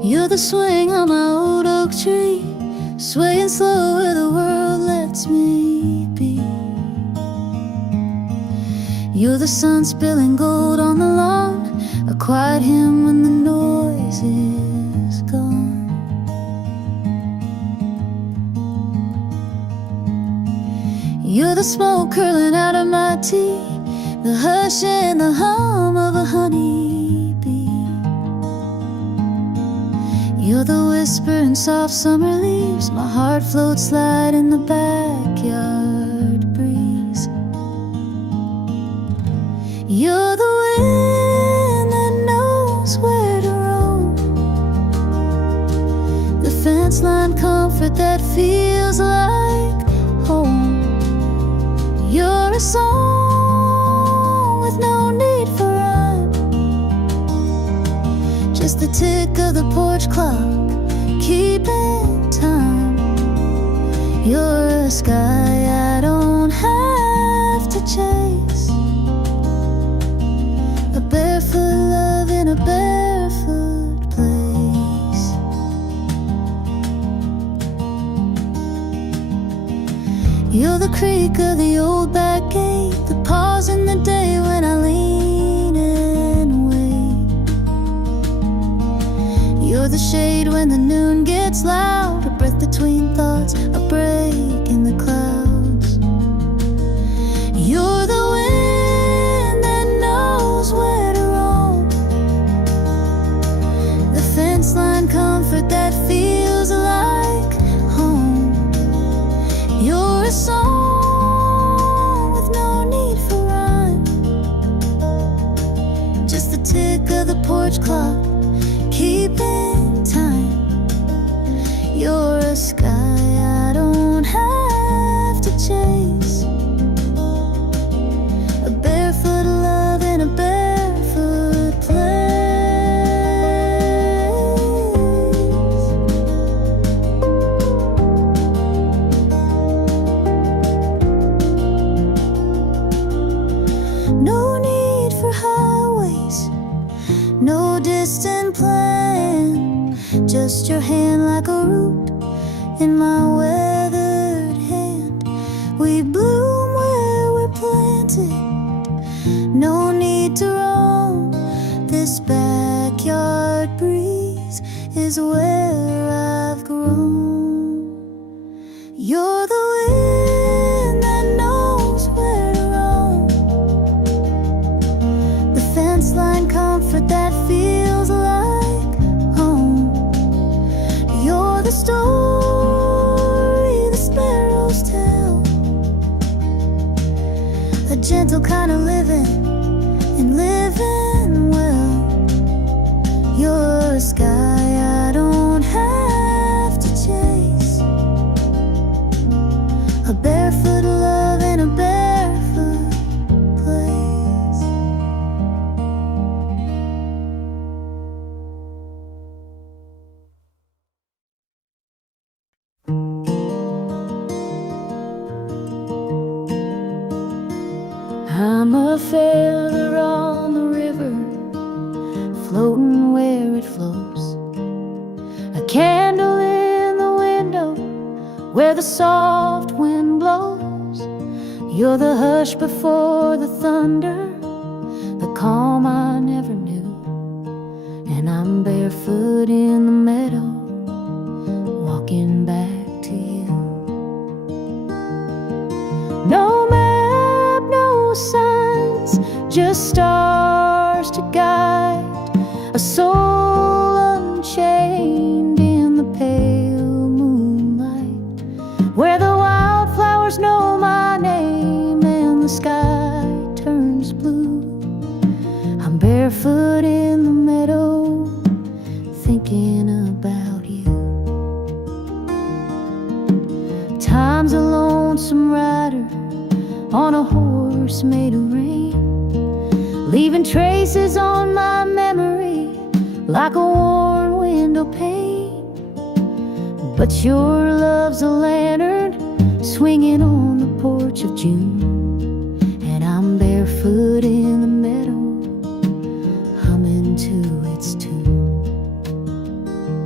You're the swing on my old oak tree, swaying slow where the world lets me be. You're the sun spilling gold on the lawn, a quiet hymn when the noise is gone. You're the smoke curling out of my tea, the hush and the hum of a honeybee. You're the whisper in soft summer leaves, my heart floats light in the backyard breeze. You're the wind that knows where to roam, the fence line comfort that feels like home. You're a song with no need for rhyme, just the tick of the porch clock keeping time. You're a sky I don't have to chase, a barefoot love in a barefoot place. You're the creak of the old back gate, the pause in the day when I lean and wait. You're the shade when the noon gets loud, a breath between thoughts, a break in the clouds. You're the wind that knows where to roam, the fence line comfort that feels like home. You're a song with no need for rhyme, just the tick of the porch clock keeping time. You're a sky I don't have to chase, a barefoot love in a barefoot place. No need for highways, no distant plan, just your hand like a root in my weathered hand. We bloom where we're planted, no need to roam. This backyard breeze is where I've grown. You're the wind that knows where to roam, the fence line comfort that feels like home. You're the story the sparrows tell, a gentle kind of living and living well. You're a sky I don't have to chase, a barefoot love in a barefoot place. I'm a feather on the river, floating where it flows, a candle in the window where the soft wind blows. You're the hush before the thunder, the calm I never knew. And I'm barefoot in the meadow, walking back to you. No map, no signs, just stars to guide a soul unchained in the pale moonlight, where the wildflowers know my name and the sky turns blue. I'm barefoot in the meadow, thinking about you. Time's a lonesome rider on a horse made of rain, leaving traces on my memory like a worn window pane. But your love's a lantern swinging on the porch of June, and I'm barefoot in the meadow, humming to its tune.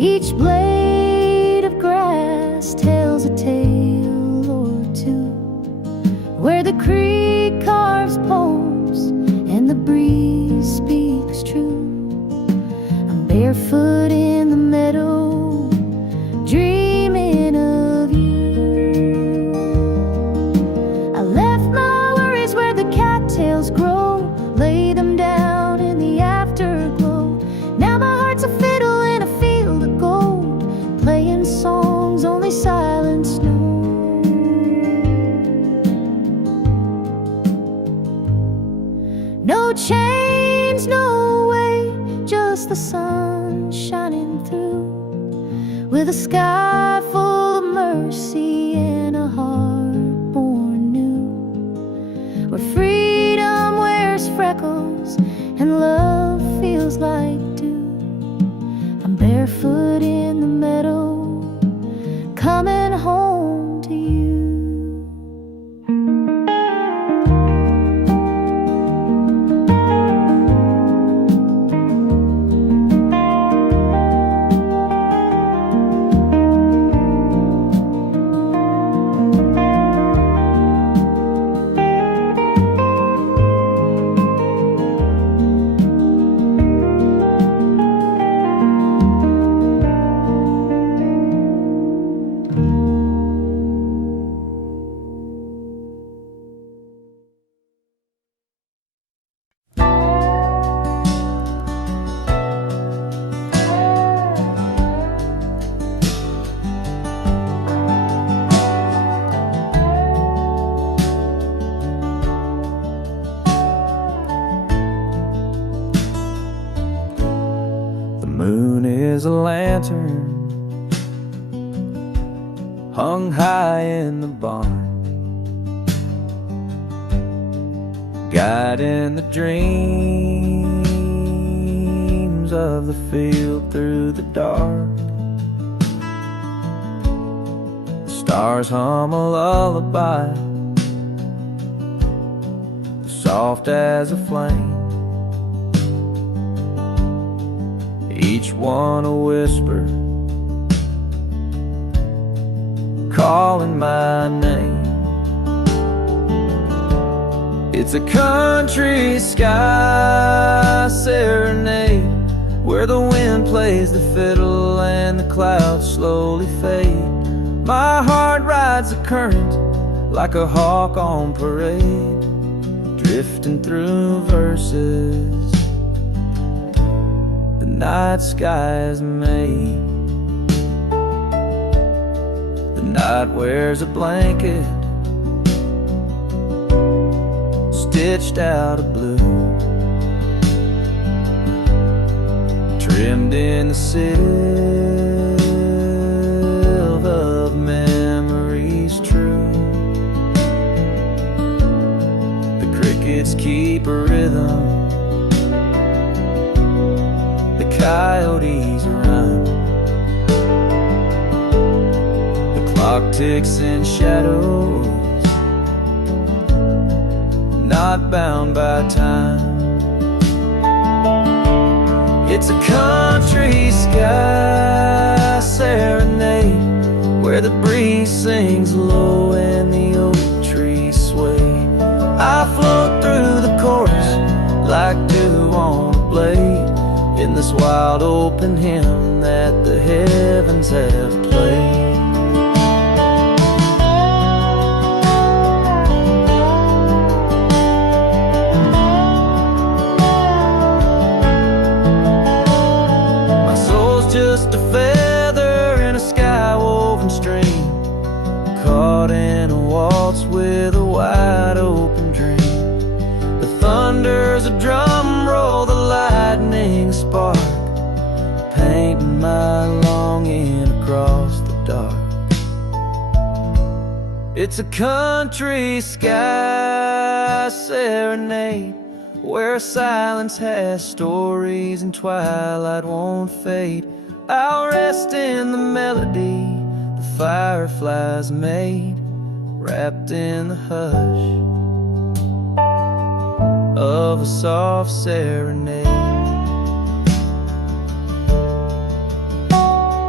Each blade of grass tells a tale or two, where the creek carves poems and the breeze speaks true. I'm barefoot in the meadow, dreaming of you. I left my worries where the cattails grow, lay them down in the afterglow. Now my heart's a fiddle in a field of gold, playing songs only silence knows. No chains, no way, just the sun shining through, with a sky full of mercy and a heart born new, where freedom wears freckles and love feels like dew. I'm barefoot in the meadow, coming home to you. Is a lantern hung high in the barn, guiding the dreams of the field through the dark. The stars hum a lullaby, soft as a flame, each one a whisper, calling my name. It's a country sky serenade, where the wind plays the fiddle and the clouds slowly fade. My heart rides the current like a hawk on parade, drifting through verses the night skies made. The night wears a blanket stitched out of blue, trimmed in the silk of memories true. The crickets keep a rhythm, the coyotes run, the clock ticks in shadows, not bound by time. It's a country sky serenade, where the breeze sings low and the oak trees sway. I float through the chorus like dew on a blade, in this wild open hymn that the heavens have played. My soul's just a feather in a sky-woven stream, caught in a waltz with a wide open dream. The thunder's a drum roll, the lightning a spark, painting my longing across the dark. It's a country sky serenade, where silence has stories and twilight won't fade. I'll rest in the melody the fireflies made, wrapped in the hush of a soft serenade.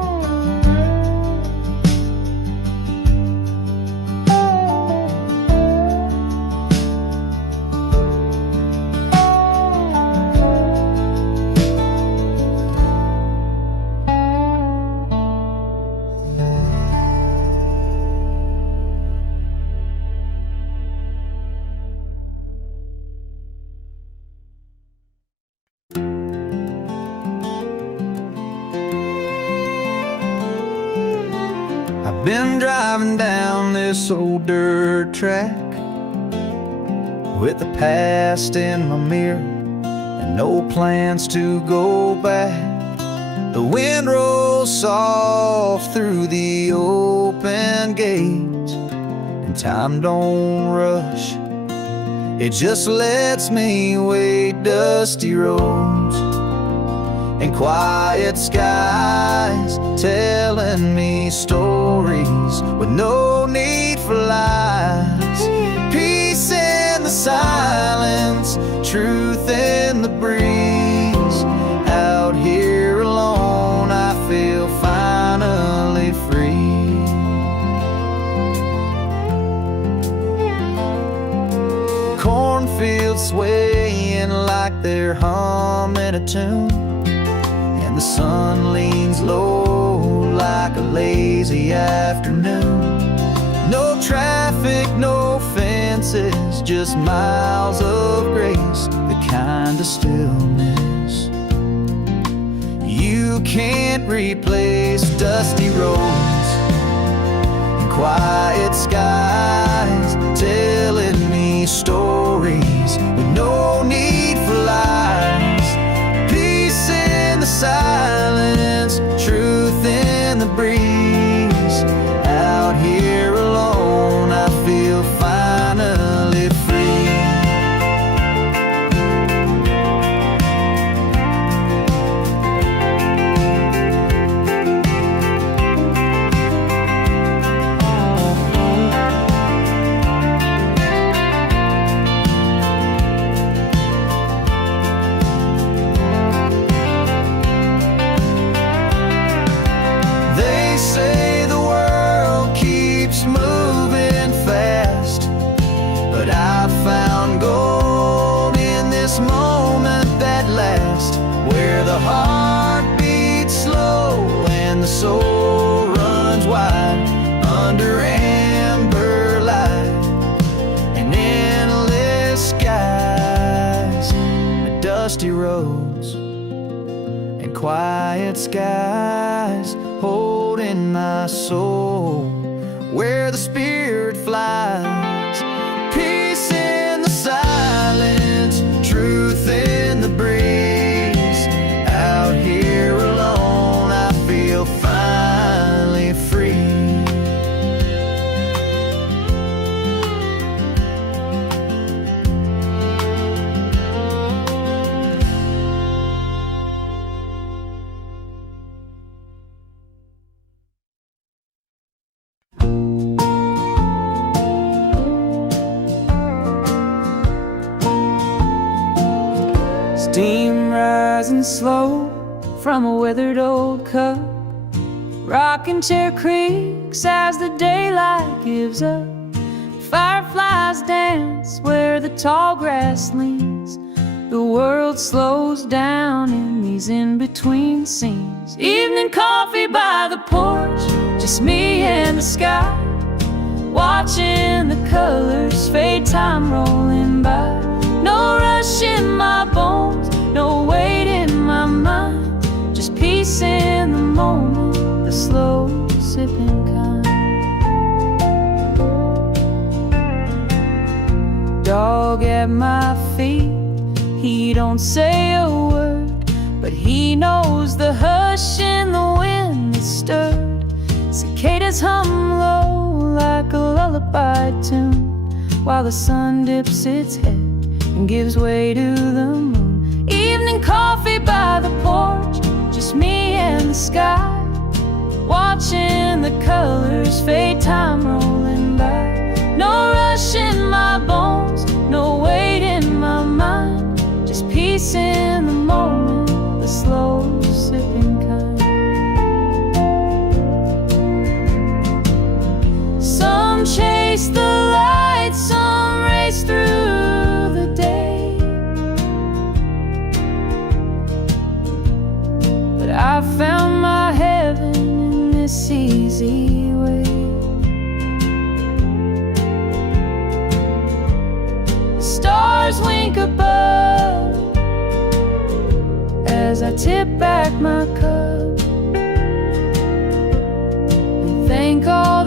Been driving down this old dirt track with the past in my mirror and no plans to go back. The wind rolls soft through the open gate, and time don't rush, it just lets me wade dusty roads and quiet skies, telling me stories with no need for lies. Peace in the silence, truth in the breeze. Out here alone, I feel finally free. Cornfields swaying like they're humming a tune, and the sun leans low like a lazy afternoon. No traffic, no fences, just miles of grace, the kind of stillness you can't replace. Dusty roads and quiet skies, telling me stories with no need for lies. Peace in the silence, truth in the breeze. Out here alone, I feel finally free. They say the world keeps moving fast, but I found gold in this moment that lasts, where the heart beats slow and the soul runs wide under amber light and endless skies. Dusty roads and quiet skies, holding my soul where the spirit flies. Peace in the silence, truth in the breeze. Out here alone, I feel finally free. Steam rising slow from a weathered old cup, rocking chair creaks as the daylight gives up. Fireflies dance where the tall grass leans. The world slows down in these in-between scenes. Evening coffee by the porch, just me and the sky, watching the colors fade, time rolling by. No rush in my bones, no weight in my mind, just peace in the moment, the slow sipping kind. Dog at my feet, he don't say a word, but he knows the hush in the wind that's stirred. Cicadas hum low like a lullaby tune, while the sun dips its head and gives way to the moon. Evening coffee by the porch, just me and the sky, watching the colors fade, time rolling by. No rush in my bones, no weight in my mind, just peace in the moment, the slow sipping kind. Some chase the light, some race through the day, but I found my heaven in this easy way. The stars wink above as I tip back my cup and thank all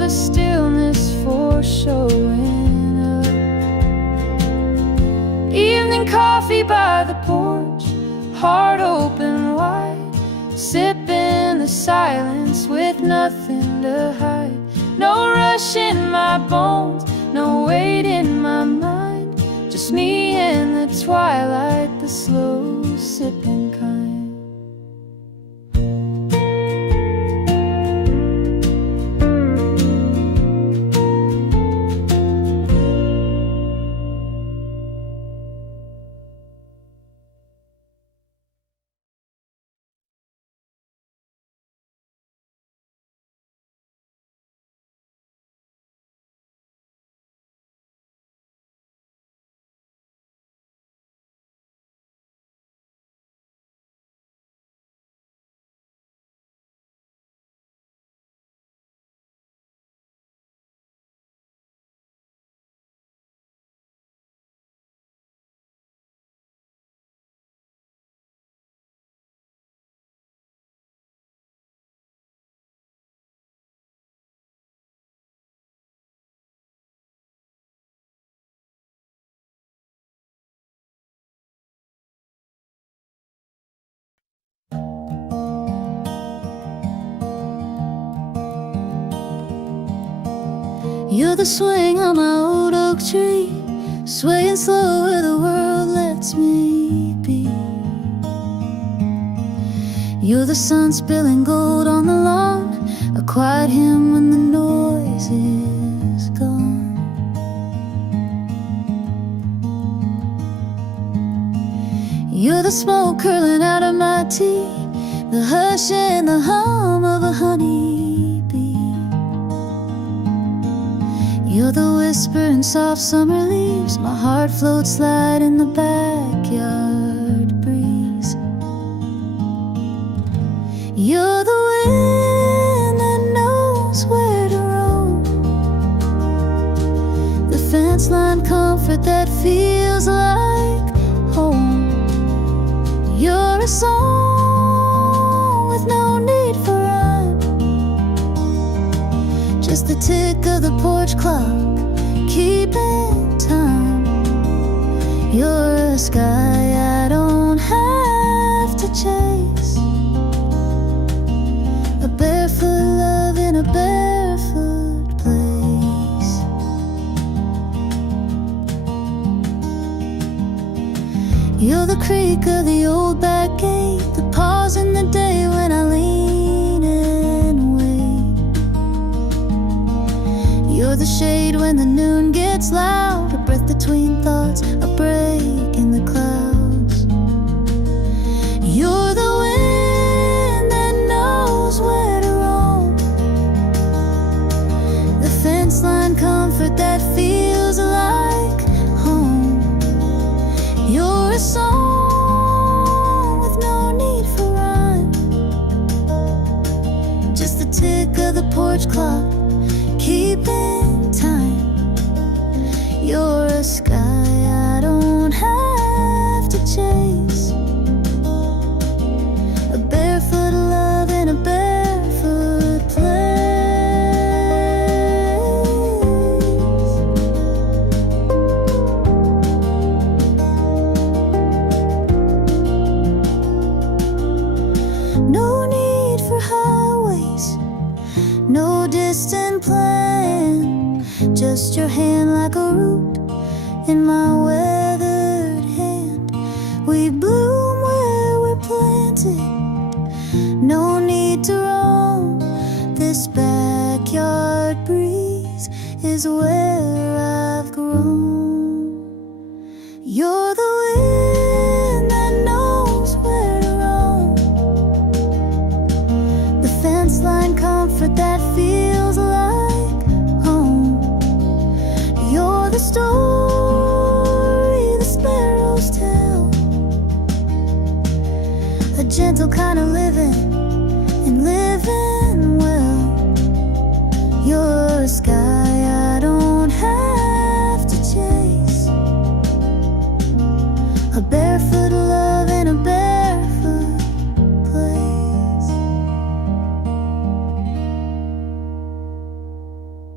the stillness for showing up. Evening coffee by the porch, heart open wide, sipping the silence with nothing to hide. No rush in my bones, no weight in my mind, just me in the twilight, the slow sipping kind. You're the swing on my old oak tree, swaying slow where the world lets me be. You're the sun spilling gold on the lawn, a quiet hymn when the noise is gone. You're the smoke curling out of my tea, the hush and the hum of a honeybee. You're the whisper in soft summer leaves, my heart floats light in the backyard breeze. You're the wind that knows where to roam, the fence line comfort that feels like home. You're a song with no need for rhyme, just the tick of the porch clock keeping time. You're a sky I don't have to chase, a barefoot love in a barefoot place. You're the creak of the old back gate, the pause in the day when I lean and wait. You're the shade when the noon gets loud, a breath between thoughts, a break in the clouds. You're the wind that knows where to roam, the fence line comfort that feels like home. You're a song with no need for rhyme, just the tick of the porch clock keeping time. You're a sky I don't have to chase, a barefoot love in a barefoot place. No need for highways, no distant plan, just your hand like a root in my weathered hand. We bloom where we're planted, no need to roam, this backyard breeze is where I've grown. You're the wind that knows where to roam, the fence line comfort that feels like home. You're the story the sparrows tell, a gentle kind of living and living well. You're a sky I don't have to chase, a barefoot love in a barefoot place.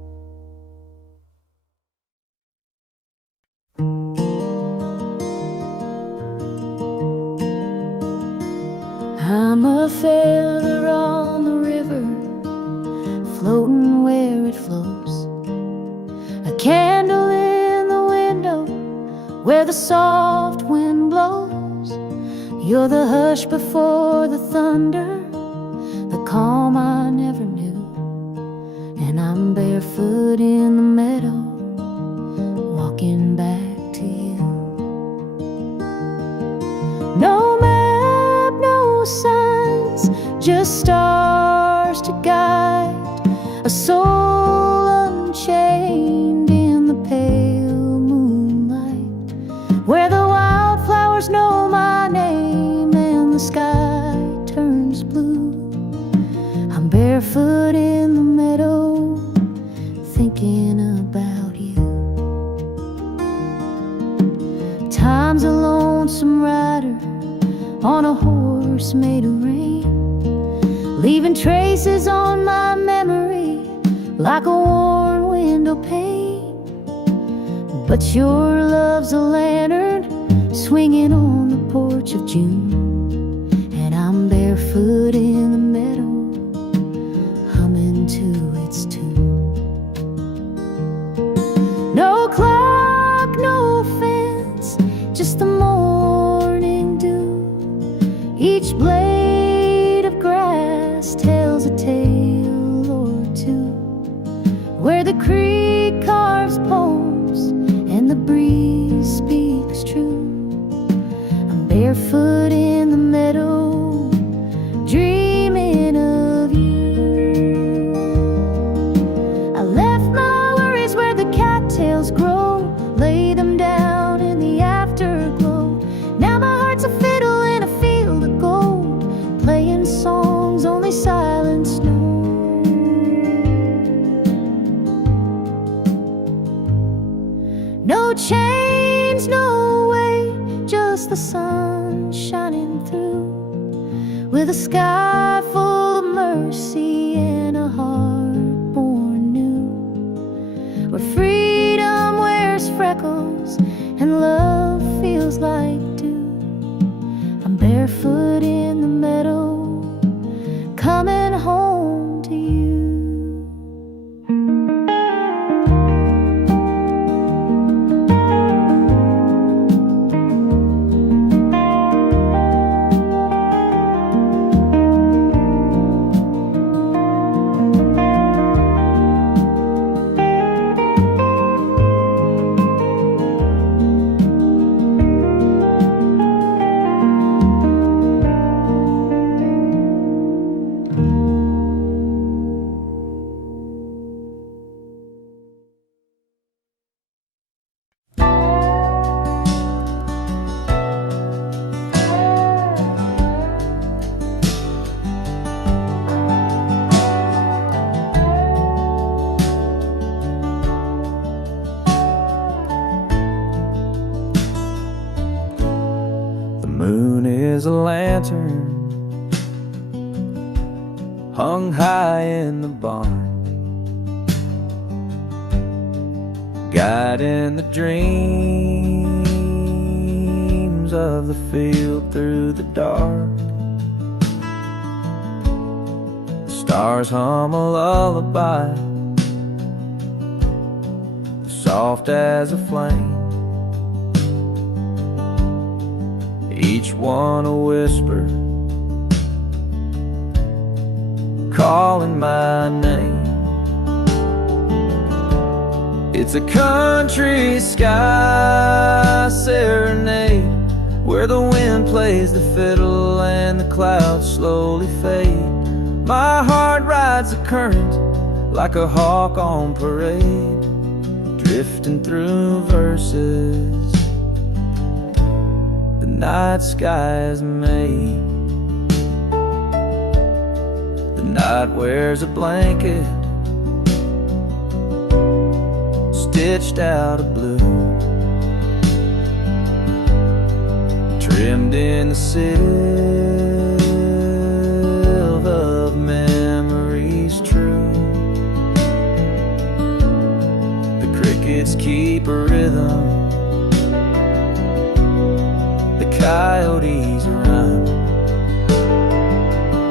a feather on the river, floating where it flows. A candle in the window where the soft wind blows. You're the hush before the thunder, the calm I never knew. And I'm barefoot in the meadow, walking back to you. No map, no signs, just stars to guide a soul unchained in the pale moonlight, where the wildflowers know my name and the sky turns blue. I'm barefoot in the meadow, thinking about you. Time's a lonesome rider on a horse made of rain, leaving traces on my memory like a worn window pane. But your love's a lantern swinging on the porch of June, and I'm barefoot in the meadow, humming to its tune. No clock, no fence, just the morning dew. Each blade of grass tells a tale or two, where the creek carves poems and the breeze speaks true. I'm barefoot in the meadow, dreaming of you. I left my worries where the cattails grow, lay them down in the afterglow. Now my heart's a fiddle in a field of gold, playing songs only silence knows. No chains, no way, just the sun shining through, with a sky full of mercy and a heart born new, where freedom wears freckles and love feels like dew. I'm barefoot in the meadow, coming home to you. Is a lantern hung high in the barn, guiding the dreams of the field through the dark. The stars hum a lullaby, soft as a flame, each one a whisper, calling my name. It's a country sky serenade, where the wind plays the fiddle and the clouds slowly fade. My heart rides the current like a hawk on parade, drifting through verses night sky is made. The night wears a blanket stitched out of blue, trimmed in the silk of memories true. The crickets keep a rhythm, coyotes run,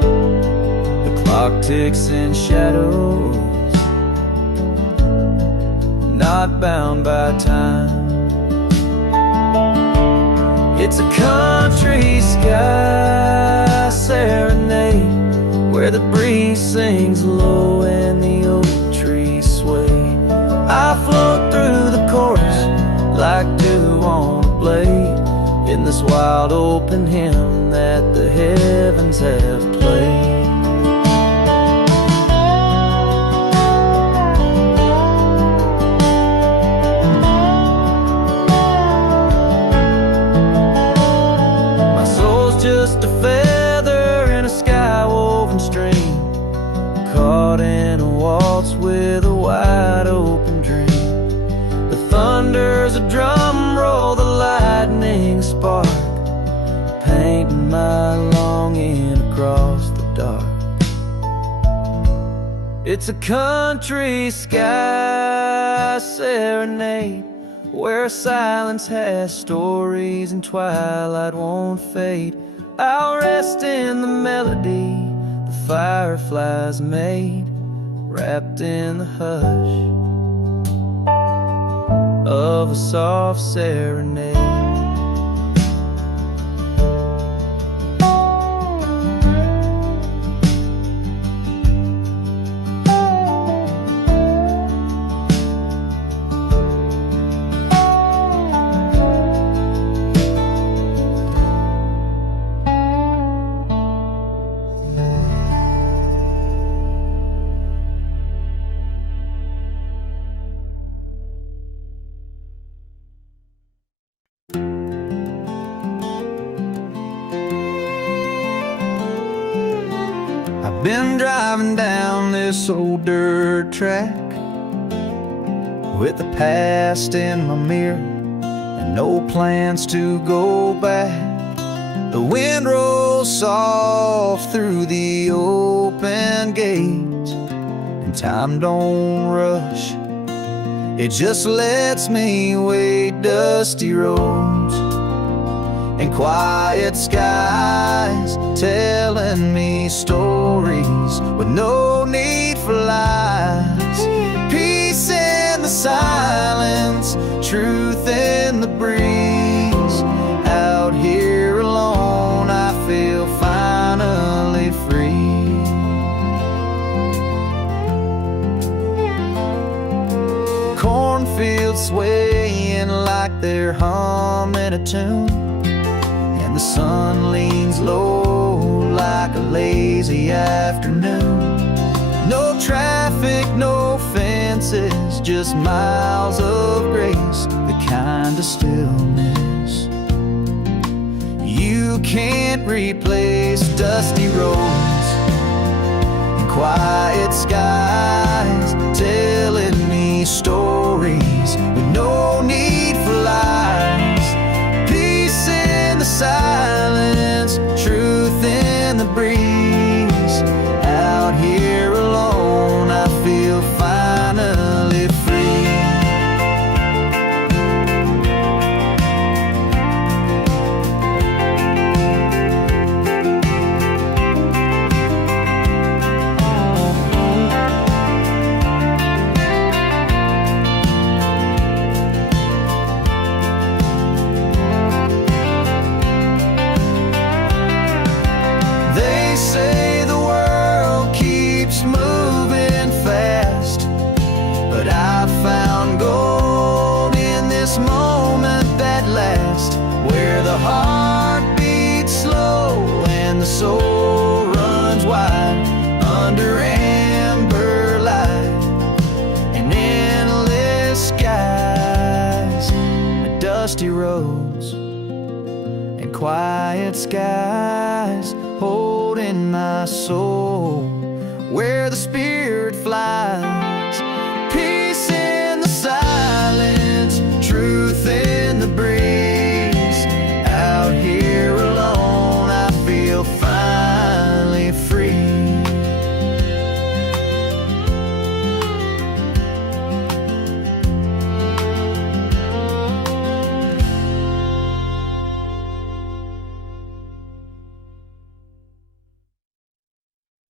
politics and shadows, not bound by time. It's a country sky serenade, where the breeze sings low and the oak trees sway. I float through the chorus like dew on a blade, in this wild open hymn that the heavens have played. Just a feather in a sky-woven stream, caught in a waltz with a wide-open dream. The thunder's a drum roll, the lightning spark, painting my longing across the dark. It's a country sky serenade, where silence has stories and twilight won't fade. I'll rest in the melody the fireflies made, wrapped in the hush of a soft serenade. Been driving down this old dirt track with the past in my mirror and no plans to go back. The wind rolls soft through the open gates, and time don't rush, it just lets me wait. Dusty roads and quiet skies telling me stories with no need for lies. Peace in the silence, truth in the breeze. Out here alone, I feel finally free. Cornfields swaying like they're humming a tune, the sun leans low like a lazy afternoon. No traffic, no fences, just miles of grace, the kind of stillness you can't replace. Dusty roads and quiet skies telling me stories with no need for lies. Peace in the silence, truth in the breeze. Out here alone, I feel finally free. Say the world keeps moving fast, but I found gold in this moment that lasts, where the heart beats slow and the soul runs wide under amber light and endless skies. Dusty roads and quiet skies holding my soul where the spirit flies. Peace in the silence, truth in the breeze. Out here alone, I feel finally free.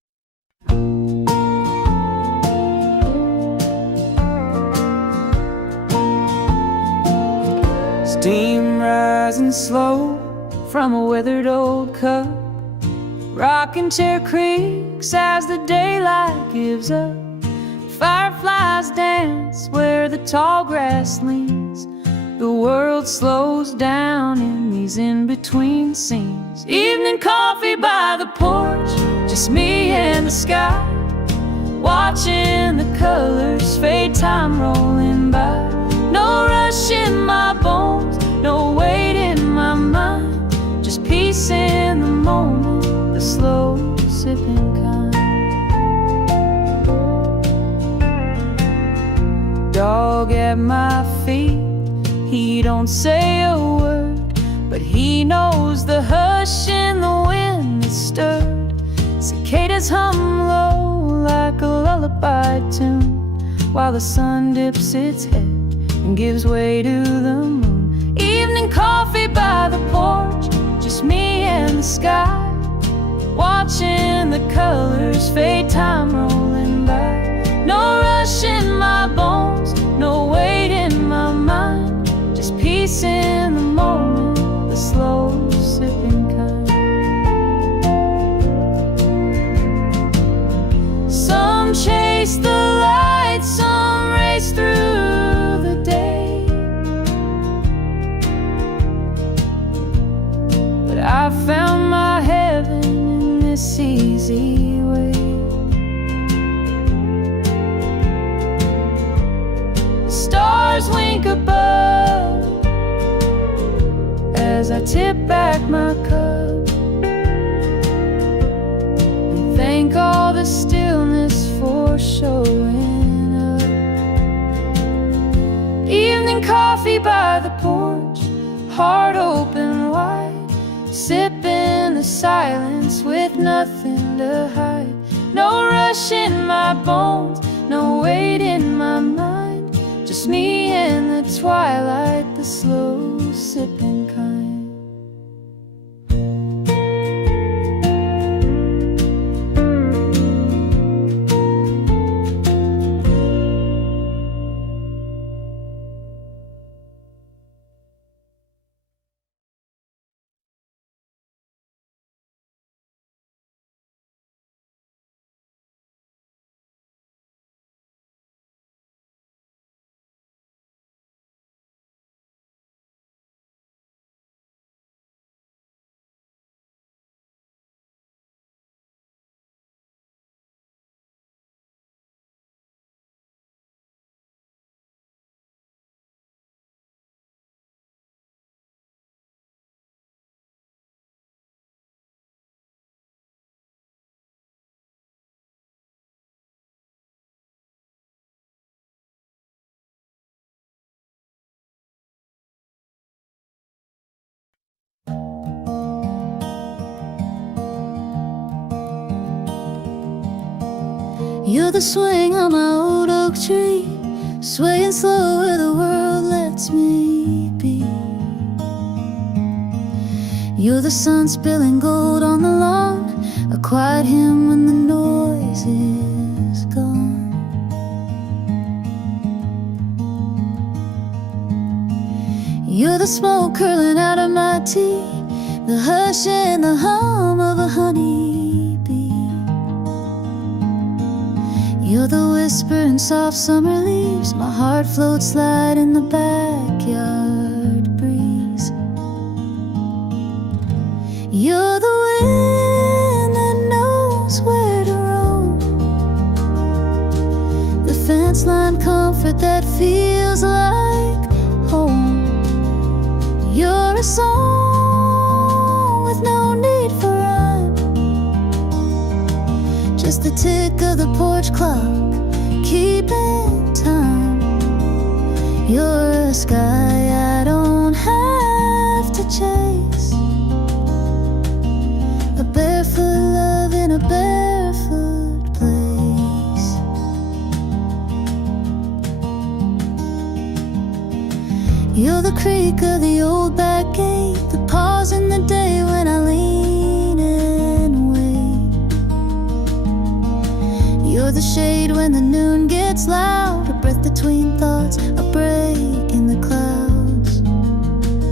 steam rising slow from a weathered old cup. Rocking chair creaks as the daylight gives up. Fireflies dance where the tall grass leans. The world slows down in these in-between scenes. Evening coffee by the porch, just me and the sky, watching the colors fade, time rolling by. No rush in my bones, no weight in my mind, just peace in the moment, the slow sipping kind. Dog at my feet, he don't say a word, but he knows the hush in the wind that stirred. Cicadas hum low like a lullaby tune, while the sun dips its head and gives way to the moon. Evening coffee by the porch, just me and the sky, watching the colors fade, time rolling by. No rush in my bones, no weight in my mind, just peace in the moment, the slow sipping kind. Some chase the light, some race through the day, but I found my heaven in this easy way. The stars wink above as I tip back my cup and thank all the stillness for showing up. Evening coffee by the porch, heart open wide, sipping the silence with nothing to hide. No rush in my bones, no weight in my mind, just me in the twilight, the slow sipping kind. You're the swing on my old oak tree, swaying slow where the world lets me be. You're the sun spilling gold on the lawn, a quiet hymn when the noise is gone. You're the smoke curling out of my tea, the hush and the hum of a honeybee. You're the whisper in soft summer leaves, my heart floats light in the backyard breeze. You're the wind that knows where to roam, the fence line comfort that feels like home. You're a song with no need for rhyme, just the tick of the porch clock keeping time. You're a sky I don't have to chase, a barefoot love in a barefoot place. You're the creak of the old back gate, the pause in the day when I lean and wait. You're the shade when the noon gets loud, a breath between thoughts, a break in the clouds.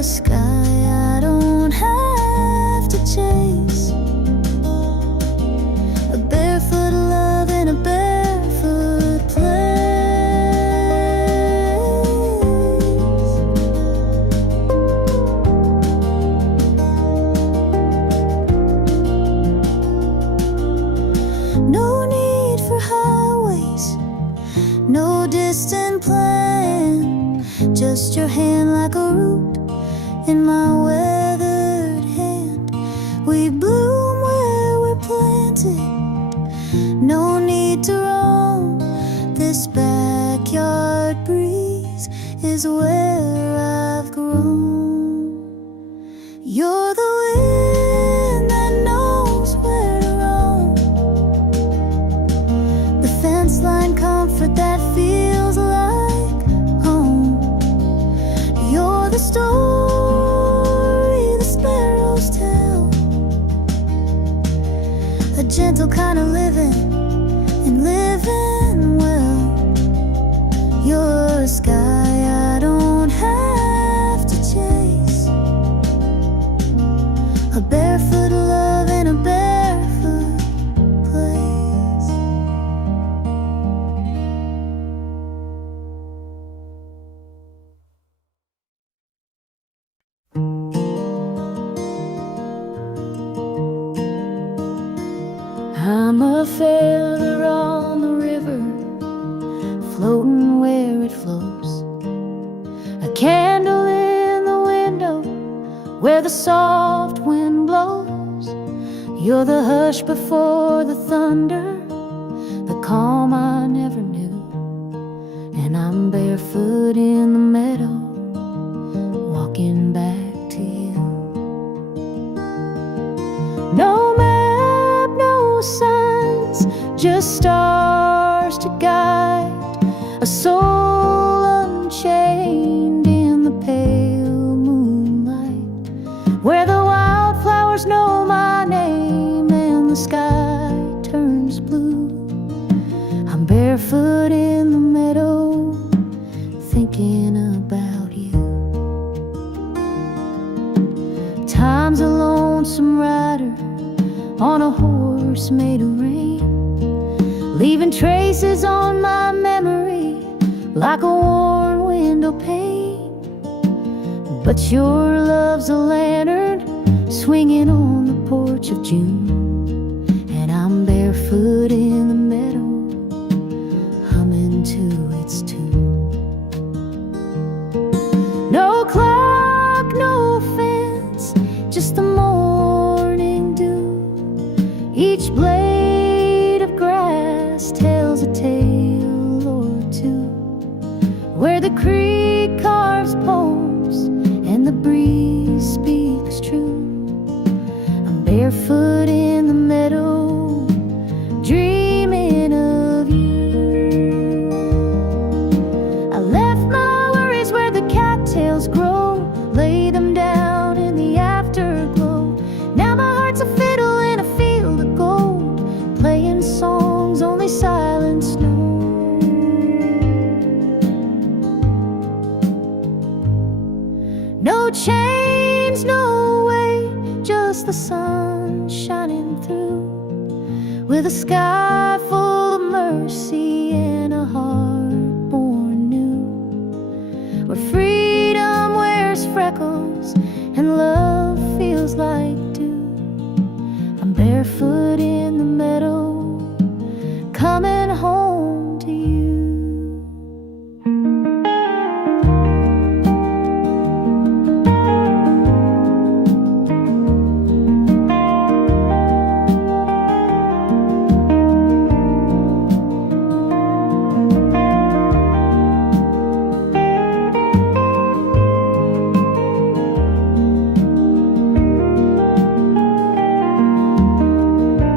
a sky I don't have to chase, a barefoot love in a barefoot place. No need for highways, no distant plan, just your hand like a root in my weathered hand. We bloom where we're planted, no need to roam. This backyard breeze is where I've grown. You're the wind that knows where to roam, the fence line comfort that feels like home. You're the story the sparrows tell, a gentle kind of living and living well. You're a sky I don't have to chase, a barefoot love in a barefoot place. I'm a feather on the river, floating where it flows, a candle in the window where the soft wind blows. You're the hush before the thunder, the calm I never knew. And I'm barefoot in the meadow, walking back to you. No map, no signs, just stars to guide a soul unchained in the pale moonlight, where the wildflowers know my name and the sky turns blue. I'm barefoot in the meadow, thinking about you. Time's a lonesome rider on a horse made of rain, leaving traces on my memory like a worn window pane. But your love's a lantern swinging on the porch of June, and I'm barefoot in the meadow, humming to its tune. No clock, no fence, just the morning dew. Each blade of grass tells a tale or two, where the creek carves poems and the breeze speaks true. I'm barefoot in the meadow, dreaming of you. I left my worries where the cattails grow, lay them down in the afterglow. Now my heart's a fiddle in a field of gold, playing songs only silence knows. No chains, no way, just the sun shining through, with a sky full of mercy and a heart born new, where freedom wears freckles and love feels like dew. I'm barefoot in the meadow, coming home to you.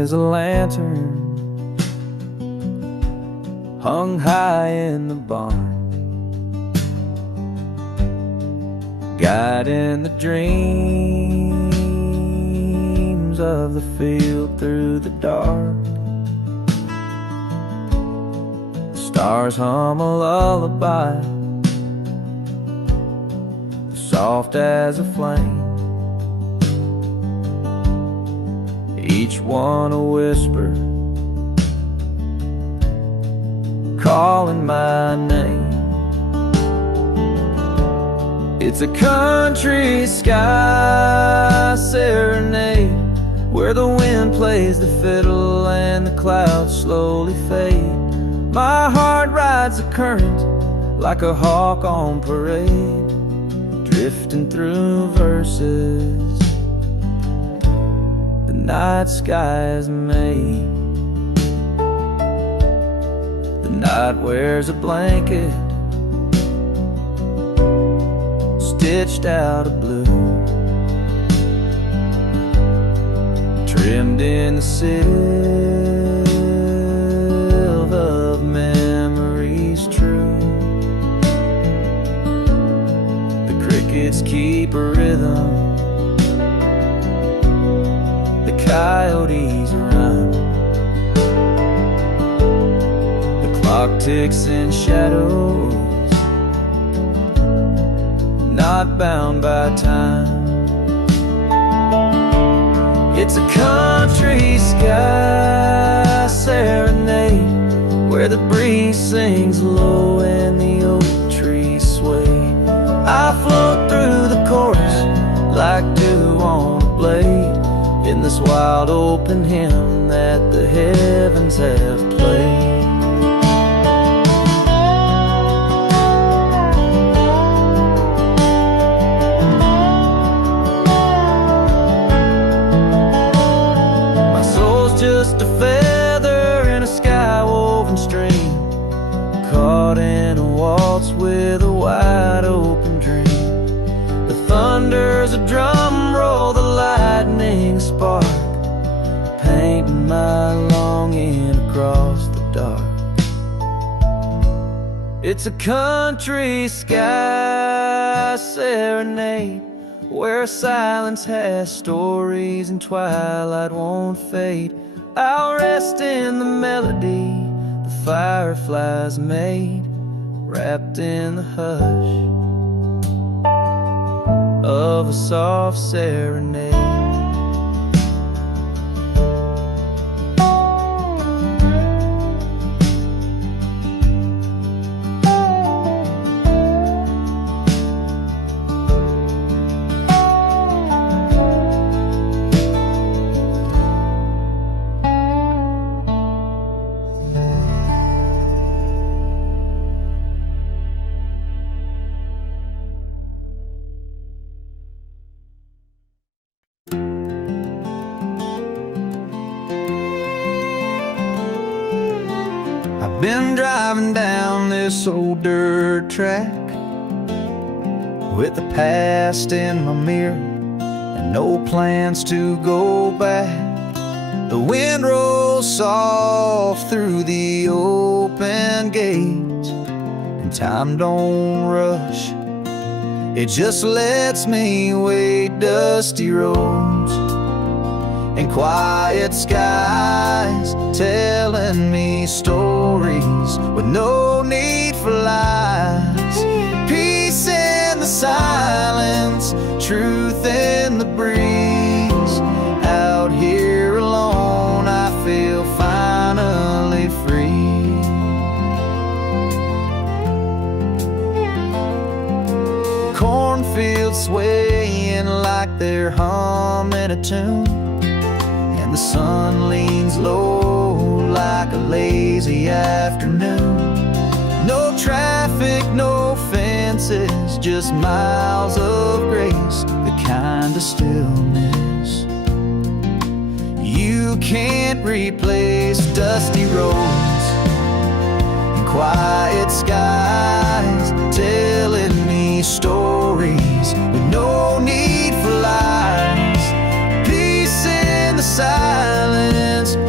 is a lantern hung high in the barn, guiding the dreams of the field through the dark. The stars hum a lullaby, soft as a flame, each one a whisper calling my name. It's a country sky serenade, where the wind plays the fiddle and the clouds slowly fade. My heart rides the current like a hawk on parade, drifting through verses the night sky has made. The night wears a blanket stitched out of blue, trimmed in the silver of memories true. The crickets keep a rhythm, the coyotes run, the clock ticks in shadows, not bound by time. It's a country sky serenade, where the breeze sings low and the oak trees sway. I float through the chorus like dew on a blade, in this wild open hymn that the heavens have played. Just a feather in a sky-woven stream, caught in a waltz with a wide open dream. The thunder's a drum roll, the lightning spark, painting my longing across the dark. It's a country sky serenade, where silence has stories and twilight won't fade. I'll rest in the melody the fireflies made, wrapped in the hush of a soft serenade. Been driving down this old dirt track with the past in my mirror and no plans to go back. The wind rolls soft through the open gate, and time don't rush, it just lets me wade dusty roads and quiet skies, telling me stories with no need for lies. Peace in the silence, truth in the breeze. Out here alone, I feel finally free. Cornfields swaying like they're humming a tune, the sun leans low like a lazy afternoon. No traffic, no fences, just miles of grace, the kind of stillness you can't replace. Dusty roads and quiet skies, telling me stories with no need for lies. Peace in the silence,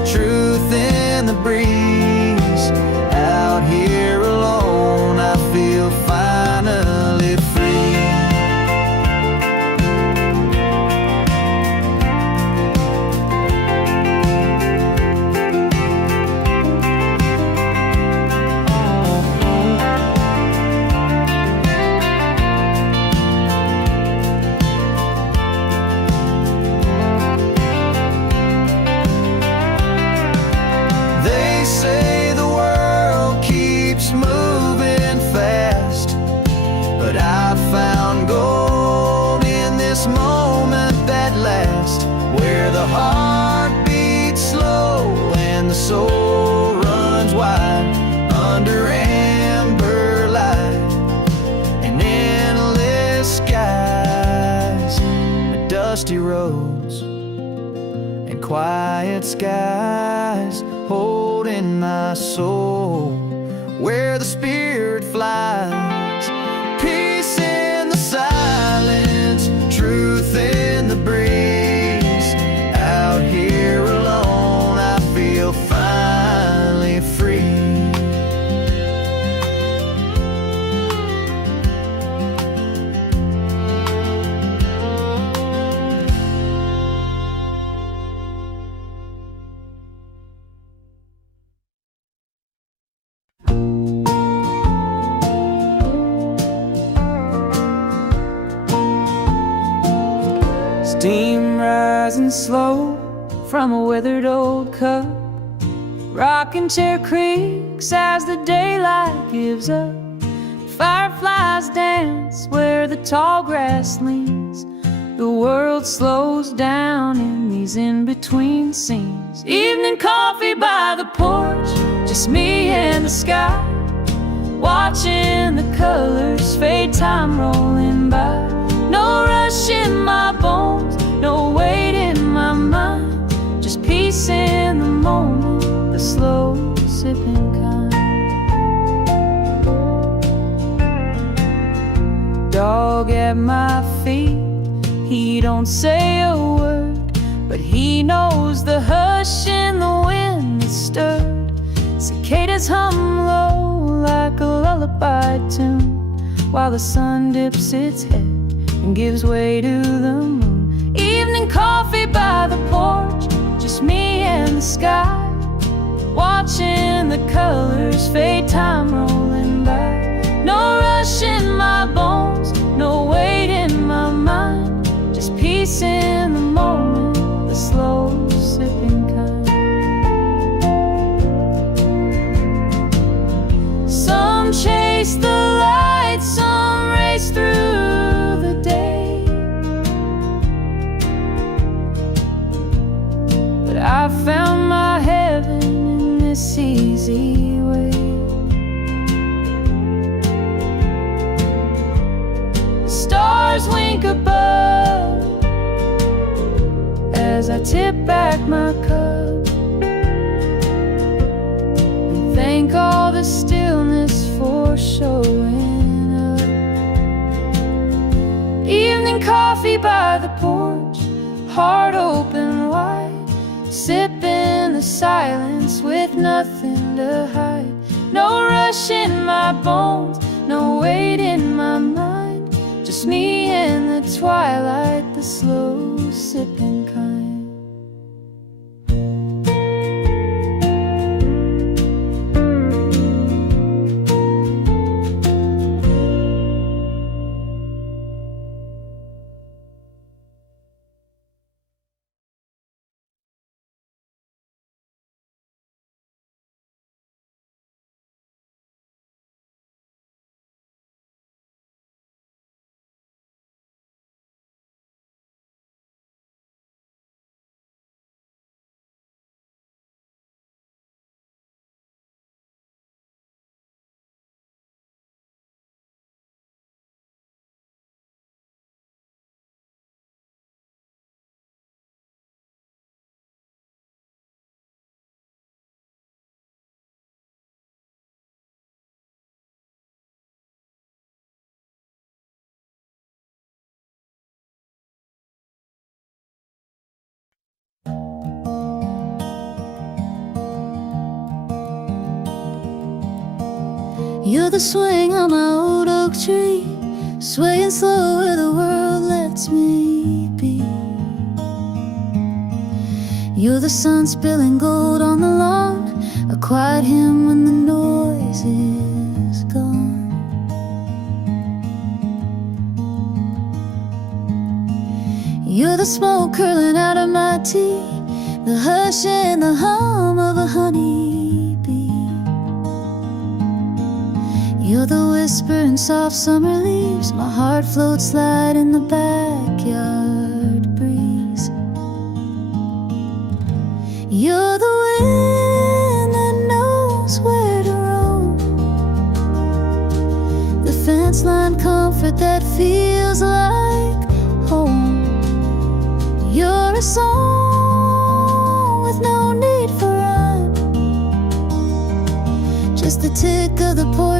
dusty roads and quiet skies, holding my soul where the spirit flies. Peace in the silence, truth in the breeze. Out here alone, I feel finally free. Steam rising slow from a withered old cup, rocking chair creaks as the daylight gives up. Fireflies dance where the tall grass leans. The world slows down in these in-between scenes. Evening coffee by the porch, just me and the sky, watching the colors fade, time rolling by. No rush in my bones, no weight in my mind, just peace in the moment, the slow sipping kind. Dog at my feet, he don't say a word, but he knows the hush in the wind that stirred. Cicadas hum low like a lullaby tune, while the sun dips its head and gives way to the moon. Evening coffee by the porch, just me and the sky, watching the colors fade, time rolling by. No rush in my bones, no weight in my mind, just peace in the moment, the slow sipping kind. Some chase the light, some race through the day, but I found my heaven in this easy way. The stars wink above as I tip back my cup and thank all the stillness for showing up. Evening coffee by the porch, heart open wide, sipping the silence with nothing to hide. No rush in my bones, no weight in my mind, just me in the twilight, the slow sipping kind. You're the swing on my old oak tree, swaying slow where the world lets me be. You're the sun spilling gold on the lawn, a quiet hymn when the noise is gone. You're the smoke curling out of my tea, the hush and the hum of a honeybee. You're the whisper in soft summer leaves, my heart floats light in the backyard breeze. You're the wind that knows where to roam, the fence line comfort that feels like home.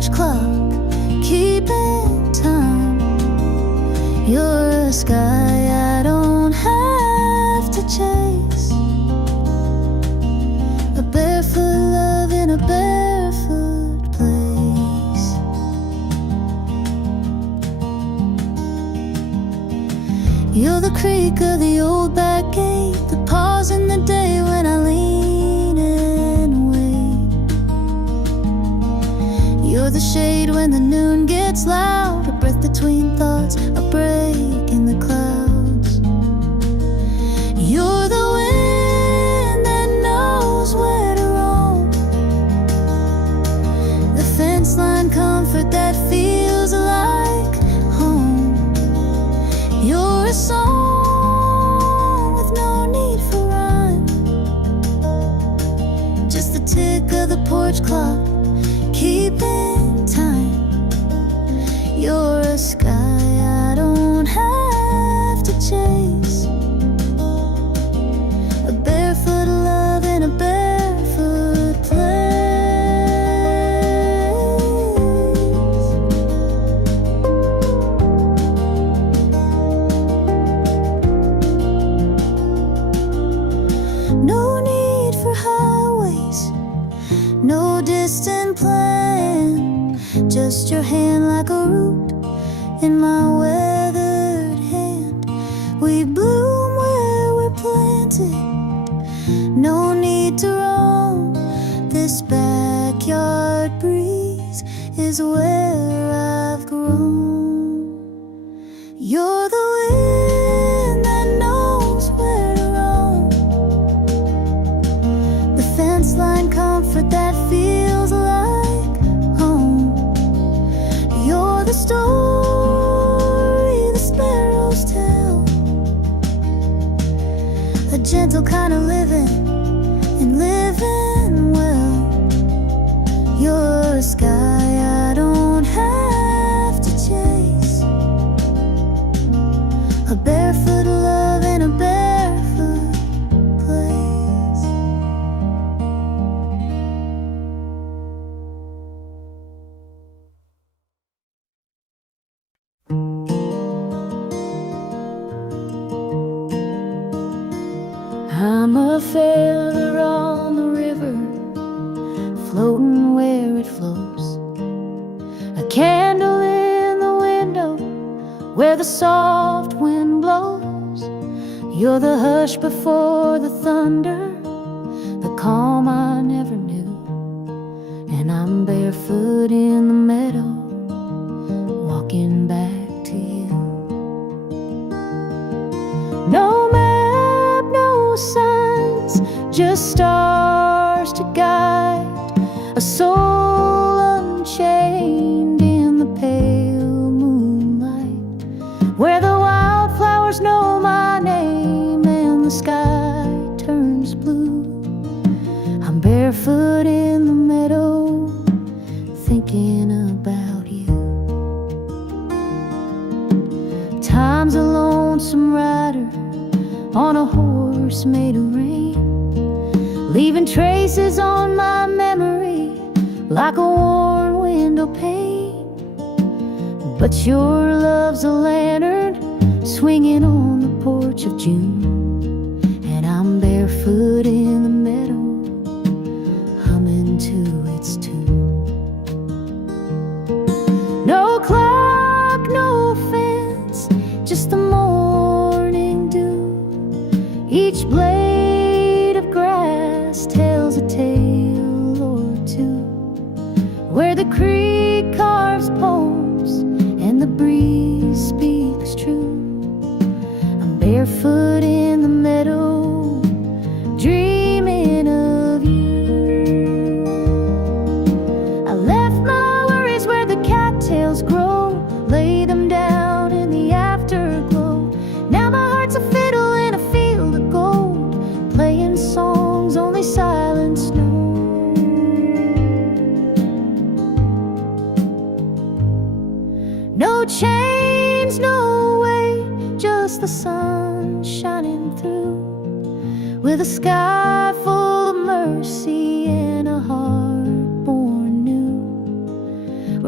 porch clock, keeping time. You're a sky I don't have to chase, a barefoot love in a barefoot place. You're the creak of the old back gate, the pause in the day when I lean and wait. You're the shade when the noon gets loud, a breath between thoughts, a break in the clouds. You're the wind that knows where to roam, the fence line comfort that feels like home. You're a song with no need for rhyme, just the tick of the porch clock, keeping time. You're a sky I don't have to chase, a barefoot love in a barefoot place. No need for highways, no distant plan, just your hand like a root in my weathered hand. We bloom where we're planted, no need to roam. This backyard breeze is where I've grown. You're the wind that knows where to roam, the fence line comfort that feels like home. You're the story the sparrows tell, a gentle kind of living and living well. You're a sky I don't have to chase, a barefoot love in a barefoot place. I'm a feather on the river, floating where it flows, a candle in the window where the soft wind blows. You're the hush before the thunder, the calm I never knew. And I'm barefoot in the meadow, walking back to you. No map, no signs, just stars to guide a soul unchained in the pale moonlight, where the wildflowers know my name and the sky turns blue. I'm barefoot in the meadow, thinking about you. Time's a lonesome rider on a horse made of rain, leaving traces on my memory like a worn window pane. But your love's a lantern swinging on the porch of June, and I'm barefoot in the meadow, humming to its tune. No clock, no fence, just the morning dew. Each blade of grass tells a tale or two, where the creek carves poems and the breeze speaks true. I'm barefoot in the meadow, dreaming of you. I left my worries where the cattails grow, lay them down in the afterglow. Now my heart's a fiddle in a field of gold, playing songs only silence knows. No chains, no way, just the sun shining through, with a sky full of mercy and a heart born new.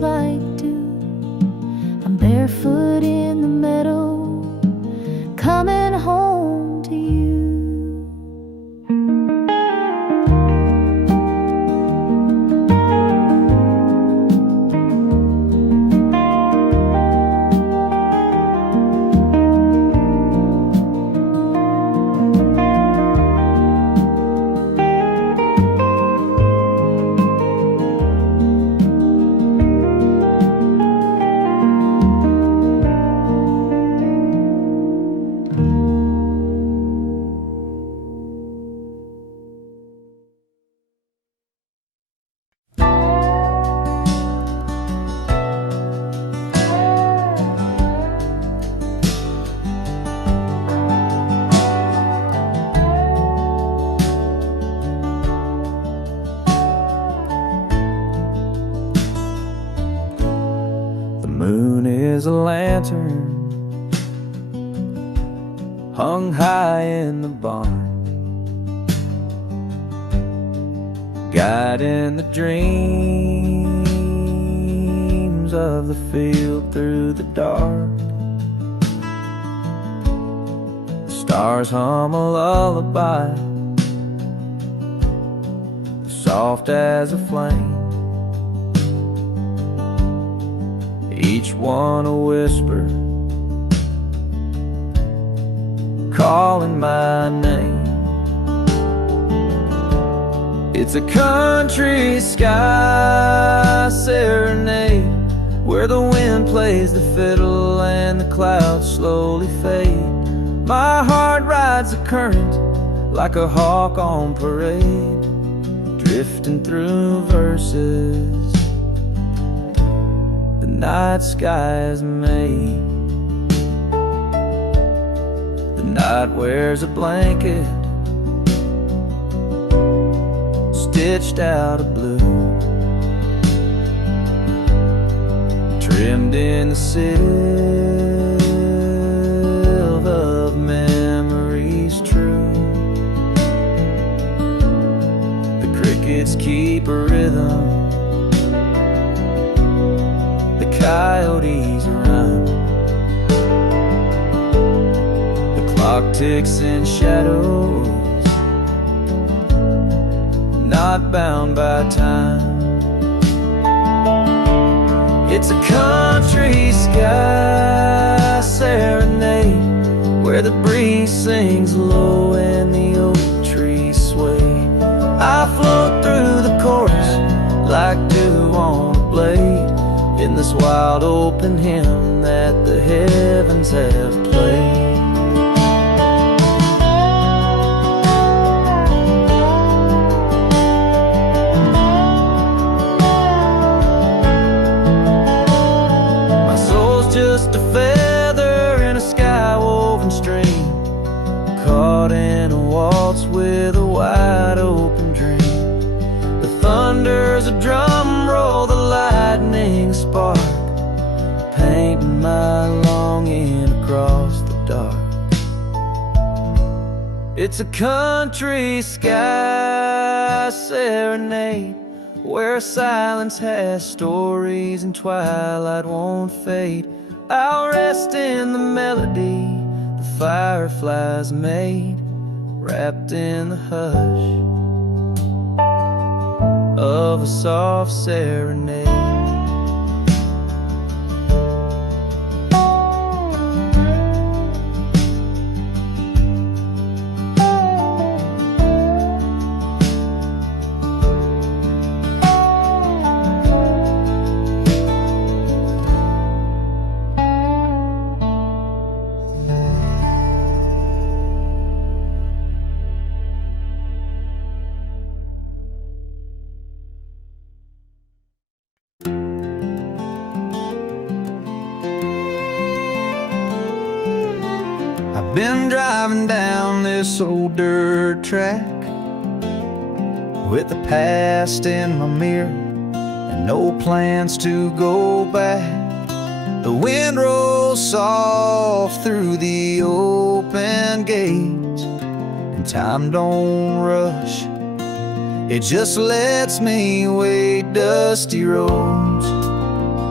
like dew. I'm barefoot in the meadow, coming home to you. Is a lantern hung high in the barn, guiding the dreams of the field through the dark. The stars hum a lullaby, soft as a flame, each one a whisper, calling my name. It's a country sky serenade, where the wind plays the fiddle and the clouds slowly fade. My heart rides the current like a hawk on parade, drifting through verses the night sky is made. The night wears a blanket stitched out of blue, trimmed in the silver of memories true. The crickets keep a rhythm, the coyotes run, the clock ticks in shadows, not bound by time. It's a country sky serenade, where the breeze sings low and the oak trees sway. I float through the chorus like dew on a blade, in this wild open hymn that the heavens have played. My soul's just a feather in a sky-woven stream, caught in a waltz with a wide open dream. The thunder's a drum roll, the lightning spark, painting my longing across the dark. It's a country sky serenade, where silence has stories and twilight won't fade. I'll rest in the melody the fireflies made, wrapped in the hush of a soft serenade. Been driving down this old dirt track with the past in my mirror and no plans to go back. The wind rolls soft through the open gates, and time don't rush, it just lets me wade dusty roads.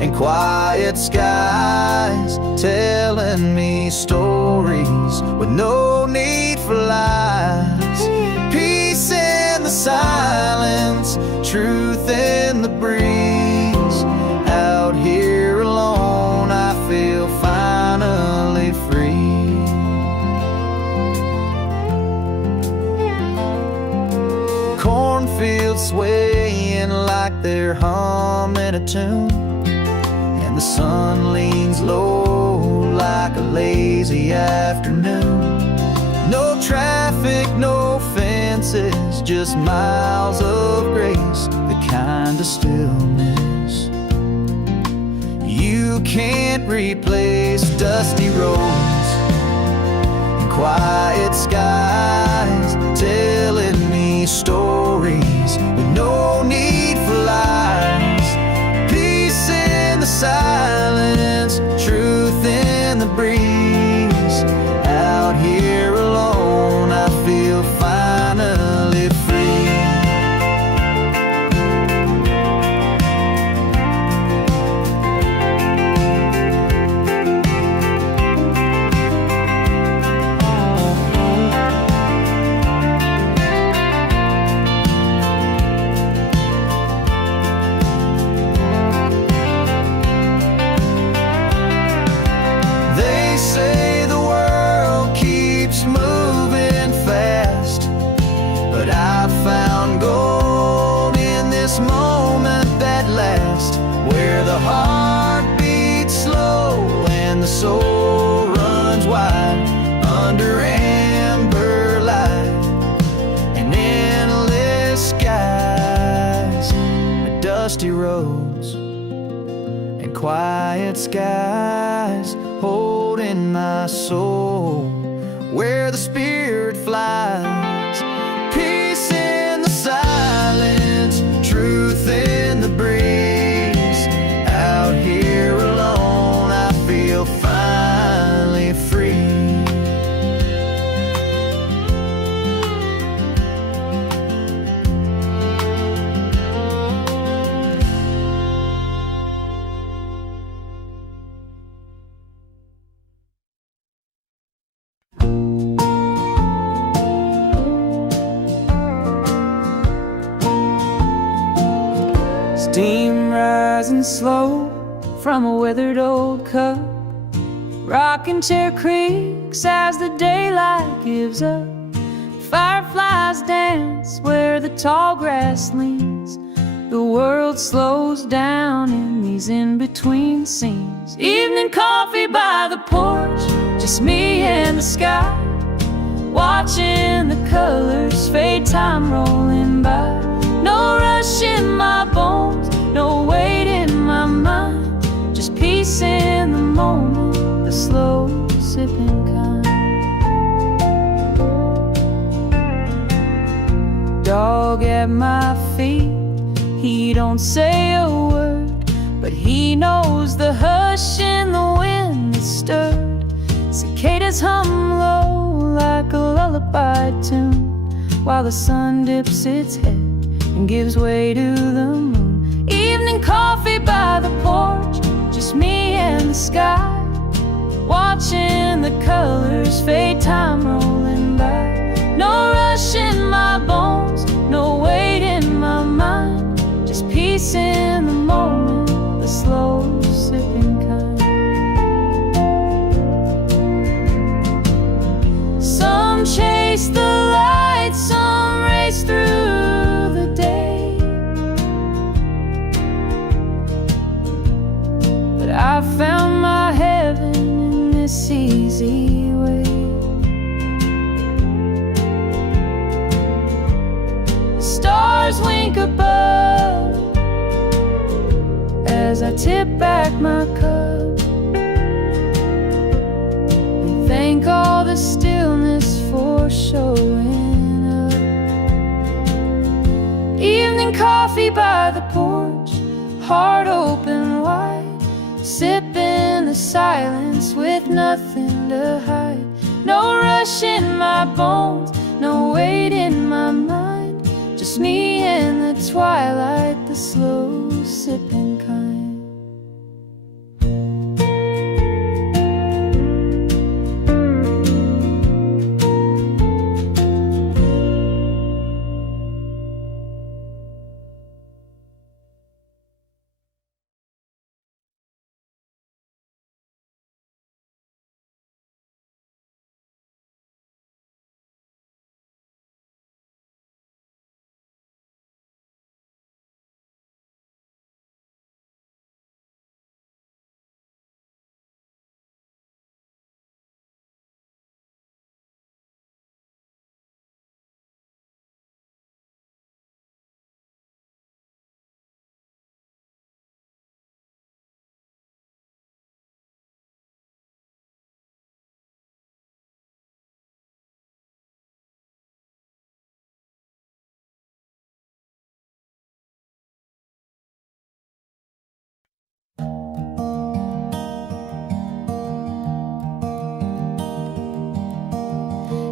and quiet skies, telling me stories with no need for lies. Peace in the silence, truth in the breeze. Out here alone, I feel finally free. Cornfields swaying like they're humming a tune, and the sun leans low like a lazy afternoon. No traffic, no fences, just miles of grace, the kind of stillness you can't replace. Dusty roads and quiet skies, telling me stories with no need for lies. Peace in the silence, truth in the breeze. Out here alone, I feel finally free. They say the world keeps moving fast, but I found gold in this moment that lasts, where the heart beats slow and the soul runs wide under amber light and endless skies. Dusty roads and quiet skies, holding my soul where the spirit flies. Peace in the silence, truth in the breeze. Out here alone, I feel finally free. Steam rising slow from a withered old cup. Rocking chair creaks as the daylight gives up. Fireflies dance where the tall grass leans. The world slows down in these in-between scenes. Evening coffee by the porch, just me and the sky, watching the colors fade, time rolling by. No rush in my bones, no weight in my mind, just peace in the moment, the slow sipping kind. Dog at my feet, he don't say a word, but he knows the hush in the wind that stirred. Cicadas hum low like a lullaby tune, while the sun dips its head and gives way to the moon. Evening coffee by the porch, just me and the sky, watching the colors fade, time rolling by. No rush in my bones, no weight in my mind, just peace in the moment, the slow sipping kind. Some chase the light, some race through the day, but I found my heaven in this easy way. The stars wink above as I tip back my cup and thank all the stillness for showing up. Evening coffee by the porch, heart open wide, sipping the silence with nothing to hide. No rush in my bones, no weight in my mind, just me and the twilight, the slow sipping kind.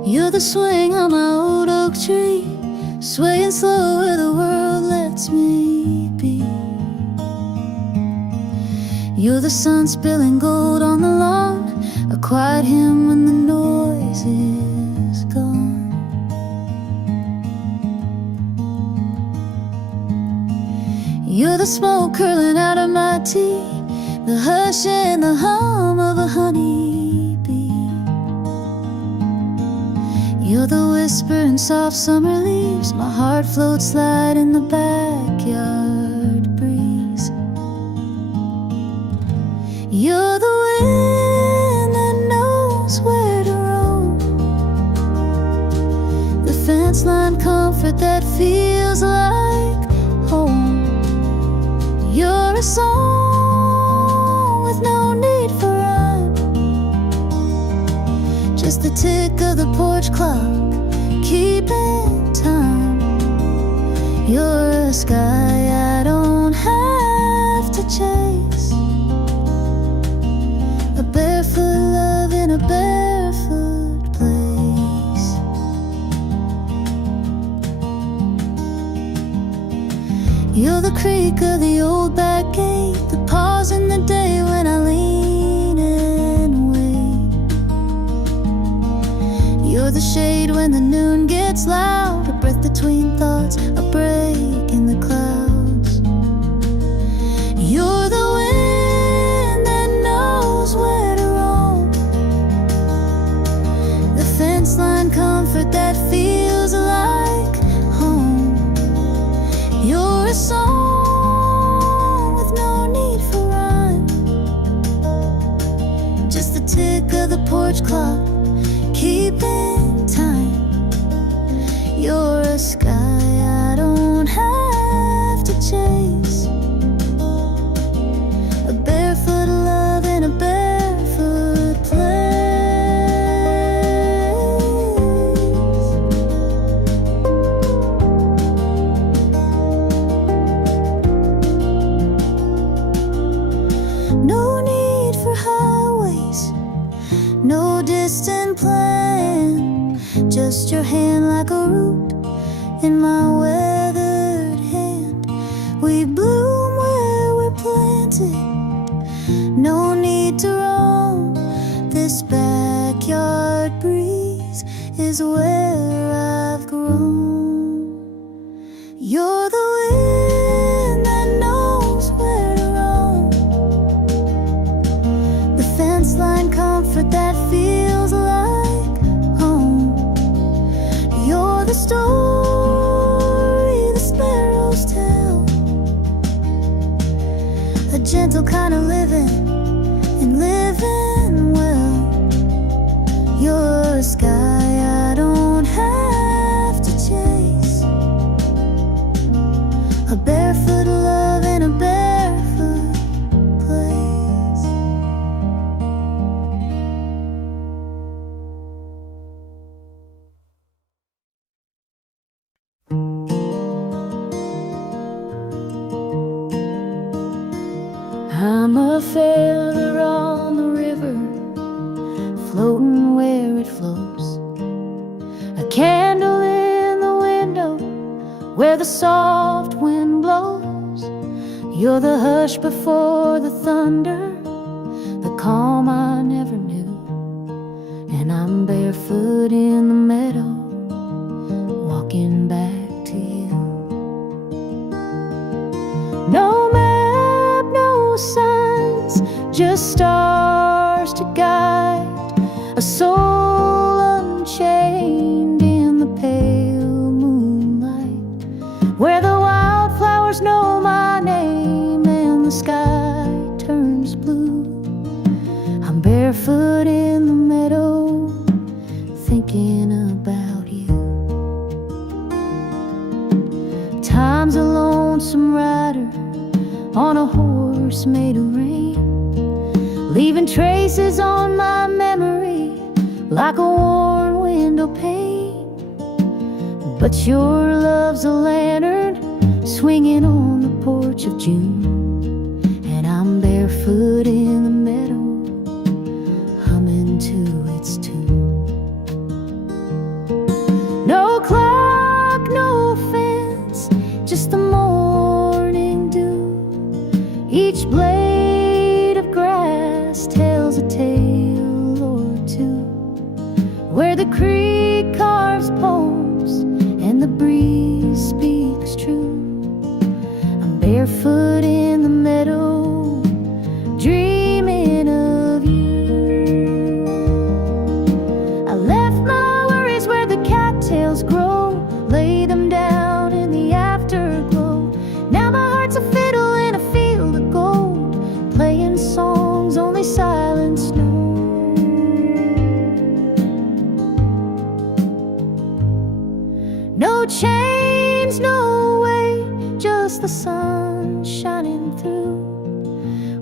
You're the swing on my old oak tree, swaying slow where the world lets me be. You're the sun spilling gold on the lawn, a quiet hymn when the noise is gone. You're the smoke curling out of my tea, the hush and the hum of a honeybee. You're the whisper in soft summer leaves, my heart floats light in the backyard breeze. You're the wind that knows where to roam, the fence line comfort that feels like home. You're a song with no need for rhyme, just the tick of the porch clock keeping time. You're a sky I don't have to chase, a barefoot love in a barefoot place. You're the creak of the old back gate, the pause in the day when I lean and wait. You're the shade when the noon gets loud, a breath between thoughts, a break in the clouds. You're the wind that knows where to roam, the fence line comfort that feels like home. You're a song with no need for rhyme, just the tick of the porch clock keeping time. You're a sky I don't have to chase, a barefoot love in a barefoot place. No need for highways, no distant plan, just your hand like a root in my weathered hand. We bloom where we're planted, no need to roam, this backyard breeze is where I've grown. You're the wind that knows where to roam, the fence line comfort that feels like home. You're the story the sparrows tell, a gentle kind of living and living well. You're a sky I don't have to chase, a barefoot love in a barefoot place. I'm a feather on the river, floating where it flows, a candle in the window where the soft wind blows. You're the hush before the thunder, the calm I never knew, and I'm barefoot in the meadow, walking back to you. No map, no signs, just stars to guide a soul unchained in the pale moonlight, where the wildflowers know my name and the sky turns blue. I'm barefoot in the meadow, thinking about you. Time's a lonesome rider on a horse made of rain, leaving traces on my memory like a worn window pane. But your love's a lantern swinging on the porch of June, and I'm barefoot in the meadow, humming to its tune.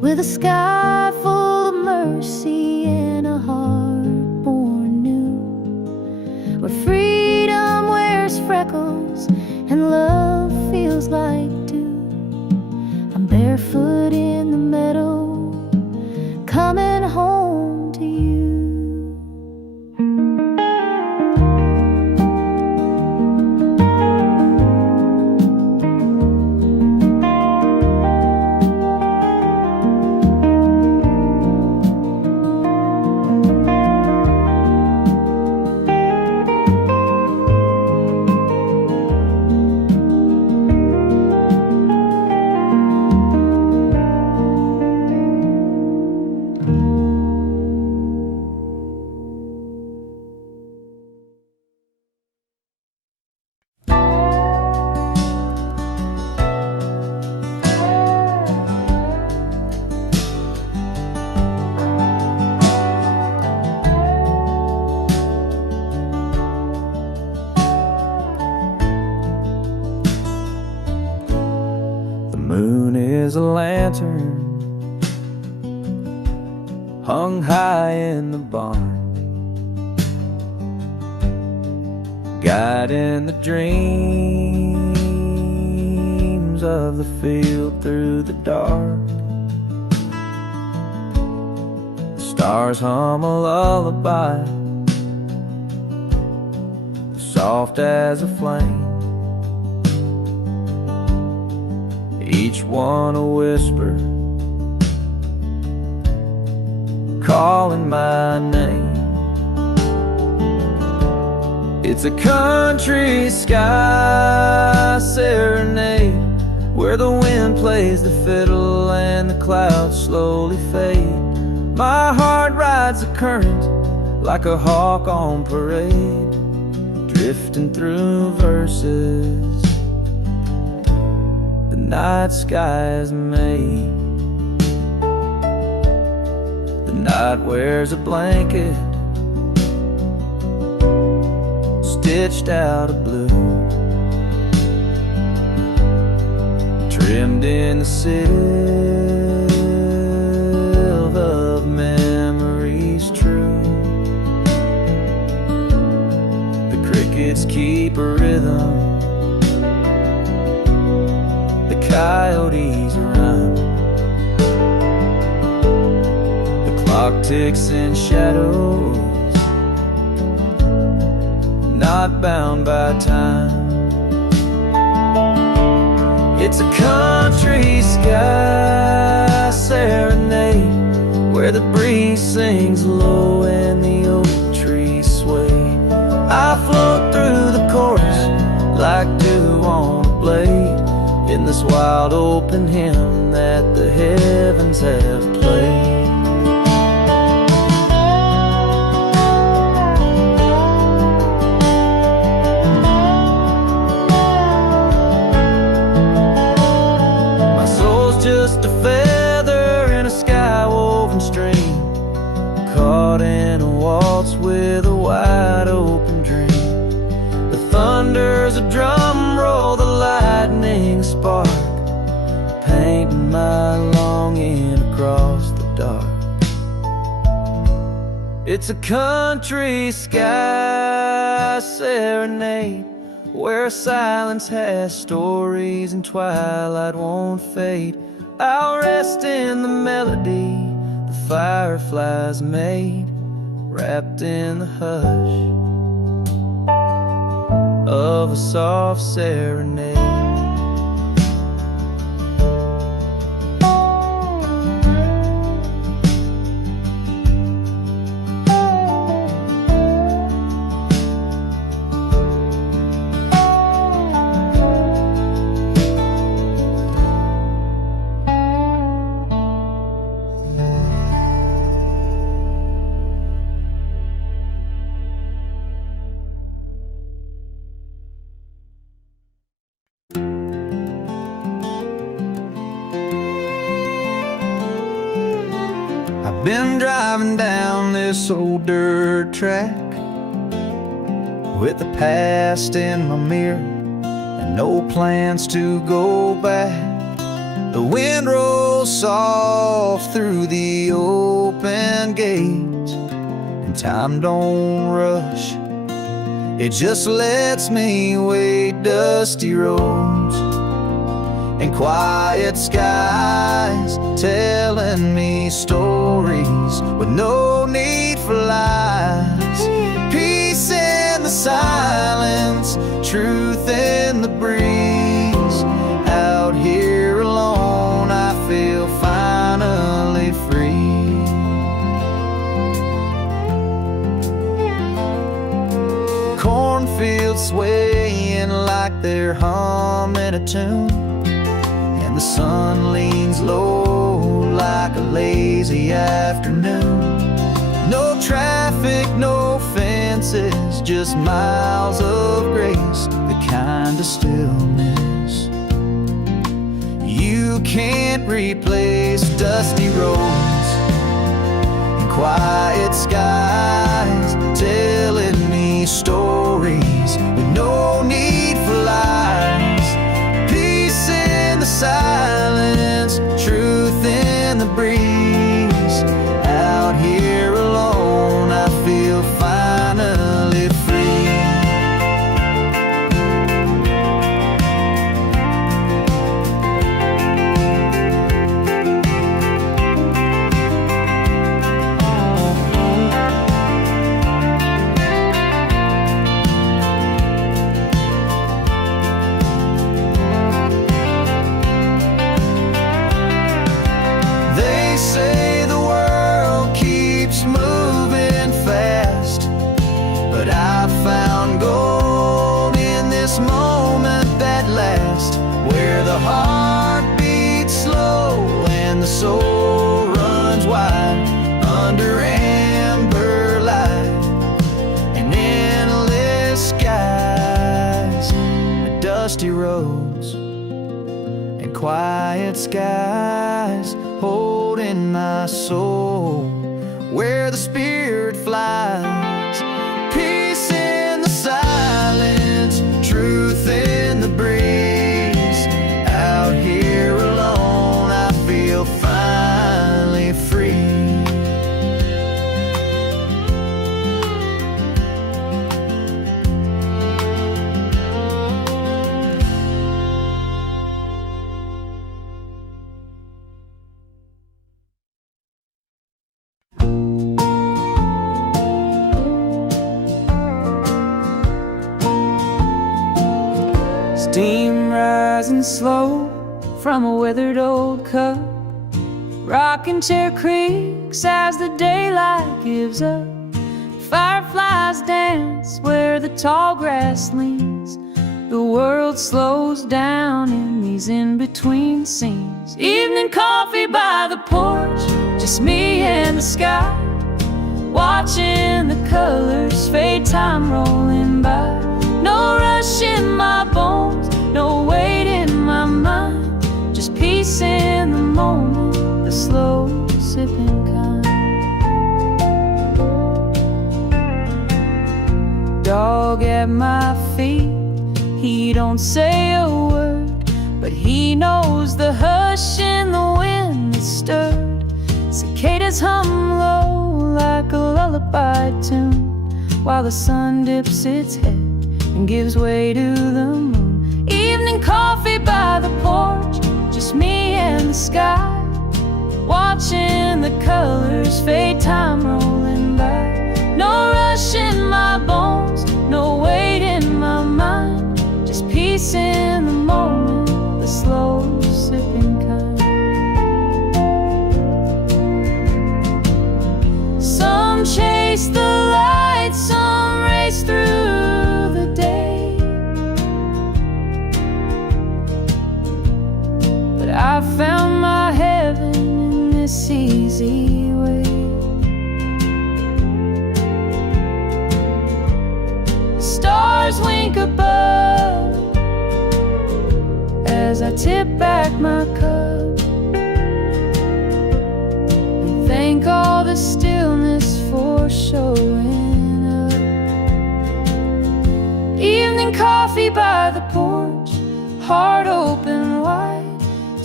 with a sky full of mercy and a heart born new, where freedom wears freckles and love feels like dew. I'm barefoot in the meadow, coming home to you. Is a lantern hung high in the barn, guiding the dreams of the field through the dark. The stars hum a lullaby, soft as a flame, each one a whisper, calling my name. It's a country sky serenade, where the wind plays the fiddle and the clouds slowly fade. My heart rides the current like a hawk on parade, drifting through verses night sky is made. The night wears a blanket stitched out of blue, trimmed in the silver of memories true. The crickets keep a rhythm, coyotes run, the clock ticks in shadows, not bound by time. It's a country sky serenade, where the breeze sings low and the oak trees sway. I float through the chorus like dew on a blade, in this wild open hymn that the heavens have played. My soul's just a feather in a sky-woven stream, caught in a waltz with a wide open dream. The thunder's a drum roll, the lightning spark, painting my longing across the dark. It's a country sky serenade, where silence has stories and twilight won't fade. I'll rest in the melody the fireflies made, wrapped in the hush of a soft serenade. Been driving down this old dirt track with the past in my mirror and no plans to go back. The wind rolls soft through the open gate, and time don't rush, it just lets me wait. Dusty roads and quiet skies telling me stories with no need for lies. Peace in the silence, truth in the breeze. Out here alone, I feel finally free. Cornfields swaying like they're humming a tune, and the sun leans low like a lazy afternoon. No traffic, no fences, just miles of grace, the kind of stillness you can't replace. Dusty roads and quiet skies telling me stories with no need for lies. Peace in the silence, truth in the breeze. Out here alone, I feel finally free. They say the world keeps moving fast, but I found gold in this moment that lasts, where the heart beats slow and the soul runs wide under amber light and endless skies. Dusty roads and quiet skies holding my soul where the spirit flies. Peace in the silence, truth in the breeze. Out here alone, I feel finally free. Steam rising slow from a withered old cup, rocking chair creaks as the daylight gives up. Fireflies dance where the tall grass leans. The world slows down in these in-between scenes. Evening coffee by the porch, just me and the sky, watching the colors fade, time rolling by. No rush in my bones, no weight in my mind, just peace in the moment, the slow sipping kind. Dog at my feet, he don't say a word, but he knows the hush in the wind that stirred. Cicadas hum low like a lullaby tune, while the sun dips its head and gives way to the moon. Evening coffee by the porch, just me and the sky, watching the colors fade, time rolling by. No rush in my bones, no weight in my mind, just peace in the moment, the slow sipping kind. Some chase the light, some race through the day, but I found my heaven in this easy way. The stars wink above as I tip back my cup and thank all the stillness for showing up. Evening coffee by the porch, heart open wide,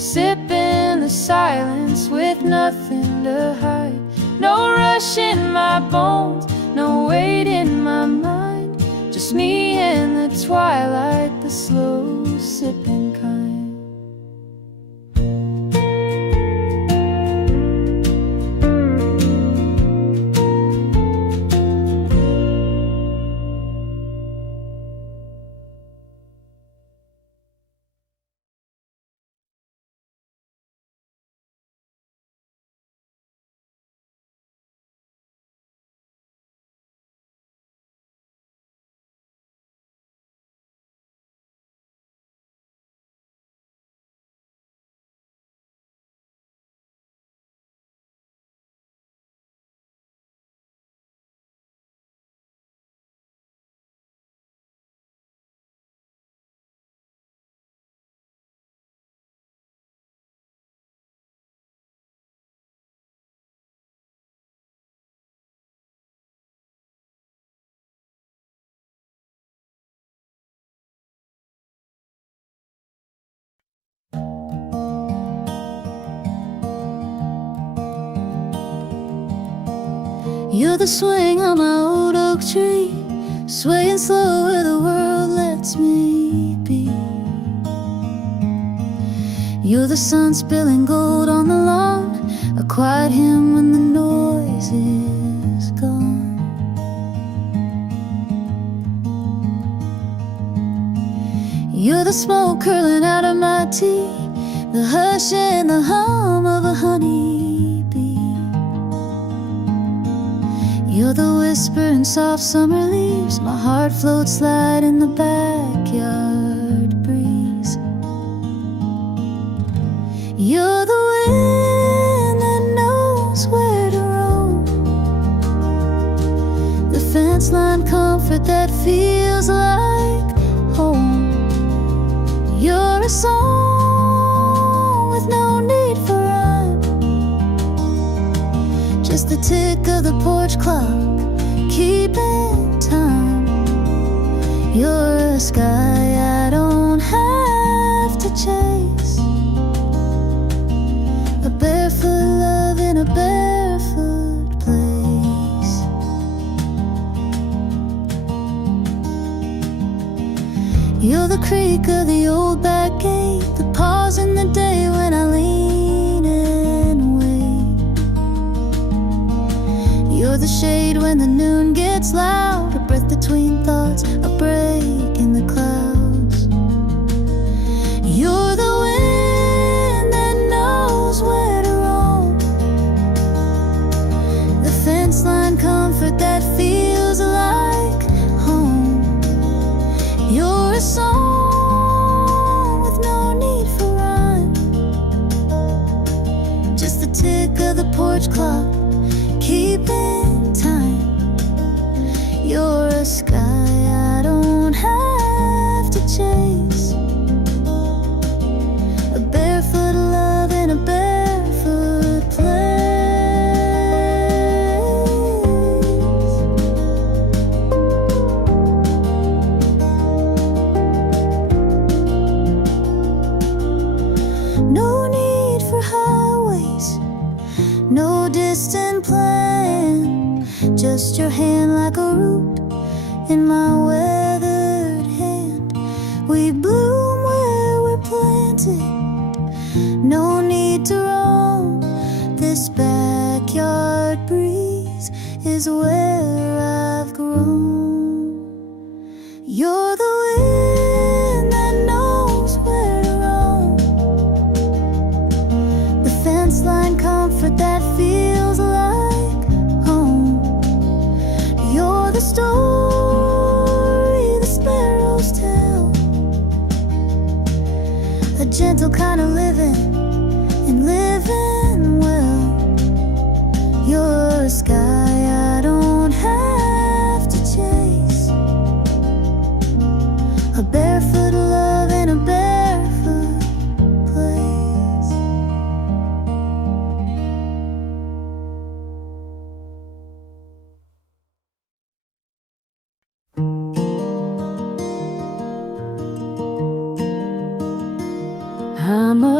sipping the silence with nothing to hide. No rush in my bones, no weight in my mind, just me in the twilight, the slow sipping kind. You're the swing on my old oak tree, swaying slow where the world lets me be. You're the sun spilling gold on the lawn, a quiet hymn when the noise is gone. You're the smoke curling out of my tea, the hush and the hum of a honeybee. You're the whisper in soft summer leaves, my heart floats light in the backyard breeze. You're the wind that knows where to roam, the fence line comfort that feels like home. You're a song with no need for rhyme, just the tick of the porch clock, keeping time. You're a sky I don't have to chase, a barefoot love in a barefoot place. You're the creak of the old back gate, the pause in the day when I lean and wait. You're the shade when the noon gets loud, a breath between thoughts, a break in the clouds. You're the wind that knows where to roam, the fence line comfort that feels like home. You're a song with no need for rhyme, just the tick of the porch clock, keeping time. You're a sky I don't have to chase, a barefoot love in a barefoot place. No need for highways, no distant plan, just your hand like a root in my weathered hand. We bloom where we're planted, no need to roam, this backyard breeze is where I've grown. You're the wind that knows where to roam, the fence line comfort that feels like home. You're the story the sparrows tell, a gentle kind of living and living well. You're a sky I don't have to chase,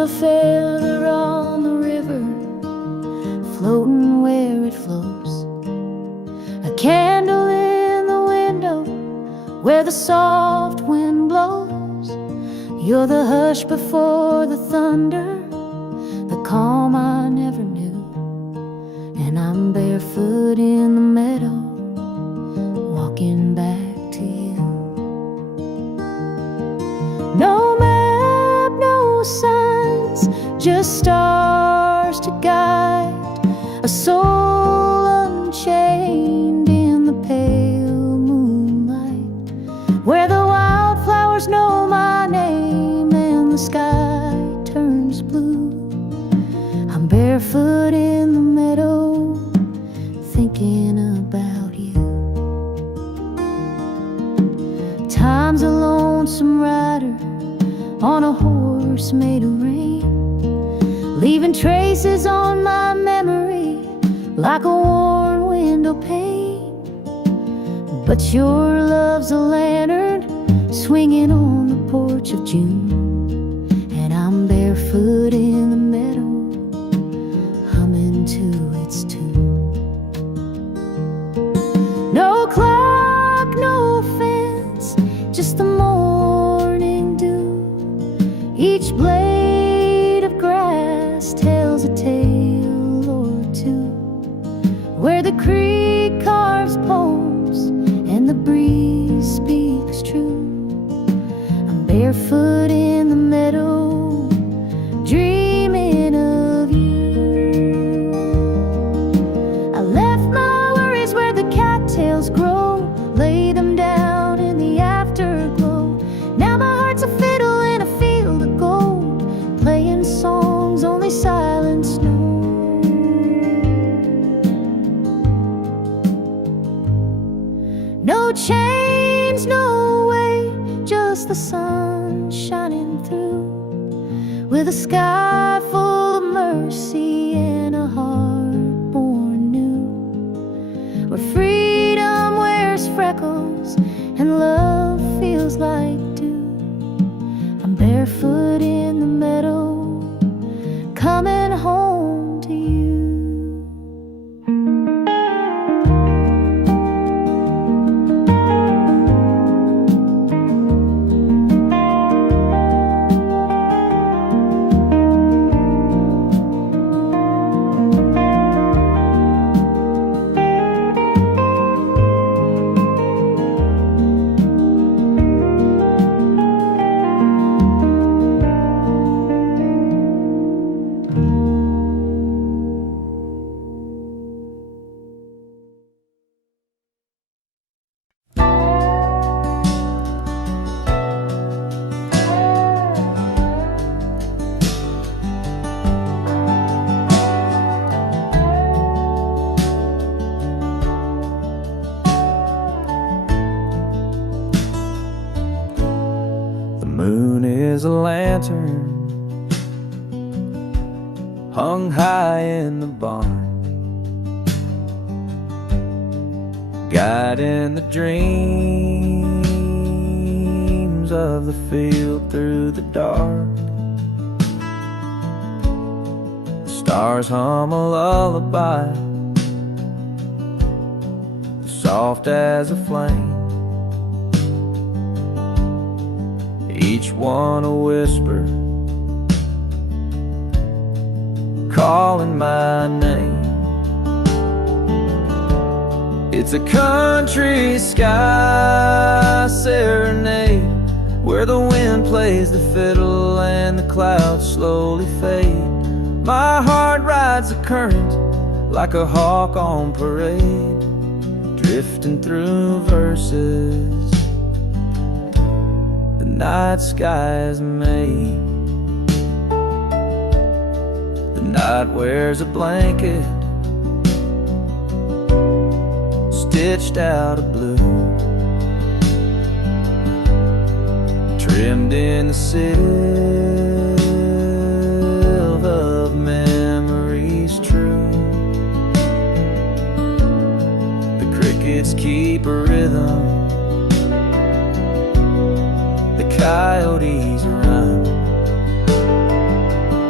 a feather on the river, floating where it flows. A candle in the window where the soft wind blows. You're the hush before the thunder, the calm I never knew. And I'm barefoot in the meadow, walking back to you. No map, no signs, just stars to guide a soul unchained in the pale moonlight, where the wildflowers know my name and the sky turns blue. I'm barefoot in the meadow, thinking about you. Time's a lonesome rider on a horse made of rain, leaving traces on my memory like a worn window pane. But your love's a lantern swinging on the porch of June, and I'm barefoot in the meadow, humming to its tune. No clock, no fence, just the morning dew. Each blade of grass tells a tale or two, where the creek carves poems and the breeze speaks true. I'm barefoot in the meadow, dreaming of you. I left my worries where the cattails grow, lay them down in the afterglow. Now my heart's a fiddle in a field of gold, playing songs only silence knows. No chains, no way, just the sun shining through, with a sky full of mercy and a heart born new, where freedom wears freckles and love feels like dew. I'm barefoot in the meadow, coming home to you. Is a lantern hung high in the barn, guiding the dreams of the field through the dark. The stars hum a lullaby, soft as a flame, each one a whisper, calling my name. It's a country sky serenade, where the wind plays the fiddle and the clouds slowly fade. My heart rides the current like a hawk on parade, drifting through verses the night sky's made. The night wears a blanket stitched out of blue, trimmed in the silver of memories true. The crickets keep a rhythm, the coyotes run,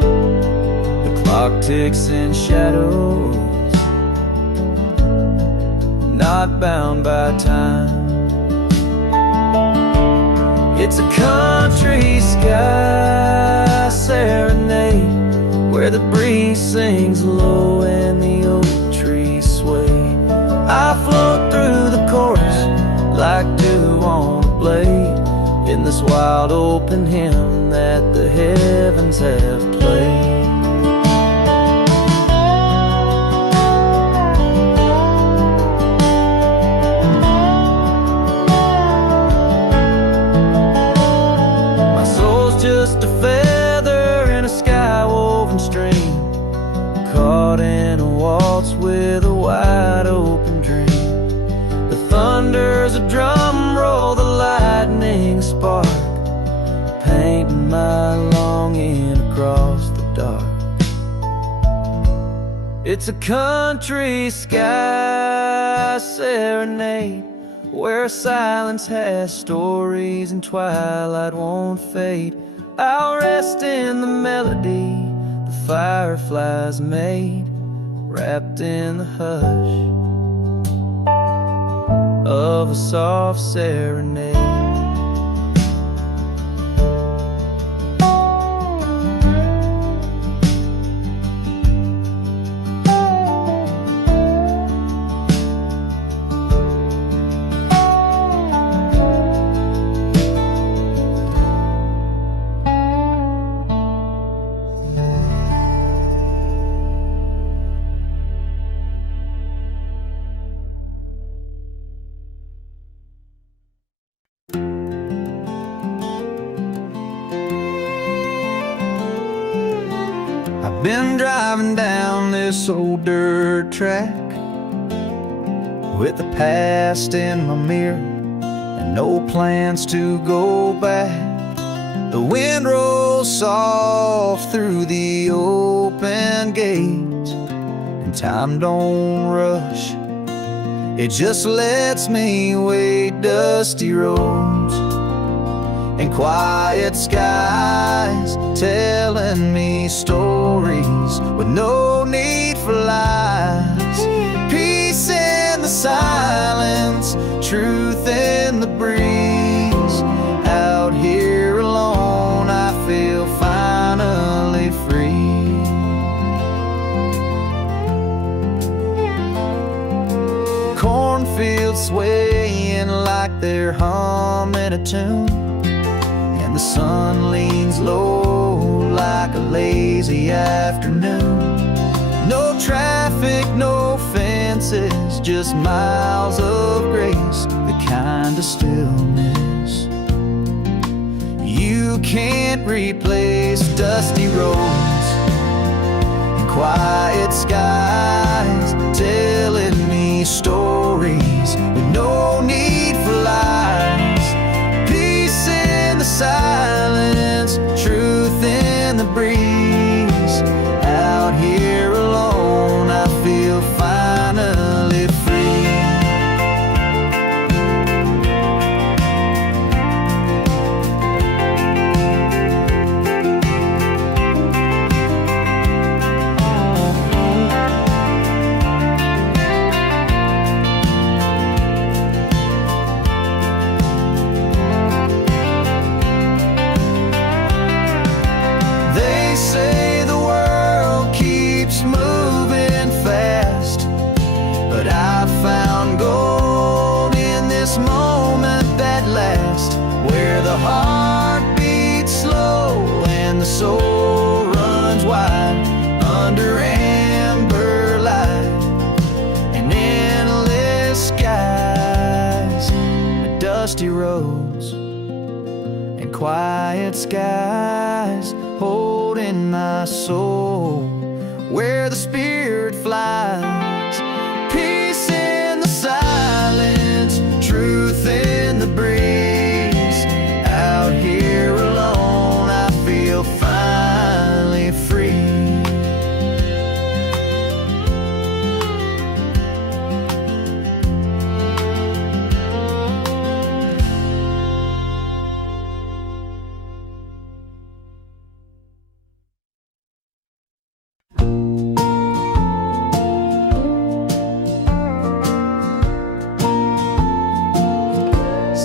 clock ticks in shadows, not bound by time. It's a country sky serenade, where the breeze sings low and the oak trees sway. I float through the chorus like dew on a blade, in this wild open hymn that the heavens have played. My soul's just a feather in a sky-woven stream, caught in a waltz with a wide open dream. The thunder's a drum roll, the lightning spark, painting my longing across the dark. It's a country sky serenade, where silence has stories and twilight won't fade. I'll rest in the melody the fireflies made, wrapped in the hush of a soft serenade. Been driving down this old dirt track with the past in my mirror and no plans to go back. The wind rolls soft through the open gates, and time don't rush, it just lets me wade dusty roads and quiet skies, telling me stories with no need for lies. Peace in the silence, truth in the breeze. Out here alone, I feel finally free. Cornfields swaying like they're humming a tune, the sun leans low like a lazy afternoon. No traffic, no fences, just miles of grace, the kind of stillness you can't replace. Dusty roads and quiet skies, telling me stories with no need for lies. Silence, truth in the breeze. Out here alone, I feel finally free. The heart beats slow and the soul runs wide under amber light and endless skies, dusty roads and quiet skies, holding my soul where the spirit flies. Peace in the silence, truth in the breeze. Out here alone, I feel finally free.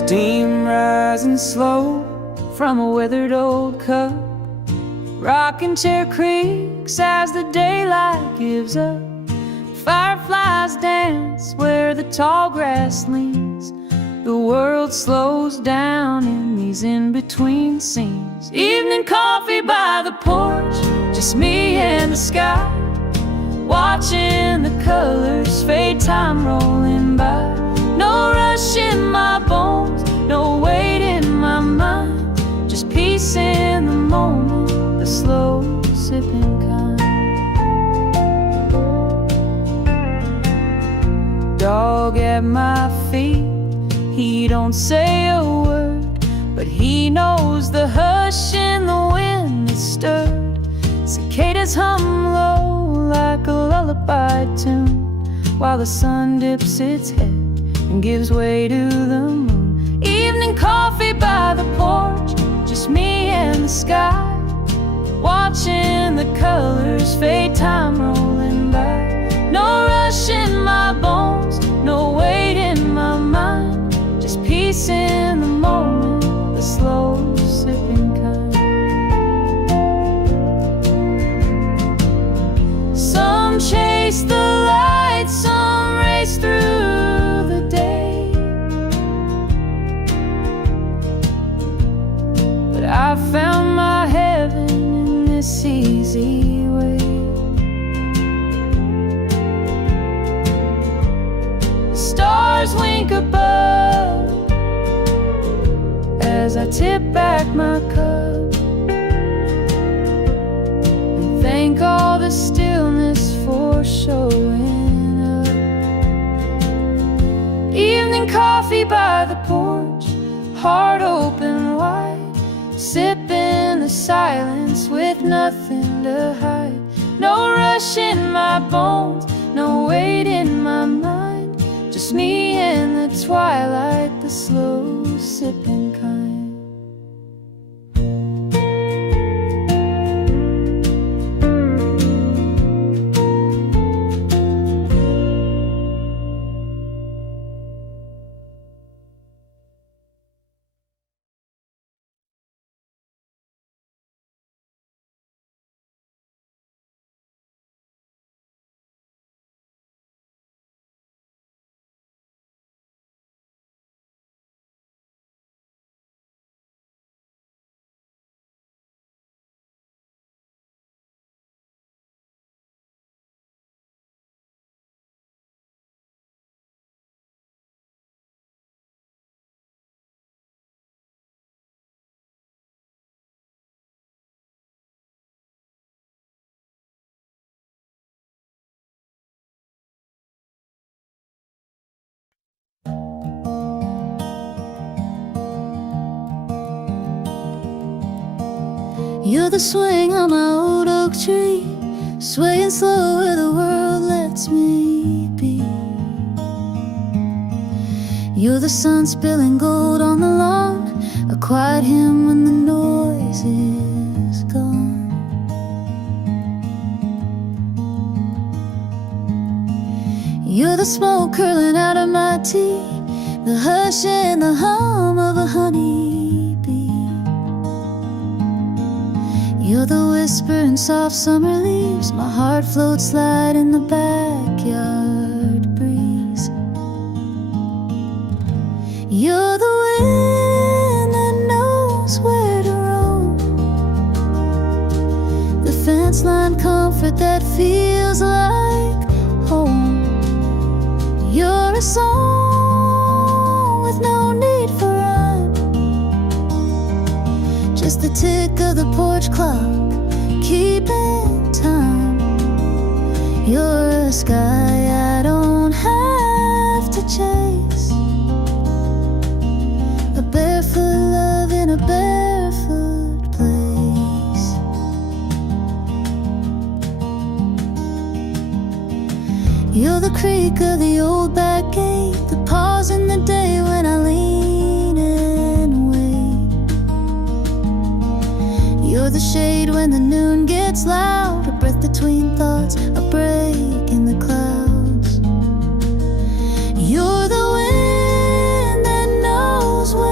Steam rising slow from a withered old cup. Rocking chair creaks as the daylight gives up. Fireflies dance where the tall grass leans. The world slows down in these in-between scenes. Evening coffee by the porch, just me and the sky, watching the colors fade, time rolling by. No rush in my bones, no weight in my mind, just peace in the moment, the slow sipping kind. Dog at my feet, he don't say a word, but he knows the hush in the wind is stirred. Cicadas hum low like a lullaby tune, while the sun dips its head and gives way to the moon. Evening coffee by the porch, just me and the sky, watching the colors fade, time rolling by. No rush in my bones, no weight in my mind, just peace in the moment, the slow sipping kind. Some chase the light, some race through the day, but I found my heaven in this easy way. Stars wink above as I tip back my cup and thank all the stillness for showing up. Evening coffee by the porch, heart open wide, sipping the silence with nothing to hide. No rush in my bones, no weight in my mind, just me in the twilight, the slow sipping kind. You're the swing on my old oak tree, swaying slow where the world lets me be. You're the sun spilling gold on the lawn, a quiet hymn when the noise is gone. You're the smoke curling out of my tea, the hush and the hum of a honeybee. You're the whisper in soft summer leaves, my heart floats light in the backyard breeze. You're the wind that knows where to roam, the fence line comfort that feels like home. You're a song with no need for rhyme, just the tick of the porch clock keeping time. You're a sky I don't have to chase, a barefoot love in a barefoot place. You're the creak of the old back gate, the pause in the day when I lean and wait. You're the shade when the noon gets loud, a breath between thoughts, a break in the clouds. You're the wind that knows where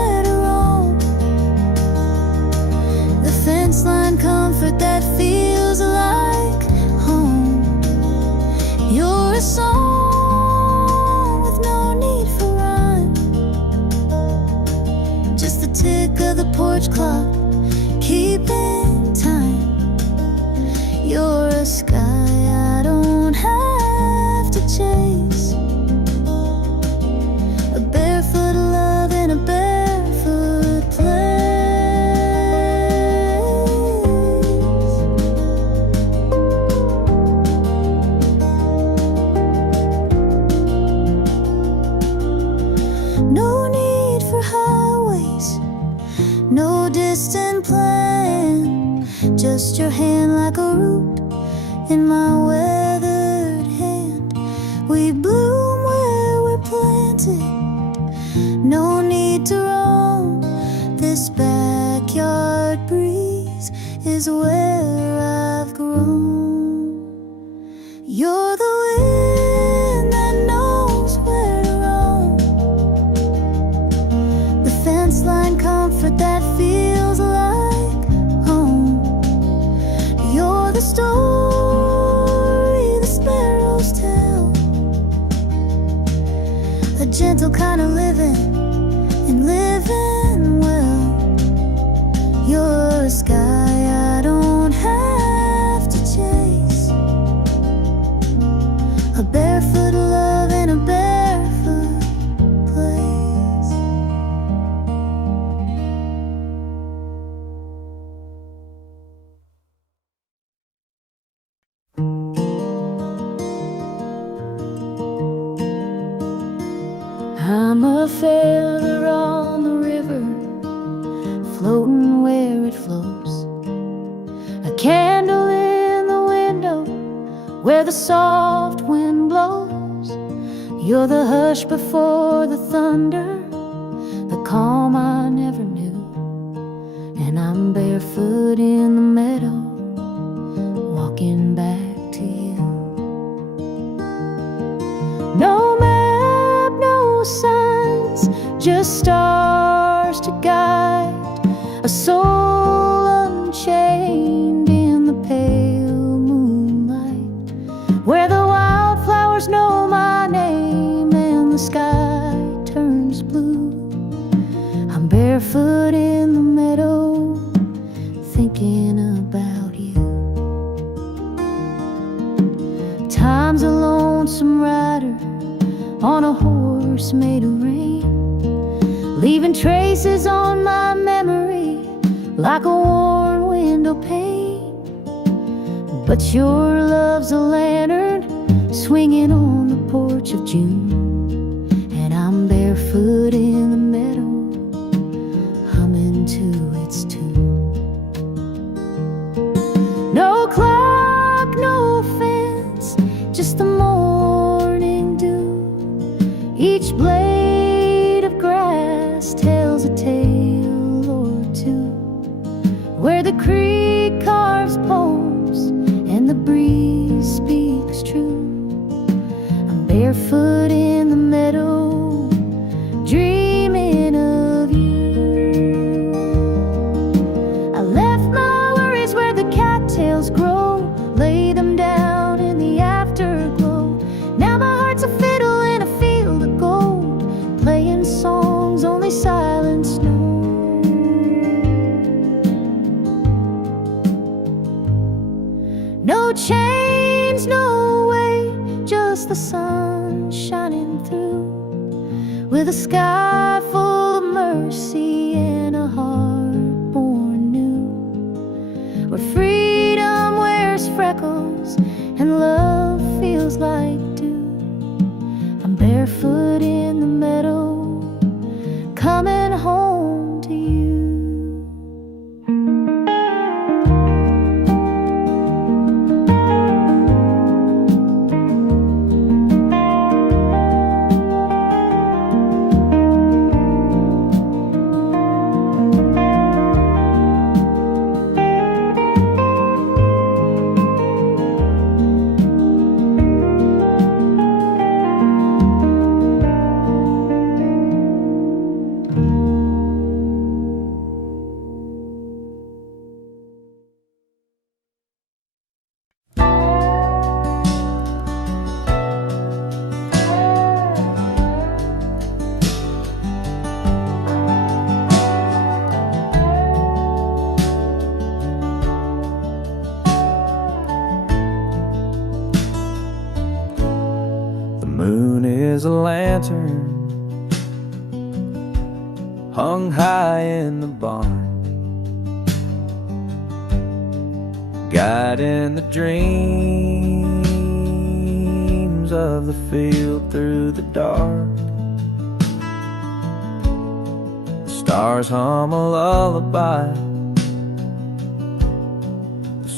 your hand like a root in my weathered hand. We bloom where we're planted, no need to roam. This backyard breeze is where I've grown. You're the wind that knows where to roam, the fence line comfort that feels like home. You're the story the sparrows tell, a gentle kind of living and living well. You're a sky I don't have to chase, a barefoot love in a barefoot place. I'm a feather on the river, floating where it flows, a candle in the window where the soft wind blows. You're the hush before the thunder, the calm I never knew. And I'm barefoot in the meadow, walking back to you. No map, no signs, just stars to guide a soul unchained in the pale moonlight, where the wildflowers know my name and the sky turns blue. I'm barefoot in the meadow, thinking about you. Time's a lonesome rider on a horse made of rain, leaving traces on my memory like a worn window pane. But your love's a lantern swinging on the porch of June, and I'm barefoot in the meadow, humming to its tune. No clock, no fence, just the morning dew. Each blade of grass tells a tale or two, where the creek carves poems and the breeze speaks true. I'm barefoot in the meadow, dreaming of you. I left my worries where the cattails grow, lay them down in the afterglow. Now my heart's a fiddle in a field of gold, playing songs only silence knows. No chains, no weight, just the sun shining through, with a sky full of mercy and a heart born new, where freedom wears freckles and love feels like dew. I'm barefoot in the meadow, coming home to you. Is a lantern hung high in the barn, guiding the dreams of the field through the dark. The stars hum a lullaby, the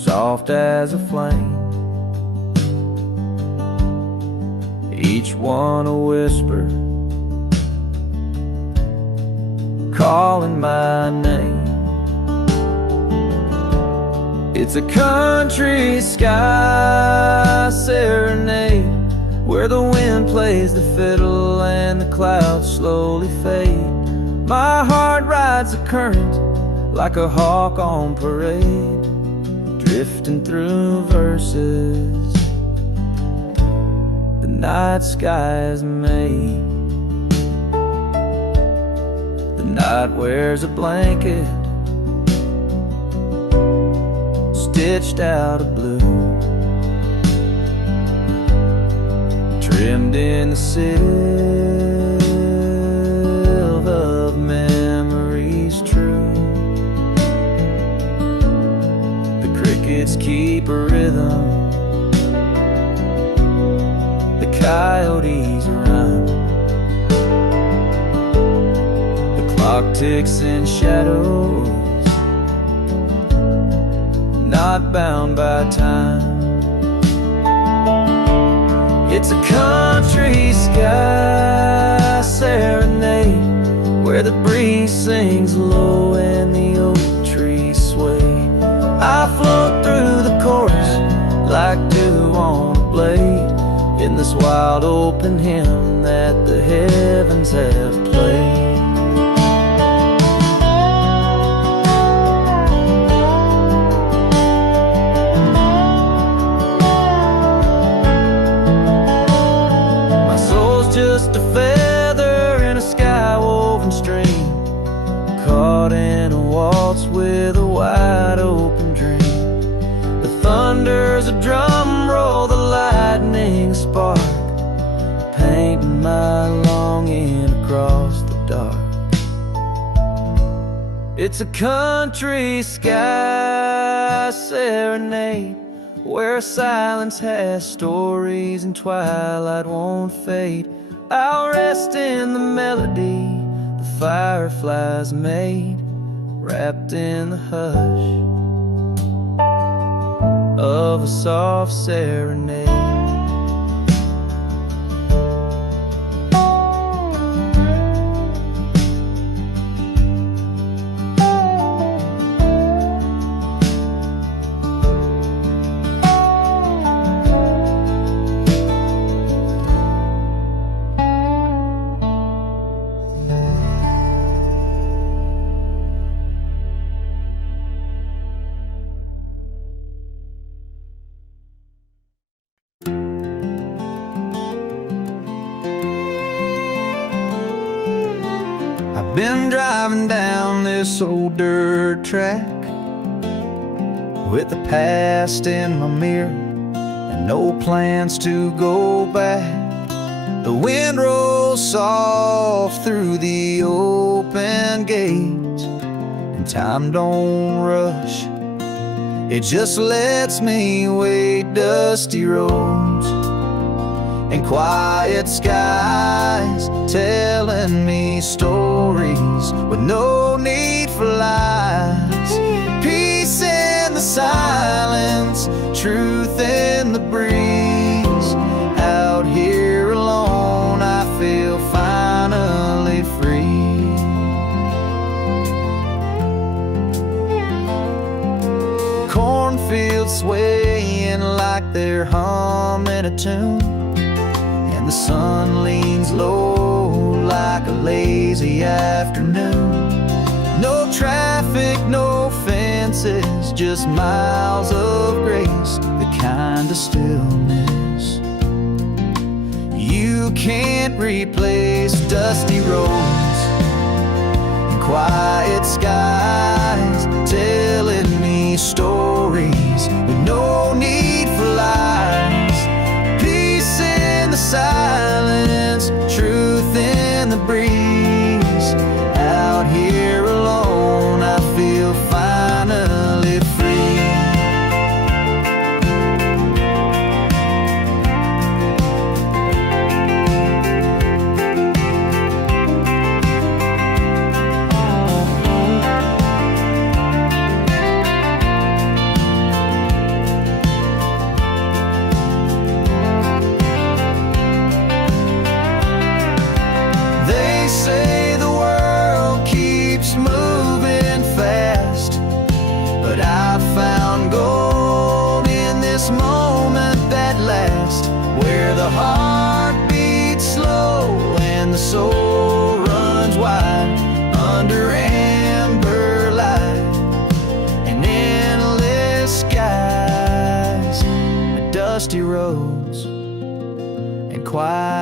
soft as a flame, each one a whisper, calling my name. It's a country sky serenade, where the wind plays the fiddle and the clouds slowly fade. My heart rides the current like a hawk on parade, drifting through verses the night sky is made. The night wears a blanket stitched out of blue, trimmed in the silver of memories true. The crickets keep a rhythm, the coyotes run, the clock ticks in shadows, not bound by time. It's a country sky serenade, where the breeze sings low and the oak trees sway. I float through the chorus like dew on a blade, in this wild open hymn that the heavens have played. Just a feather in a sky-woven stream, caught in a waltz with a wide open dream. The thunder's a drum roll, the lightning spark, painting my longing across the dark. It's a country sky serenade, where silence has stories and twilight won't fade. I'll rest in the melody the fireflies made, wrapped in the hush of a soft serenade. Been driving down this old dirt track with the past in my mirror and no plans to go back. The wind rolls soft through the open gate, and time don't rush, it just lets me wait. Dusty roads and quiet skies telling me stories with no need for lies. Peace in the silence, truth in the breeze. Out here alone, I feel finally free. Cornfields swaying like they're humming a tune, the sun leans low like a lazy afternoon. No traffic, no fences, just miles of grace, the kind of stillness you can't replace. Dusty roads and quiet skies telling me stories with no need for lies. Peace in the silence, truth in the breeze. Out here alone, I feel finally free.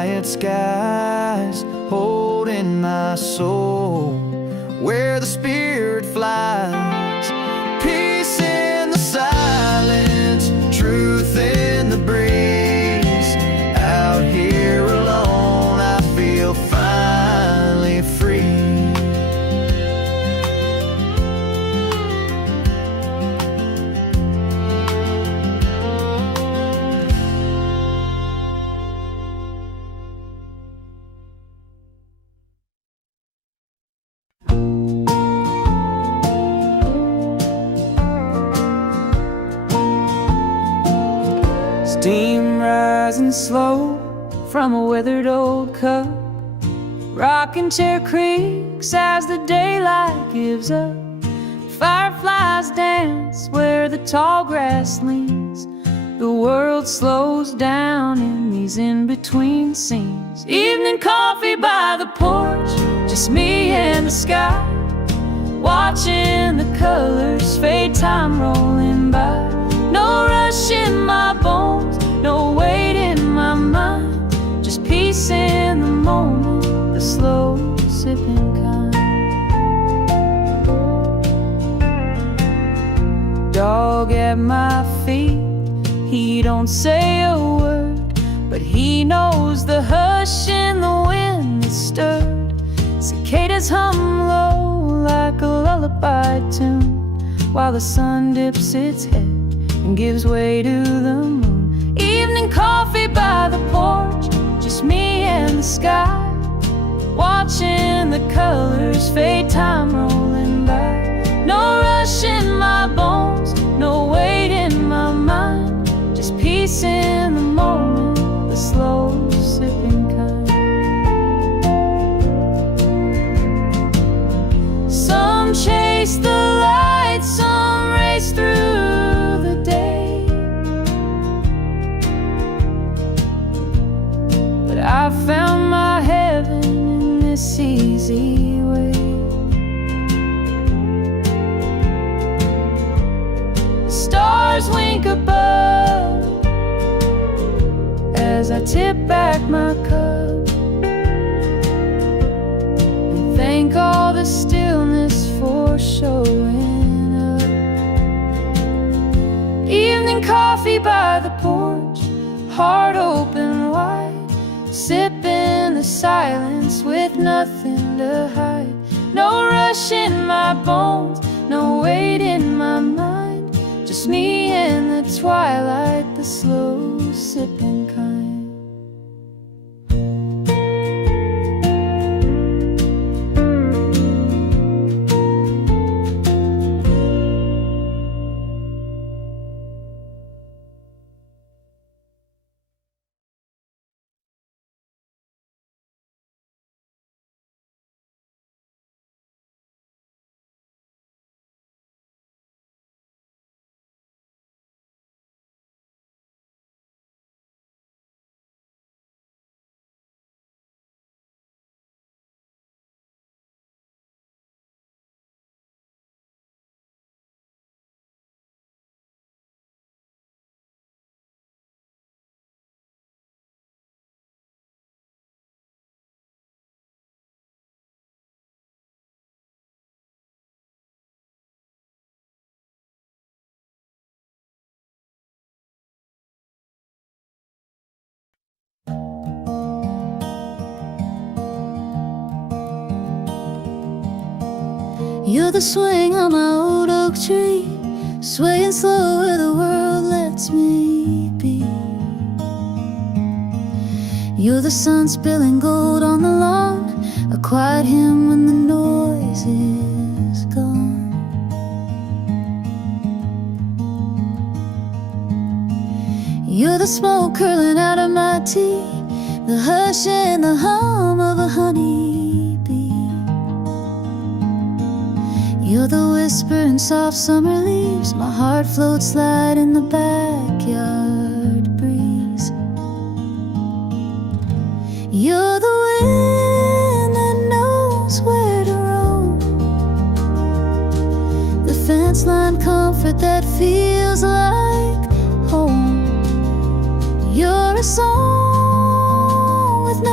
quiet skies holding my soul, where the spirit flies. Peace in the silence, truth in the breeze. Out here alone, I feel finally free. Steam rising slow from a weathered old cup, rocking chair creaks as the daylight gives up. Fireflies dance where the tall grass leans. The world slows down in these in-between scenes. Evening coffee by the porch, just me and the sky, watching the colors fade, time rolling by. No rush in my bones, no weight in my mind, just peace in the moment, the slow sipping kind. Dog at my feet, he don't say a word, but he knows the hush in the wind that stirred. Cicadas hum low like a lullaby tune, while the sun dips its head and gives way to the moon. Evening coffee by the porch, just me and the sky, watching the colors fade, time rolling by. No rush in my bones, no weight in my mind, just peace in the moment, the slow sipping kind. Some chase the light, some race through the day, but I found my heaven in this easy way. The stars wink above as I tip back my cup and thank all the stillness for showing up. Evening coffee by the porch, heart open wide, sipping the silence with nothing to hide. No rush in my bones, no weight in my mind, just me in the twilight, the slow sipping kind. You're the swing on my old oak tree, swaying slow where the world lets me be. You're the sun spilling gold on the lawn, a quiet hymn when the noise is gone. You're the smoke curling out of my tea, the hush and the hum of a honeybee. You're the whisper in soft summer leaves, my heart floats light in the backyard breeze. You're the wind that knows where to roam, the fence line comfort that feels like home. You're a song with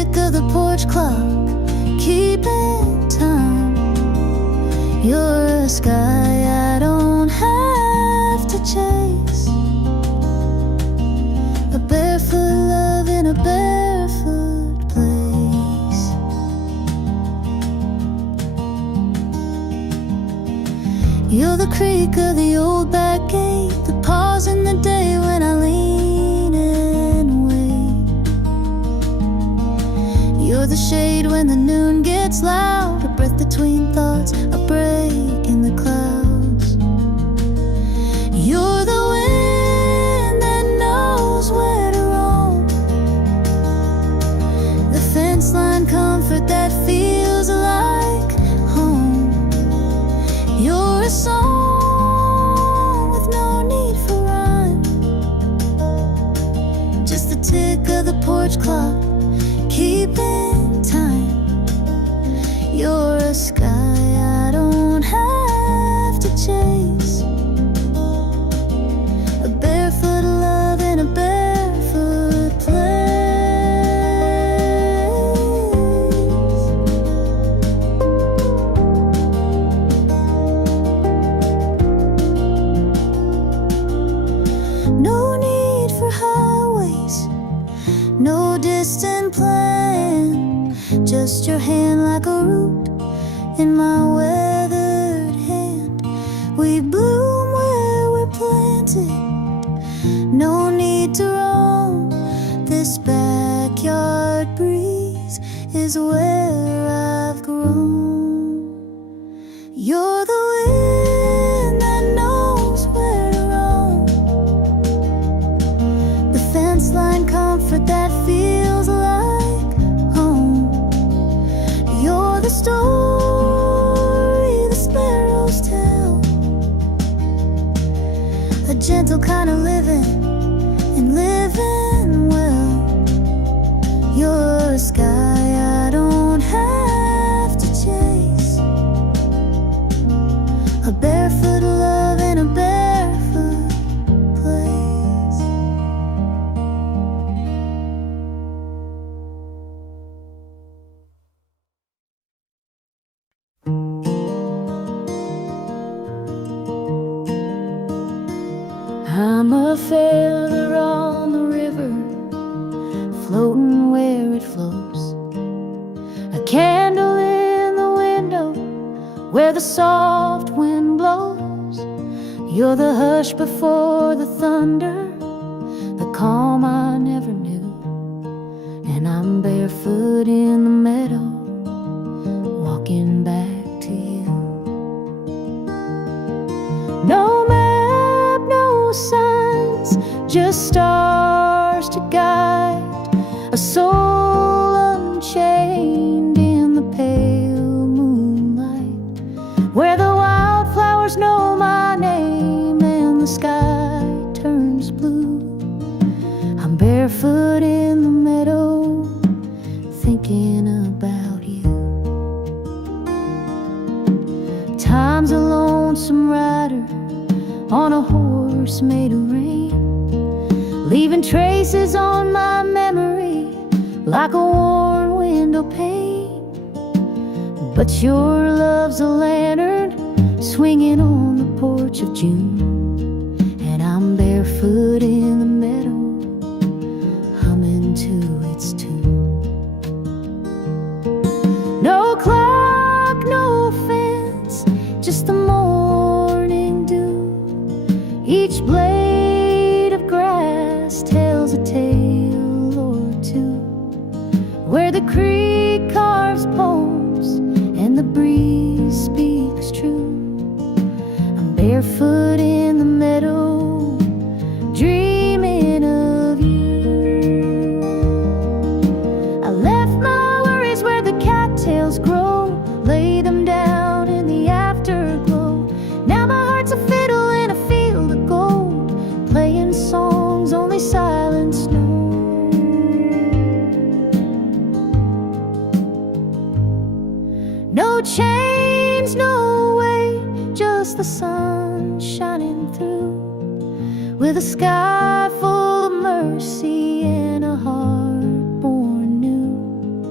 tick of the porch clock, keeping time. You're a sky I don't have to chase, a barefoot love in a barefoot place. You're the creak of the old back gate, the pause in the day when I lean and wait. You're the shade when the noon gets loud, a breath between thoughts, a break in the clouds. You're the wind that knows where to roam, the fence line comfort that feels like home. You're a song with no need for rhyme, just the tick of the porch clock, keeping time. You're a sky I don't have to chase, a barefoot love in a barefoot place. No need for highways, no distant plan, just your hand like a root in my weathered hand. We bloom where we're planted, no need to roam. This backyard breeze is where I've grown. You're the wind that knows where to roam, the fence line comfort that feels like home. You're the story the sparrows tell, a gentle kind of living and living well. You're a sky I don't have to chase, a barefoot love in a barefoot place. I'm a feather on the river, floating where it flows, a candle in the window where the soft wind blows. You're the hush before the thunder, the calm I never knew. And I'm barefoot in the meadow, walking back to you. No map, no signs, just stars to guide a soul unchained in the pale moonlight, where the wildflowers know my name and the sky turns blue. I'm barefoot in the meadow, thinking about you. Time's a lonesome rider on a horse made of rain, leaving traces on my memory like a worn window pane. But your love's a lantern swinging on the porch of June, and I'm barefoot in the meadow, humming to its tune. No clock, no fence, just the morning dew. Each blade of grass tells a tale or two, where the creek carves poems and the breeze speaks true. I'm barefoot in the meadow, dreaming of you. I left my worries where the cattails grow, lay them down in the afterglow. Now my heart's a fiddle in a field of gold, playing songs only silence knows. No chains, no way, just the sun shining through, with a sky full of mercy and a heart born new.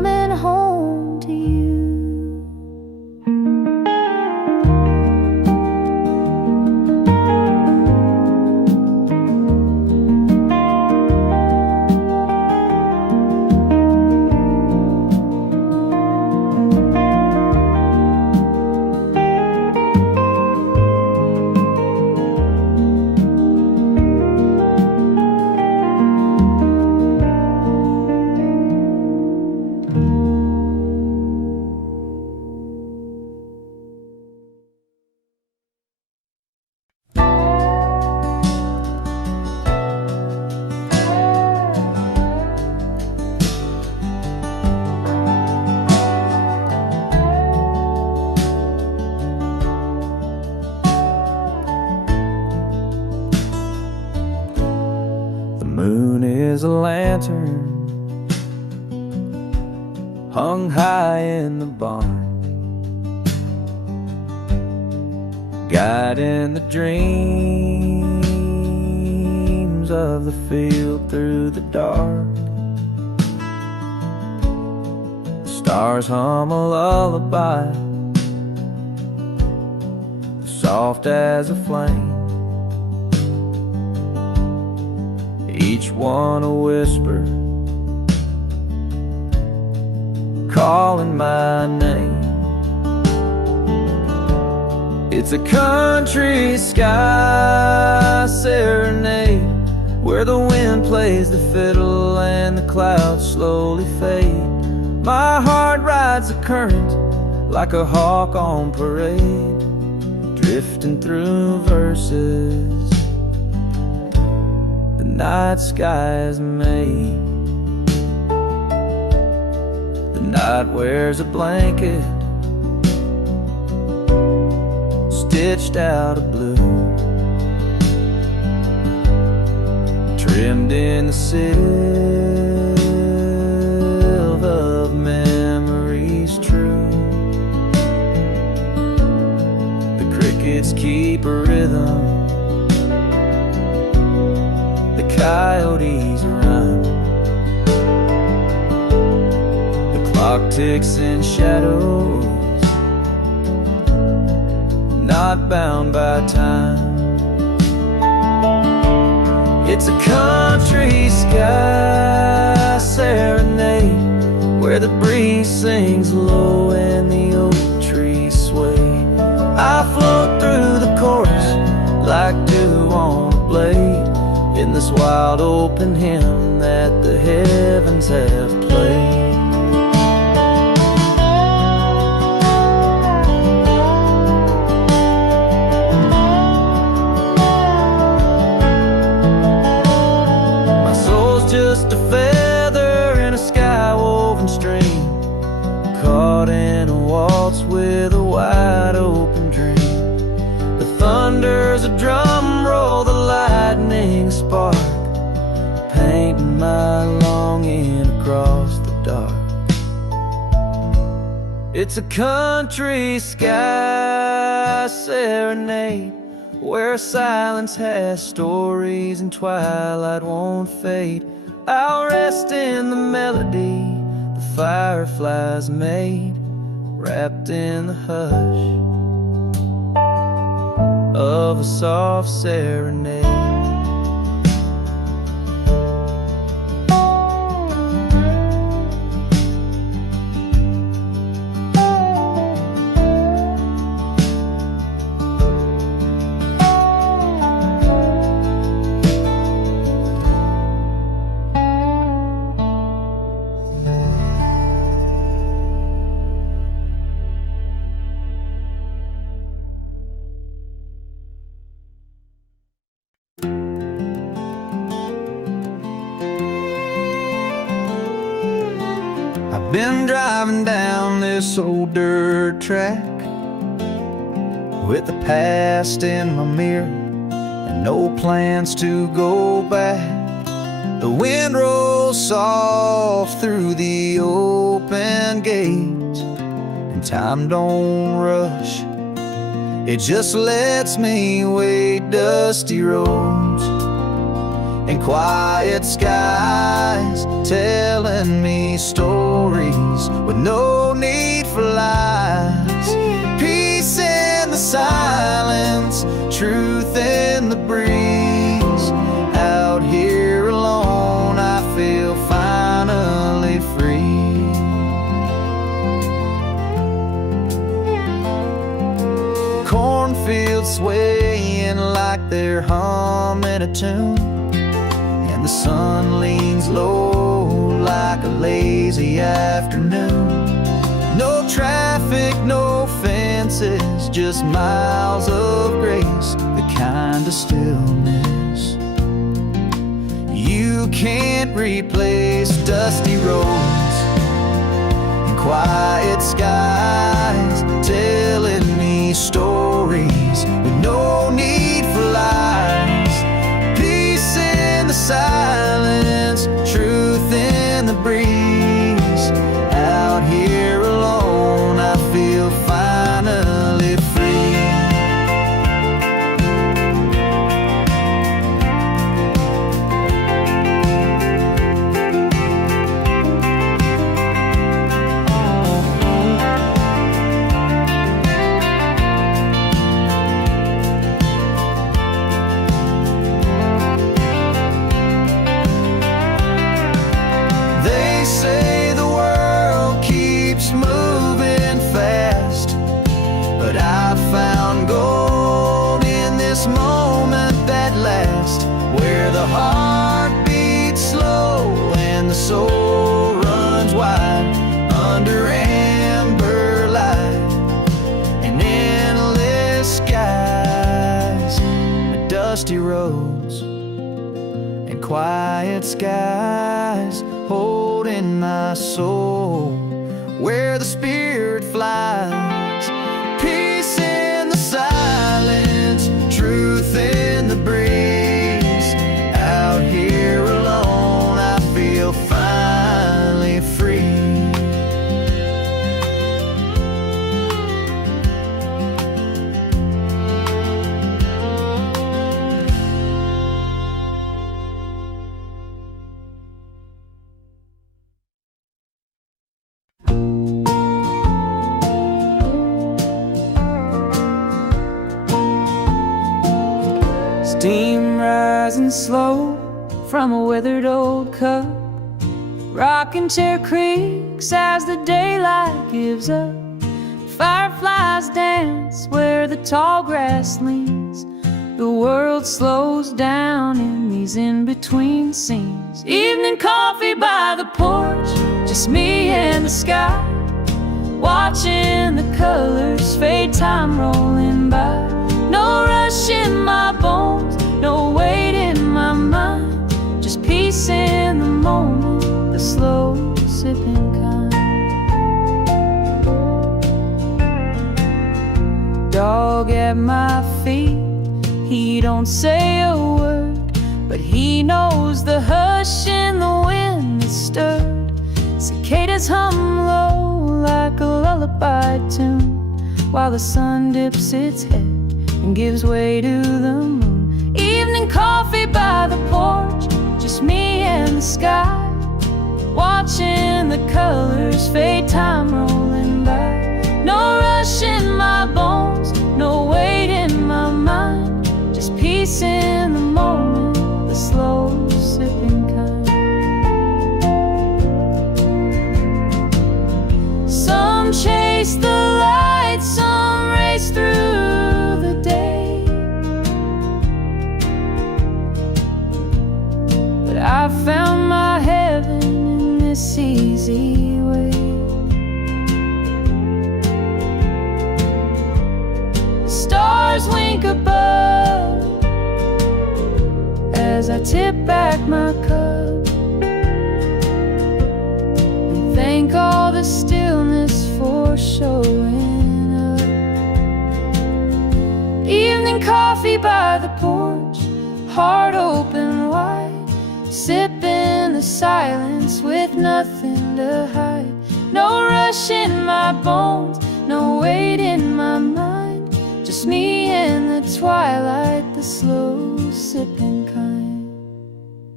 coming home to you. Is a lantern hung high in the barn, guiding the dreams of the field through the dark. The stars hum a lullaby, soft as a flame, each one a whisper, calling my name. It's a country sky serenade, where the wind plays the fiddle and the clouds slowly fade. My heart rides the current like a hawk on parade, drifting through verses the night sky is made. The night wears a blanket stitched out of blue, trimmed in the silver of memories true. The crickets keep a rhythm, the coyotes run, the clock ticks in shadows, not bound by time. It's a country sky serenade, where the breeze sings low and the oak trees sway. I float through the chorus like dew on a blade, in this wild open hymn that the heavens have played. My soul's just a feather in a sky-woven stream, caught in a waltz with a wide open dream. The thunder's a drum roll, the lightning a spark, painting my longing across the dark. It's a country sky serenade, where silence has stories and twilight won't fade. I'll rest in the melody the fireflies made, wrapped in the hush of a soft serenade. Been driving down this old dirt track with the past in my mirror and no plans to go back. The wind rolls soft through the open gate, and time don't rush, it just lets me wade dusty roads. and quiet skies, telling me stories with no need for lies. Peace in the silence, truth in the breeze. Out here alone, I feel finally free. Cornfields swaying like they're humming a tune, and the sun leans low like a lazy afternoon. No traffic, no fences, just miles of grace, the kind of stillness you can't replace. Dusty roads and quiet skies, telling me stories with no need for lies. Peace in the silence, truth in the breeze. Out here alone, I feel finally free. They say the world keeps moving fast, but I found gold in this moment that lasts, where the heart beats slow and the soul runs wide under amber light and endless skies. Dusty roads and quiet skies, holding my soul where the spirit flies. Peace in the silence, truth in the breeze. Out here alone, I feel finally free. Steam rising slow from a withered old cup. Rocking chair creaks as the daylight gives up. Fireflies dance where the tall grass leans. The world slows down in these in-between scenes. Evening coffee by the porch, just me and the sky, watching the colors fade, time rolling by. No rush in my bones, no weight in my mind, just peace in the moment, the slow sipping kind. Dog at my feet, he don't say a word, but he knows the hush in the wind that's stirred. Cicadas hum low like a lullaby tune, while the sun dips its head and gives way to the moon. Evening coffee by the porch, just me and the sky, watching the colors fade, time rolling by. No rush in my bones, no weight in my mind, just peace in the moment, the slow sipping kind. Some chase the light, some race through the day, but I found my heaven in this easy way. Stars wink above as I tip back my cup and thank all the stillness for showing up. Evening coffee by the porch, heart open wide, sipping the silence with nothing to hide. No rush in my bones, no weight in my mind, just me in the twilight, the slow sipping kind.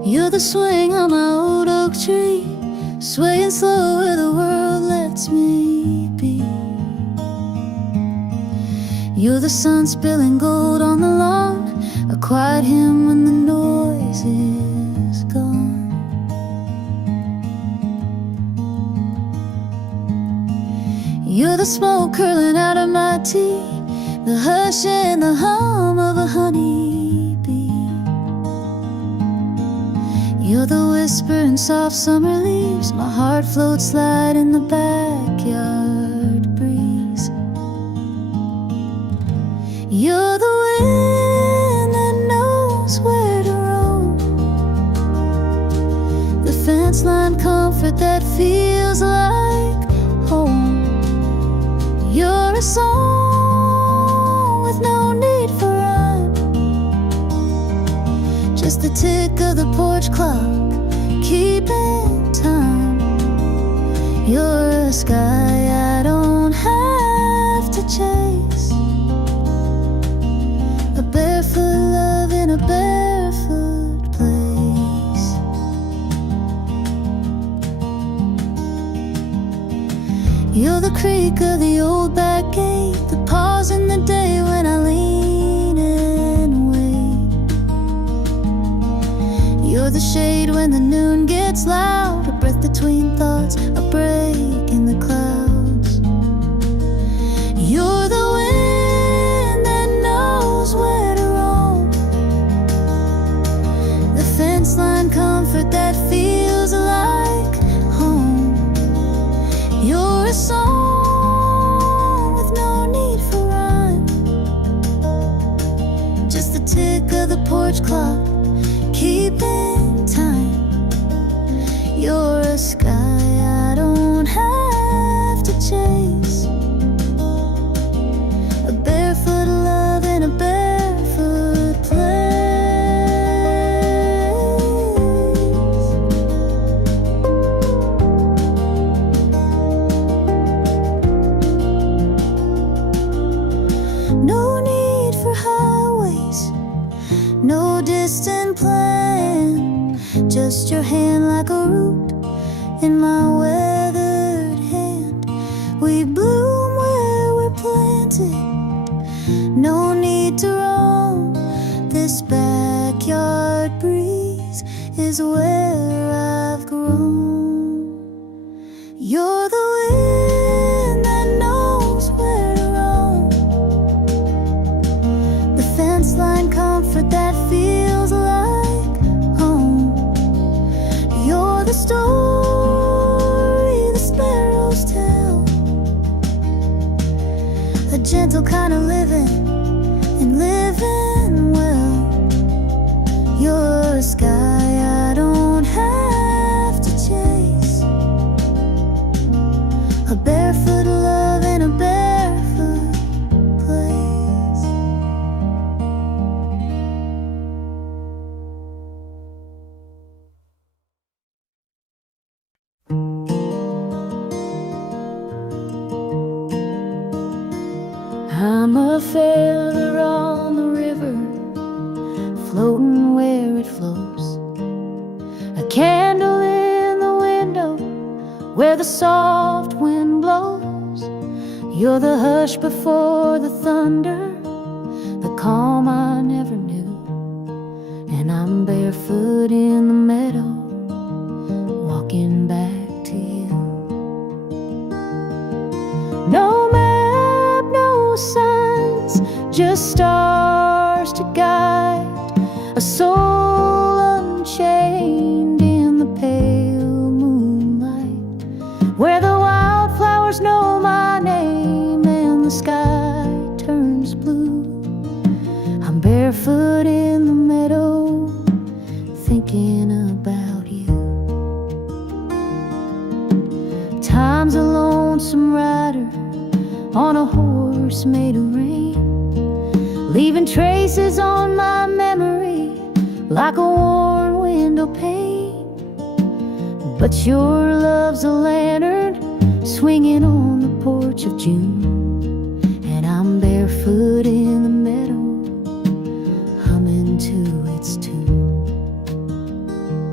You're the swing on my old oak tree, swaying slow where the world lets me be. You're the sun spilling gold on the lawn, a quiet hymn when the noise is gone. You're the smoke curling out of my tea, the hush and the hum of a honeybee. You're the whisper in soft summer leaves, my heart floats light in the backyard breeze. You're the wind that knows where to roam, the fence line comfort that feels like home. You're a song with no need for rhyme, just the tick of the porch clock keeping time. You're a sky I don't have to chase, a barefoot love in a barefoot place. You're the creak of the old back gate, the pause in the day when I lean and wait. You're the shade when the noon gets loud, a breath between thoughts, a break in the clouds. You're the wind that knows where to roam, the fence line comfort that feels like home. You're a song with no need for rhyme, just the tick of the porch clock keeping time. You're a sky I don't have to chase, a barefoot love in a barefoot place. No need for highways, no distant plan, just your hand like a root in my weathered hand. We bloom where we're planted, no need to roam, this backyard breeze is where I've grown. You're the wind that knows where to roam, the fence line comfort that feels like home. You're the story the sparrows tell, a gentle kind of living and living well. You're a sky I don't have to chase, a barefoot love in a barefoot place. I'm a feather on the river, floating where it flows, a candle in the window where the soft wind blows. You're the hush before the thunder, the calm I never knew, and I'm barefoot in the meadow, walking back to you. No map, no signs, just stars to guide a soul unchained in the pale moonlight, where the wildflowers know my name and the sky turns blue. I'm barefoot in the meadow, thinking about you. Time's a lonesome rider on a horse made of rain, leaving traces on my memory like a worn window pane. But your love's a lantern swinging on the porch of June, and I'm barefoot in the meadow, humming to its tune.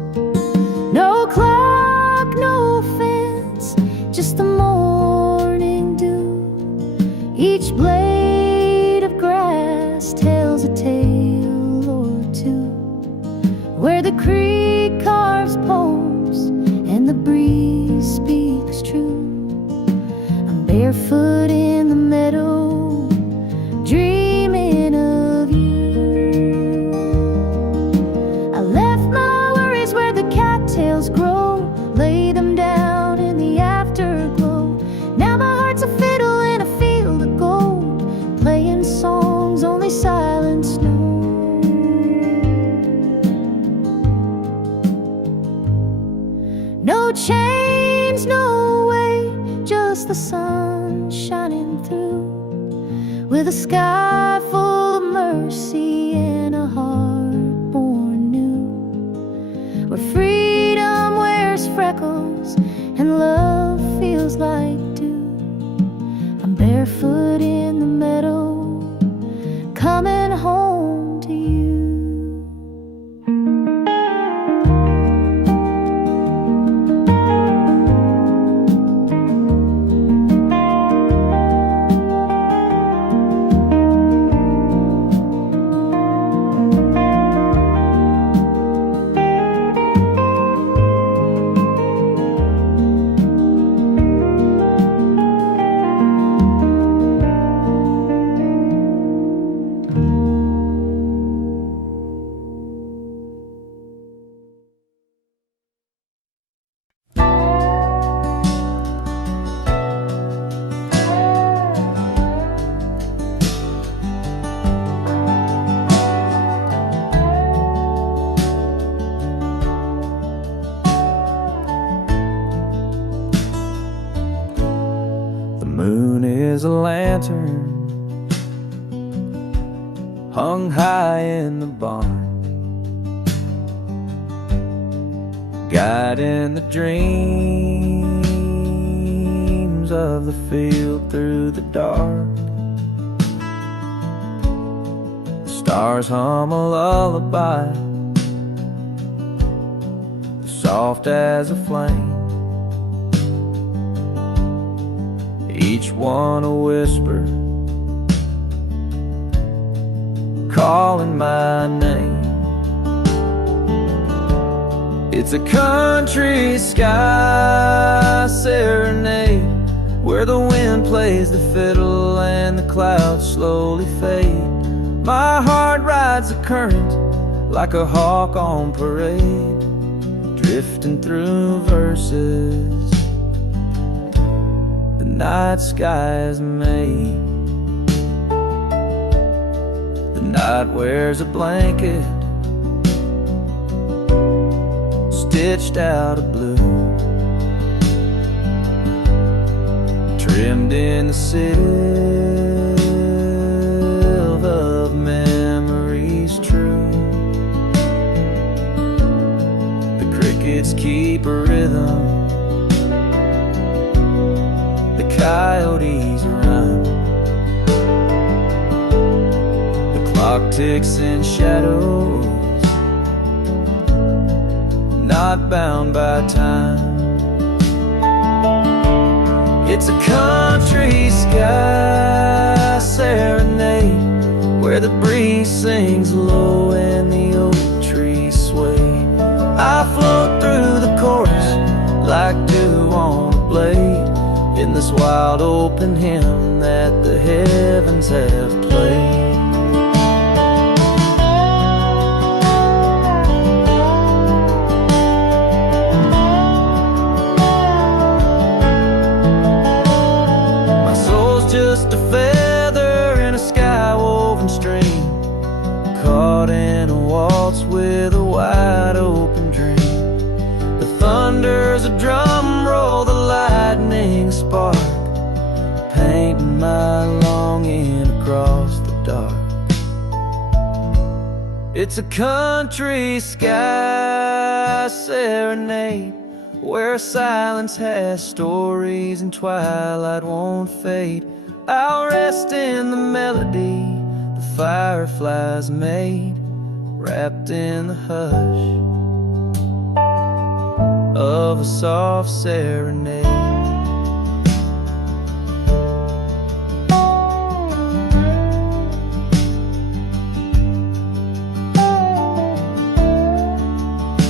creek carves poems and the breeze speaks true. I'm barefoot in the meadow, dreaming of you. I left my worries where the cattails grow, lay them down in the afterglow. Now my heart's a fiddle in a field of gold, playing songs only silence knows. No chains, no way, just the sun shining through, with a sky full of mercy and a heart born new, where freedom wears freckles and love feels like dew. I'm barefoot in the meadow, coming home to you. Is a lantern hung high in the barn, guiding the dreams of the field through the dark. The stars hum a lullaby, soft as a flame, each one a whisper, calling my name. It's a country sky serenade, where the wind plays the fiddle and the clouds slowly fade. My heart rides the current like a hawk on parade, drifting through verses night sky is made. The night wears a blanket stitched out of blue, trimmed in the silk of memories true. The crickets keep a rhythm, coyotes run, the clock ticks in shadows, not bound by time. It's a country sky serenade, where the breeze sings low and the oak trees sway. I float through the chorus like dew on a blade, in this wild open hymn that the heavens have played. My soul's just a feather in a sky-woven stream, caught in a waltz with a wide open dream. The thunder's a drum roll, the lightning spark, painting my longing across the dark. It's a country sky serenade, where silence has stories and twilight won't fade. I'll rest in the melody the fireflies made, wrapped in the hush of a soft serenade.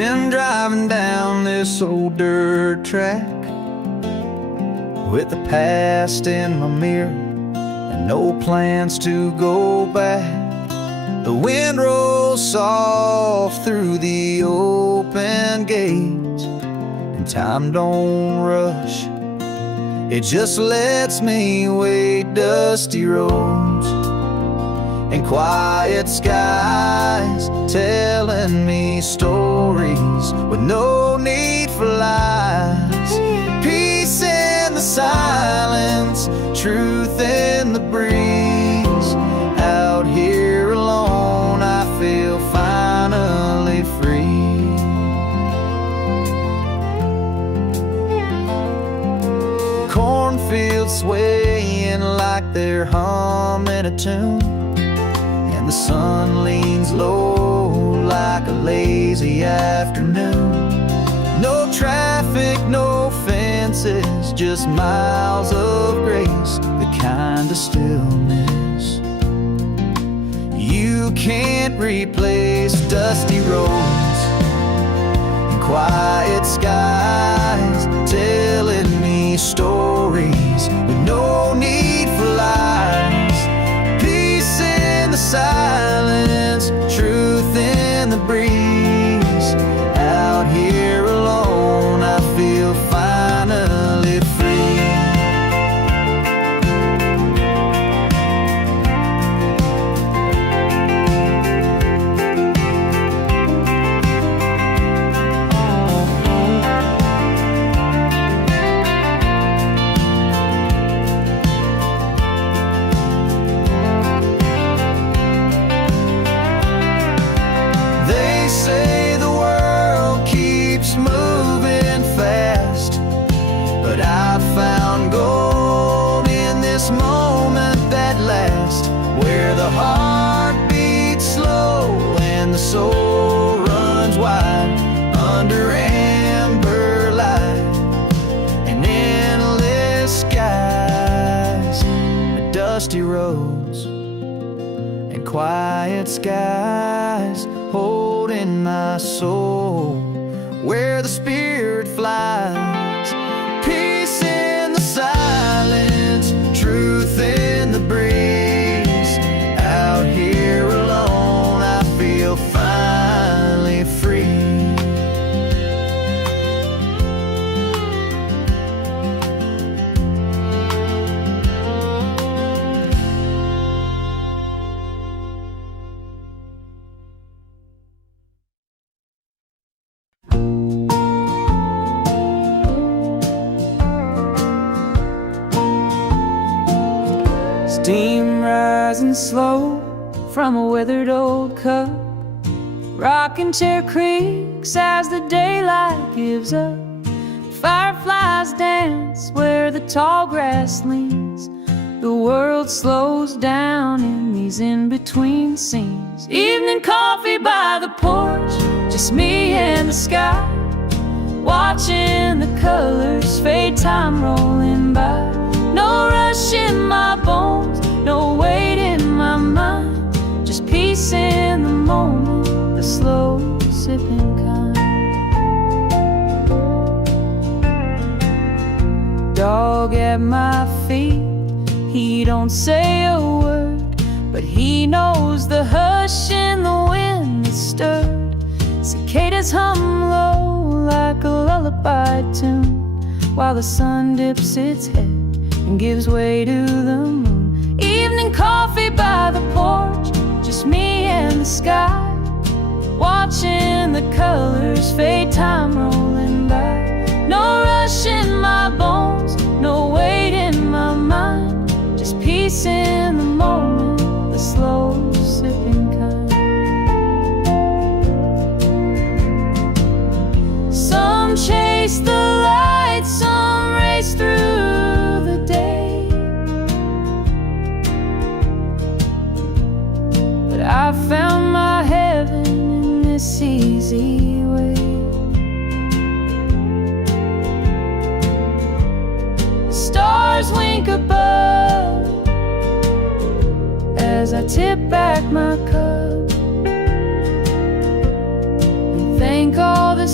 been driving down this old dirt track with the past in my mirror and no plans to go back. The wind rolls soft through the open gates, and time don't rush, it just lets me wade dusty roads and quiet skies, telling me stories with no need for lies. Peace in the silence, truth in the breeze. Out here alone, I feel finally free. Cornfields swaying like they're humming a tune, and the sun leans low like a lazy afternoon. No traffic, no fences, just miles of grace, the kind of stillness you can't replace. Dusty roads and quiet skies, telling me stories with no need for lies. Peace in the silence, truth in the breeze. Out here alone, I feel finally free. They say the world keeps moving fast, but I found gold in this moment that lasts, where the heart beats slow and the soul runs wide under amber light and endless skies. Dusty roads and quiet skies, holding my soul where the spirit flies. Peace in the silence, truth in the breeze. Out here alone, I feel finally free. Steam rising slow from a withered old cup. Rocking chair creaks as the daylight gives up. Fireflies dance where the tall grass leans. The world slows down in these in-between scenes. Evening coffee by the porch, just me and the sky, watching the colors fade, time rolling by. No rush in my bones, no weight in my mind, just peace in the moment, the slow sipping kind. Dog at my feet, he don't say a word, but he knows the hush in the wind that's stirred. Cicadas hum low like a lullaby tune, while the sun dips its head and gives way to the moon. Evening coffee by the porch, just me and the sky, watching the colors fade, time rolling by. No rush in my bones, no weight in my mind, just peace in the moment, the slow sipping kind. Some chase the light, some race through the day, but I found my heaven in this easy way. The stars wink above as I tip back my cup and thank all the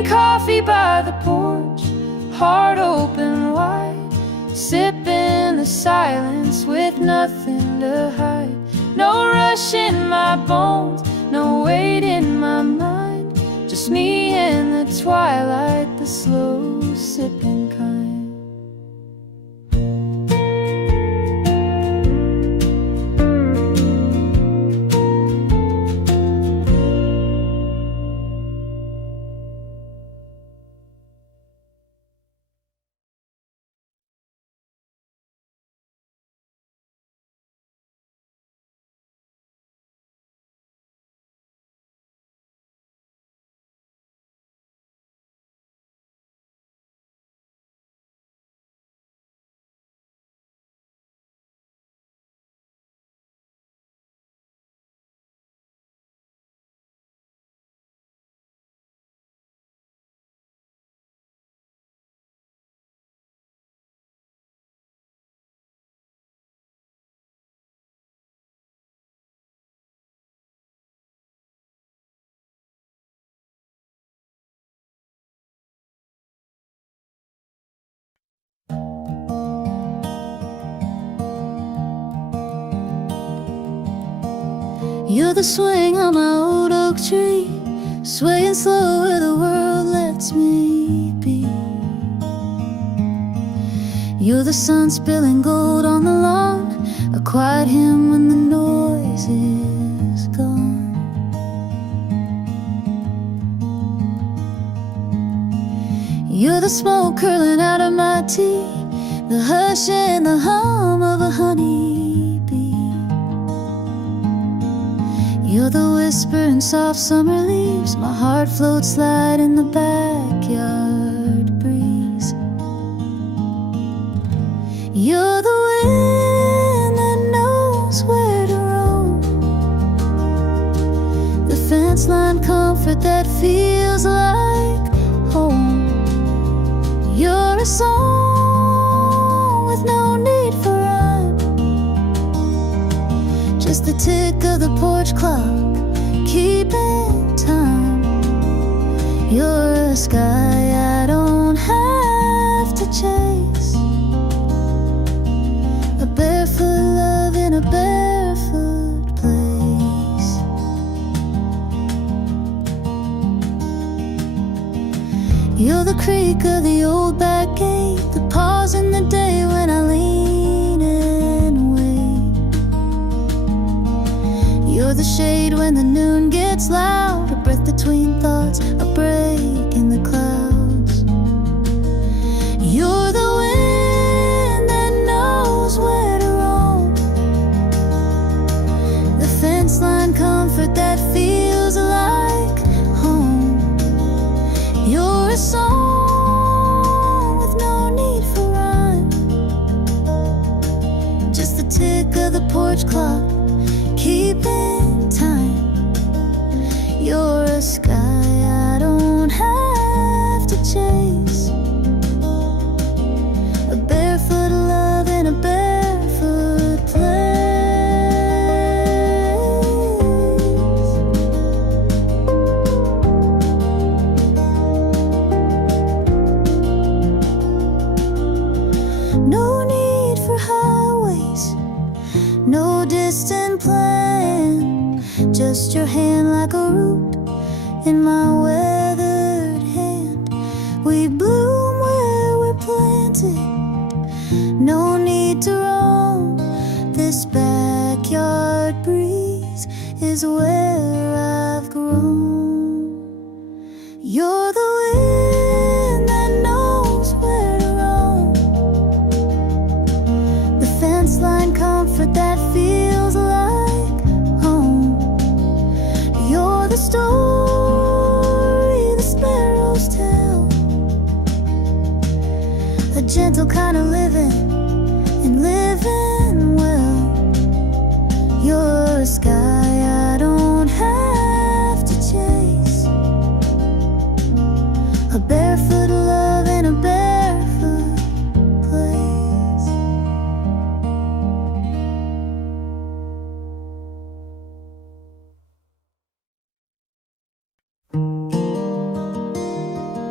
Drinking coffee by the porch, heart open wide, sipping the silence with nothing to hide. No rush in my bones, no weight in my mind, just me and the twilight, the slow sipping kind. You're the swing on my old oak tree, swaying slow where the world lets me be. You're the sun spilling gold on the lawn, a quiet hymn when the noise is gone. You're the smoke curling out of my tea, the hush and the hum of a honeybee. You're the whisper in soft summer leaves, my heart floats light in the backyard breeze. You're the wind that knows where to roam, the fence line comfort that feels like home. You're a song with no need for rhyme, just the tick of the porch clock, keeping time. You're a sky I don't have to chase, a barefoot love in a barefoot place. You're the creak of the old back gate, the pause in the day when I lean and wait. You're the shade when the noon gets loud, a breath between thoughts, a break in the clouds. You're the wind that knows where to roam, the fence line comfort that feels like home. You're a song with no need for rhyme, just the tick of the porch clock, keeping time. You're a sky I don't have to chase, a barefoot love in a barefoot place. No need for highways, no distant plan, just your hand like a root in my weathered hand. We bloom where we're planted, no need to roam, this backyard breeze is where I've grown. You're the wind that knows where to roam, the fence line comfort that feels like home. You're the story the sparrows tell, a gentle kind of living and living well. You're a sky I don't have to chase, a barefoot love in a barefoot place.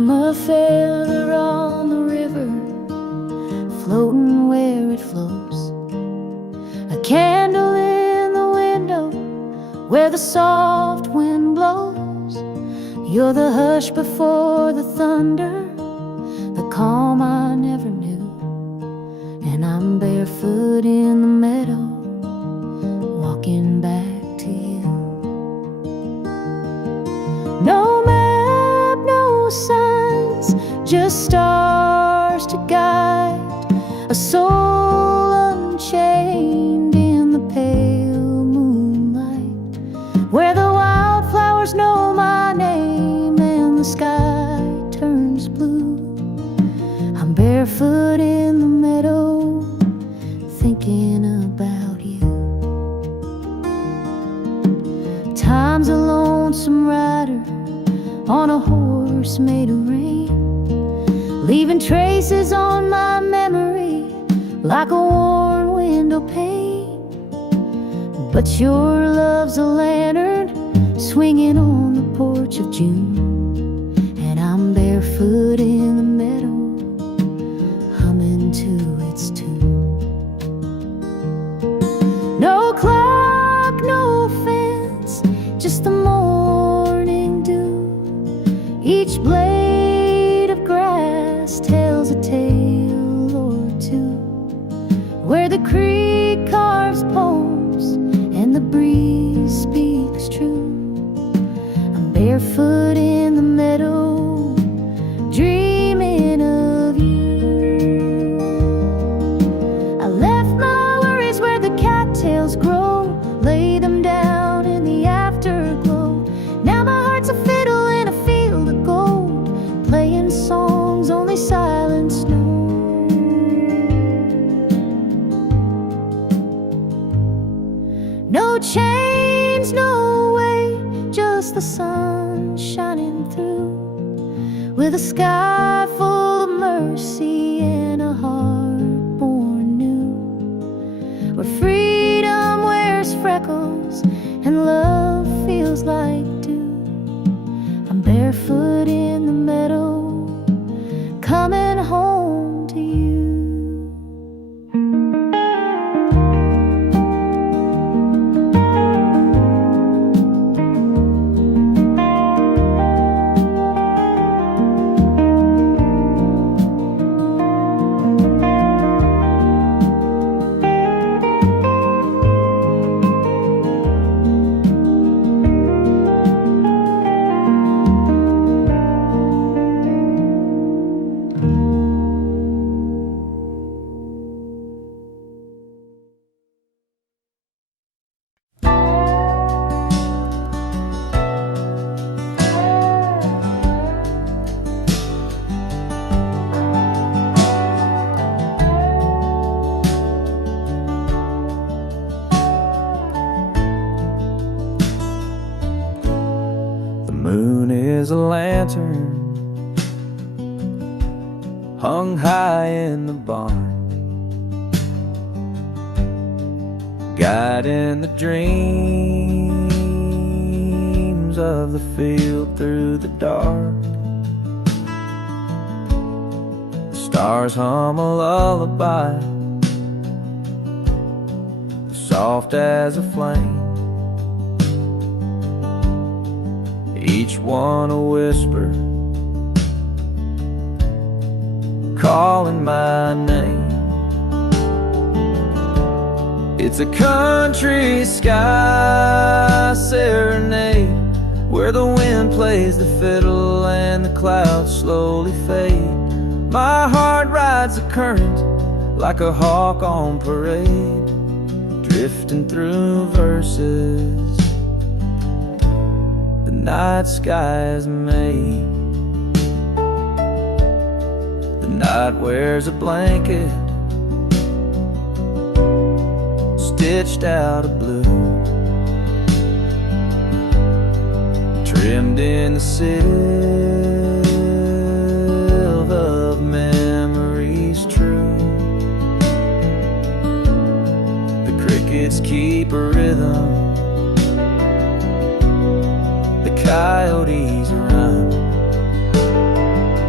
I'm a feather on the river, floating where it flows, a candle in the window where the soft wind blows. You're the hush before the thunder, the calm I never knew. And I'm barefoot in the meadow, walking back to you. No map, no signs, just stars to guide a soul unchained in the pale moonlight, where the wildflowers know my name and the sky turns blue. I'm barefoot in the meadow, thinking about you. Time's a lonesome rider on a horse made of rain, leaving traces on my memory like a worn window pane. But your love's a lantern swinging on the porch of June, and I'm barefoot in the meadow, humming to its tune. No clock, no fence, just the morning dew. Each blade of grass tells a tale or two, where the creek carves poems and the breeze speaks true. I'm barefoot in the meadow, dreaming of you. I left my worries where the cattails grow, lay them down in the afterglow. Now my heart's a fiddle in a field of gold, playing songs only silence knows. No chains, no weight, just the sun shining through, with a sky full of mercy and a heart born new, where freedom wears freckles and love feels like dew. I'm barefoot in the meadow, coming home to you. A lantern hung high in the barn, guiding the dreams of the field through the dark. The stars hum a lullaby, soft as a flame, each one a whisper, calling my name. It's a country sky serenade, where the wind plays the fiddle and the clouds slowly fade. My heart rides the current like a hawk on parade, drifting through verses the night sky is made. The night wears a blanket stitched out of blue, trimmed in the silver of memories true. The crickets keep a rhythm, the coyotes run,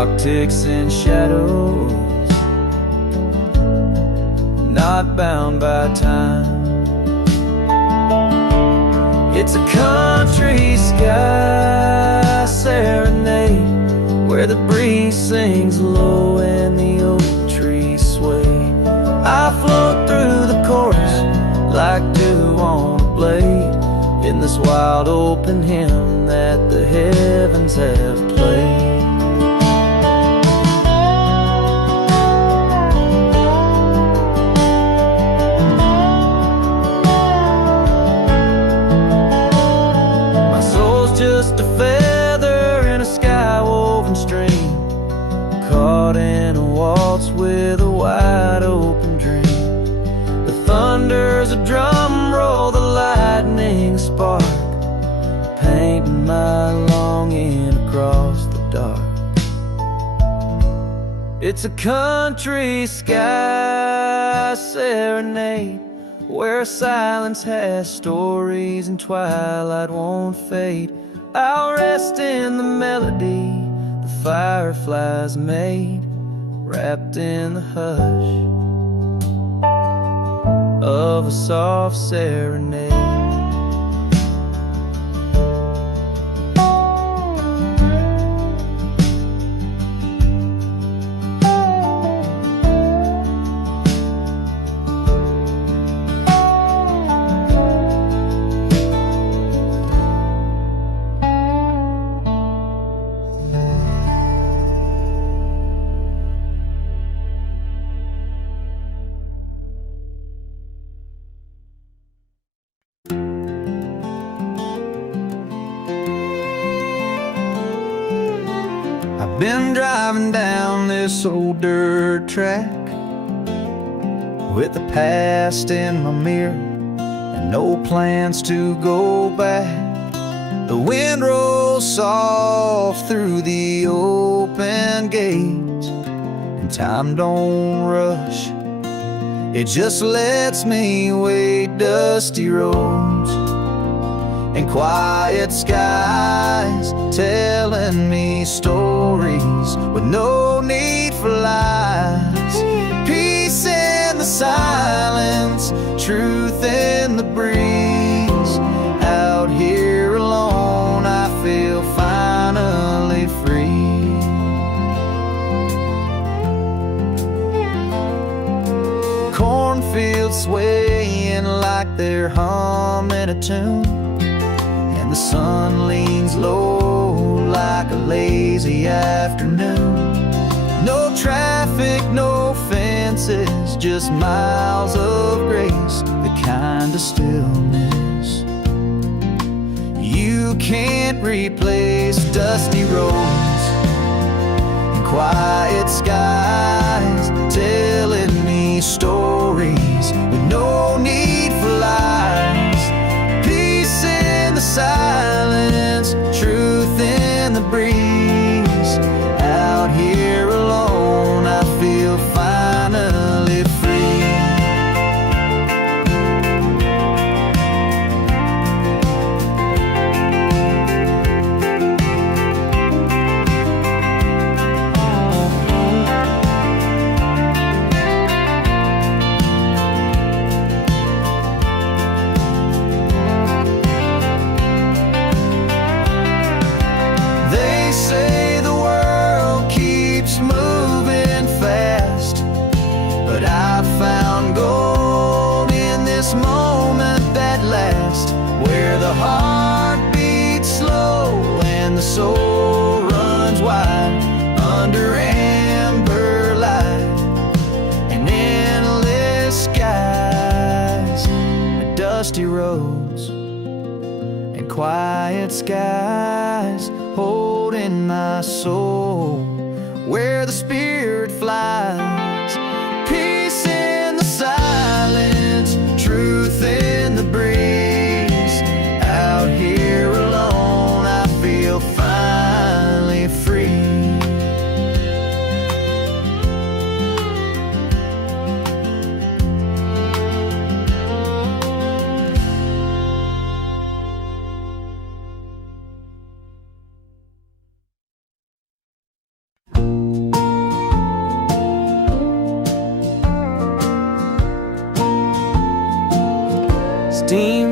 clock ticks in shadows, not bound by time. It's a country sky serenade, where the breeze sings low and the oak trees sway. I float through the chorus like dew on a blade, in this wild open hymn that the heavens have played. Just a feather in a sky-woven stream, caught in a waltz with a wide open dream. The thunder's a drum roll, the lightning spark, painting my longing across the dark. It's a country sky serenade, where silence has stories and twilight won't fade. I'll rest in the melody the fireflies made, wrapped in the hush of a soft serenade. Been driving down this old dirt track with the past in my mirror and no plans to go back. The wind rolls soft through the open gates, and time don't rush, it just lets me wade dusty roads and quiet skies, telling me stories with no need for lies. Peace in the silence, truth in the breeze. Out here alone, I feel finally free. Cornfields swaying like they're humming a tune, the sun leans low like a lazy afternoon. No traffic, no fences, just miles of grace, the kind of stillness you can't replace. Dusty roads and quiet skies, telling me stories with no need for lies. Peace in the silence, truth in the breeze. Out here alone, I feel finally free. The heart beats slow and the soul runs wide under amber light and endless skies, dusty roads and quiet skies, holding my soul where the spirit flies. Peace in the silence, truth in the breeze. Out here alone, I feel finally free.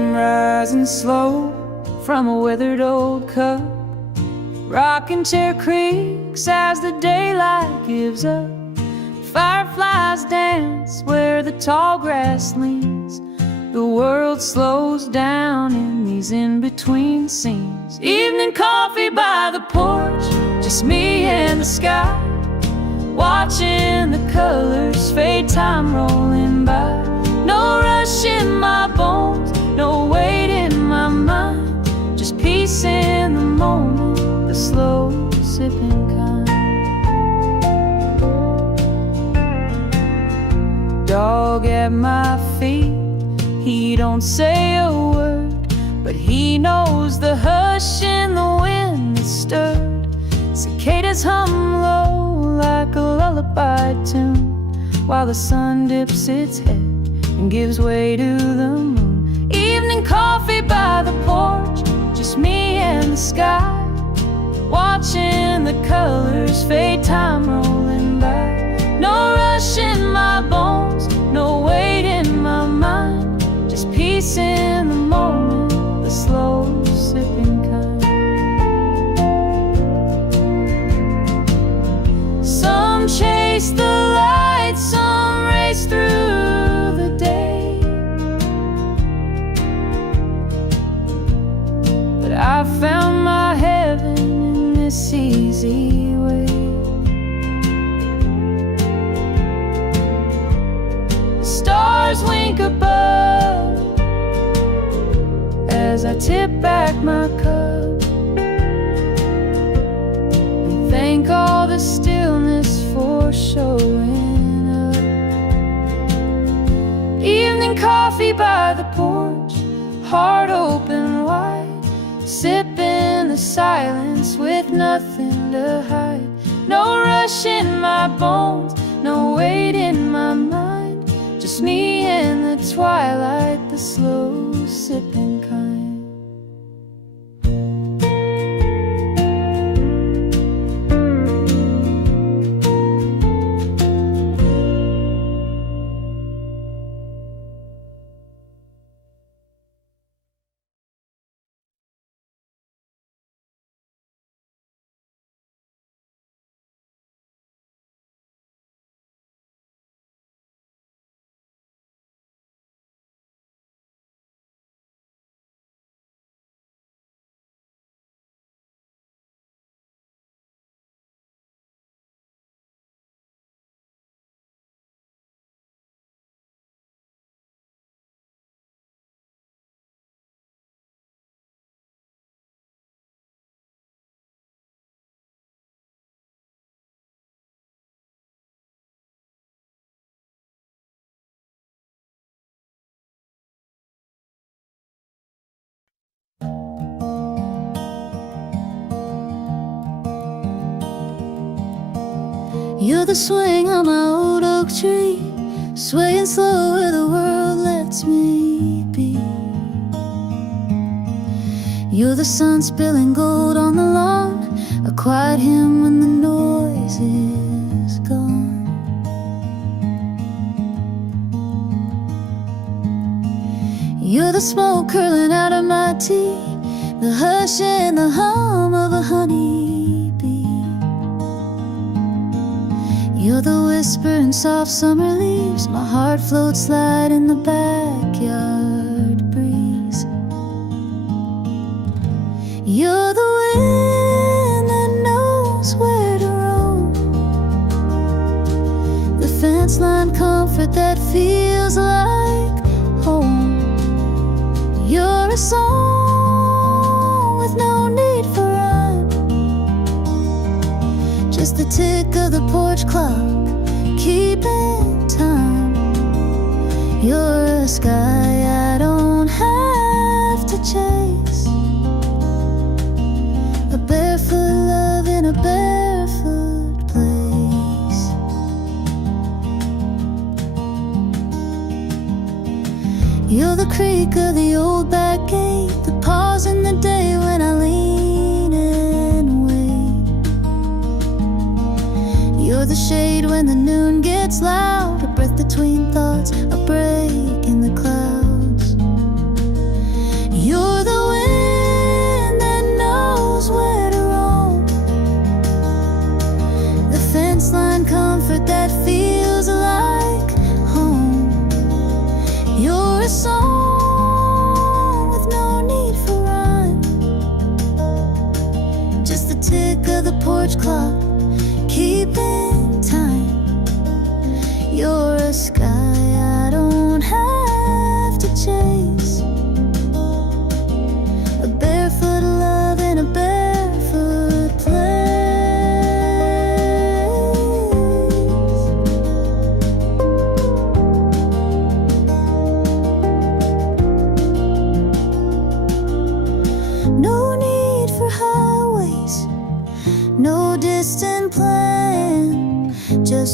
Steam rising slow from a weathered old cup. Rocking chair creaks as the daylight gives up. Fireflies dance where the tall grass leans. The world slows down in these in-between scenes. Evening coffee by the porch, just me and the sky, watching the colors fade, time rolling by. No rush in my bones, no weight in my mind, just peace in the moment, the slow sipping kind. Dog at my feet, he don't say a word, but he knows the hush in the wind that stirred. Cicadas hum low like a lullaby tune, while the sun dips its head and gives way to the moon. Evening coffee by the porch, just me and the sky, watching the colors fade, time rolling by. No rush in my bones, no weight in my mind, just peace in the moment, the slow sipping kind. Some chase the light, some race through the day, but I found my heaven in this easy way. The stars wink above as I tip back my cup and thank all the stillness for showing up. Evening coffee by the porch, heart open wide, sipping the silence with nothing to hide. No rush in my bones, no weight in my mind, just me in the twilight, the slow sipping kind. You're the swing on my old oak tree, swaying slow where the world lets me be. You're the sun spilling gold on the lawn, a quiet hymn when the noise is gone. You're the smoke curling out of my tea, the hush and the hum of a honeybee. You're the whisper in soft summer leaves, my heart floats light in the backyard breeze. You're the wind that knows where to roam, the fence line comfort that feels like home. You're a song with no need for rhyme, just the tick of the porch clock keeping time. You're a sky I don't have to chase, a barefoot love in a barefoot place. You're the creak of the old back gate, the pause in the day when I lean and wait. You're the shade when the noon gets loud, a breath between thoughts, a break in the clouds.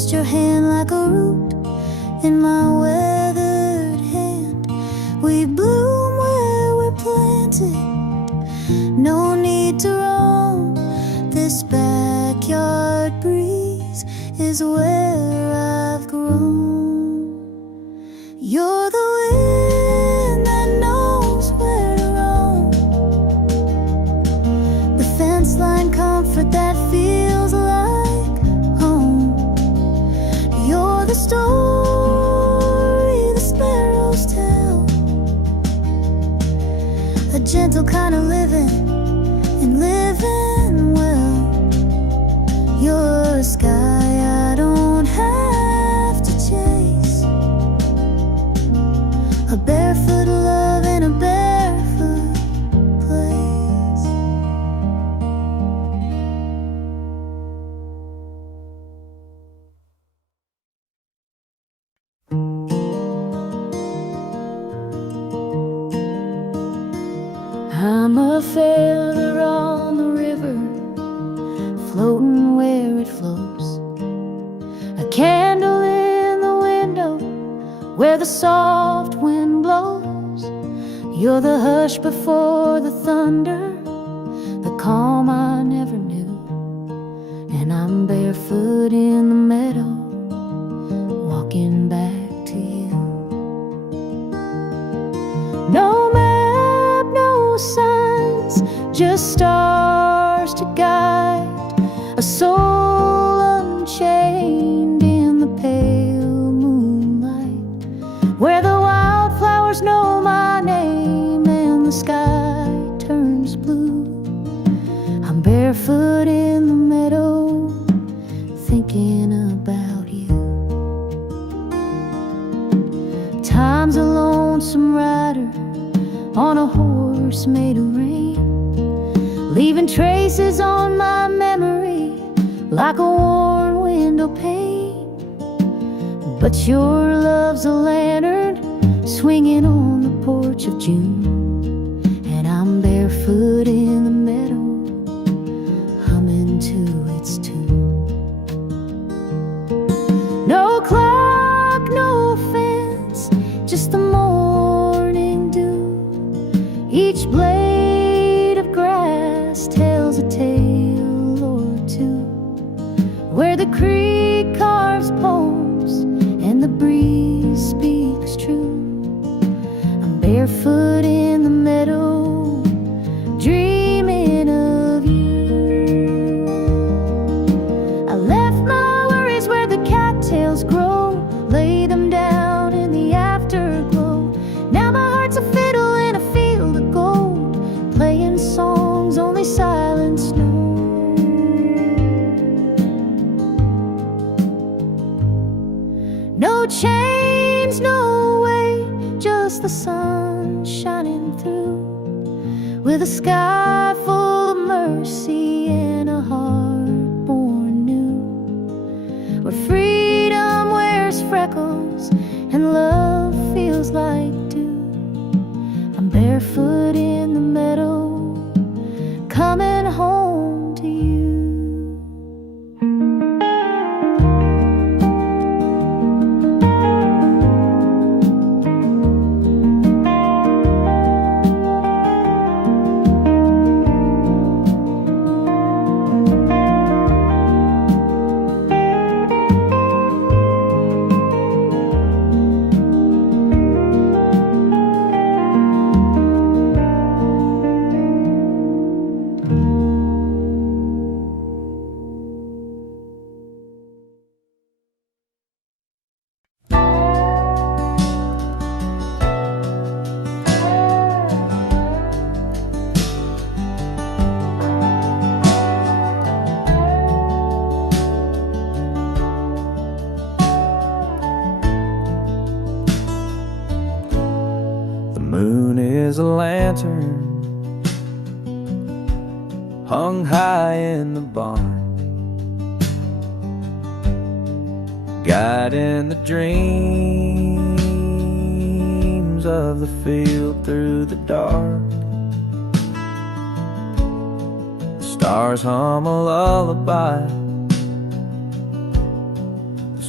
Rest your hand like a root in my weathered hand. We bloom where we're planted, no need to roam. This backyard breeze is where I've grown. You're the wind that knows where to roam, the fence line comfort that feels like home. You're the story the sparrows tell, a gentle kind of living and living well. You're a sky I don't have to chase, a barefoot love in a barefoot place. I'm a feather on the river, floating where it flows, a candle in the window where the soft wind blows. You're the hush before the thunder, the calm I never knew. And I'm barefoot in the meadow, walking back to you. No map, no signs, just stars to guide a soul unchained in the pale moonlight, where the wildflowers know my name and the sky turns blue. I'm barefoot in the meadow, thinking about you. Time's a lonesome rider on a horse made of rain, leaving traces on my memory like a worn window pane. But your love's a lantern swinging on the porch of June, and I'm barefoot in the meadow, humming to its tune. No clock, no fence, just the morning dew. Each blade of grass tells a tale or two, where the creek carves poems and the breeze speaks true. I'm barefoot in the meadow, dreaming of you. I left my worries where the cattails grow, lay them down in the afterglow. Now my heart's a fiddle in a field of gold, playing songs only silence knows. No chains, no way, just the sun shining through, with a sky full of mercy and a heart born new, where freedom wears freckles and love feels like dew. I'm barefoot in the meadow, coming home to you. Moon is a lantern hung high in the barn, guiding the dreams of the field through the dark. The stars hum a lullaby, the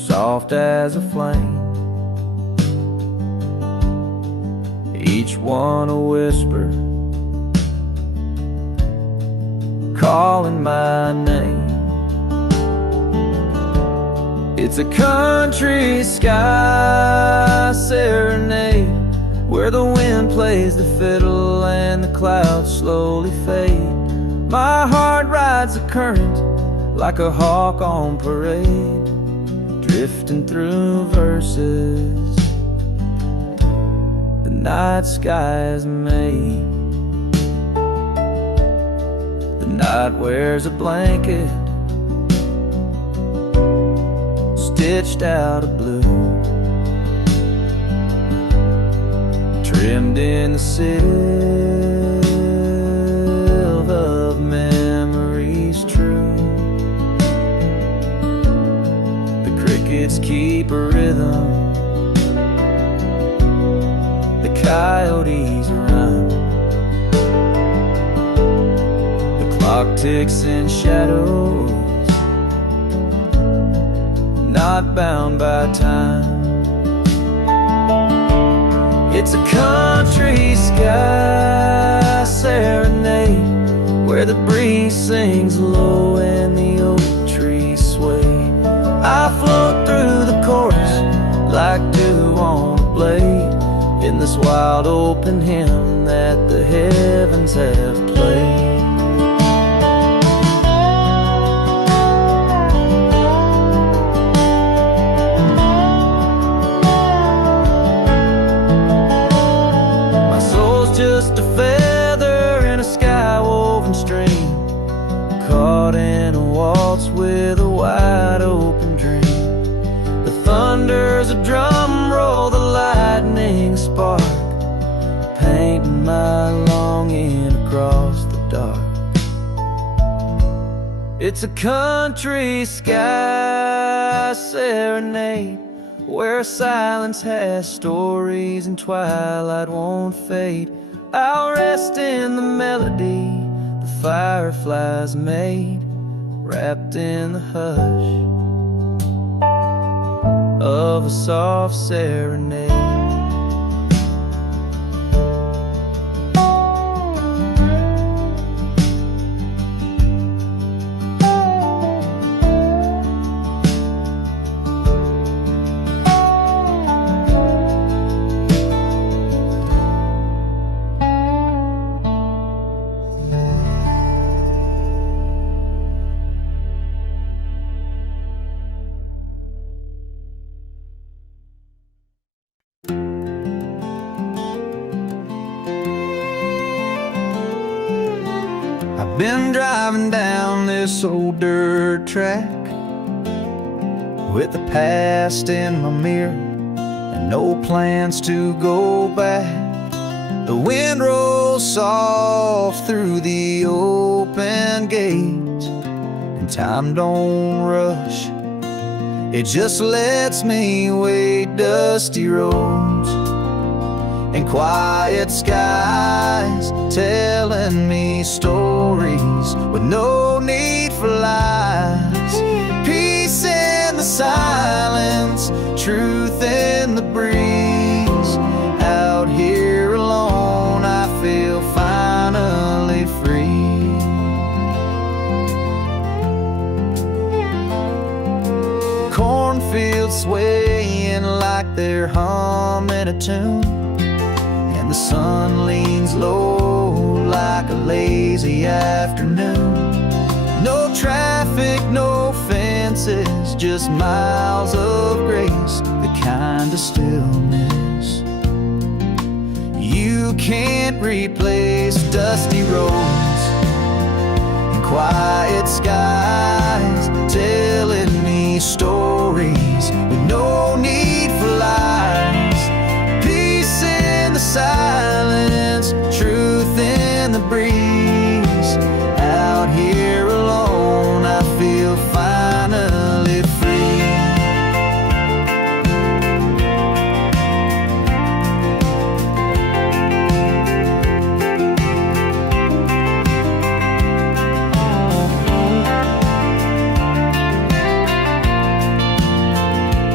soft as a flame, each one a whisper, calling my name. It's a country sky serenade, where the wind plays the fiddle and the clouds slowly fade. My heart rides the current like a hawk on parade, drifting through verses the night sky has made. The night wears a blanket stitched out of blue, trimmed in the silk of memories true. The crickets keep a rhythm, the coyotes run, the clock ticks in shadows, not bound by time. It's a country sky serenade, where the breeze sings low and the oak trees sway. I float through the chorus like dew on a blade, in this wild open hymn that the heavens have played. Just a feather in a sky-woven stream, caught in a waltz with a wide open dream. The thunder's a drum roll, the lightning a spark, painting my longing across the dark. It's a country sky serenade, where silence has stories and twilight won't fade. I'll rest in the melody the fireflies made, wrapped in the hush of a soft serenade. Been driving down this old dirt track with the past in my mirror and no plans to go back. The wind rolls soft through the open gate, and time don't rush, it just lets me wait. Dusty roads and quiet skies telling me stories with no need for lies. Peace in the silence, truth in the breeze. Out here alone, I feel finally free. Cornfields swaying like they're humming a tune, the sun leans low like a lazy afternoon. No traffic, no fences, just miles of grace, the kind of stillness you can't replace. Dusty roads and quiet skies telling me stories with no need for lies. Peace in the silence, truth in the breeze. Out here alone, I feel finally free.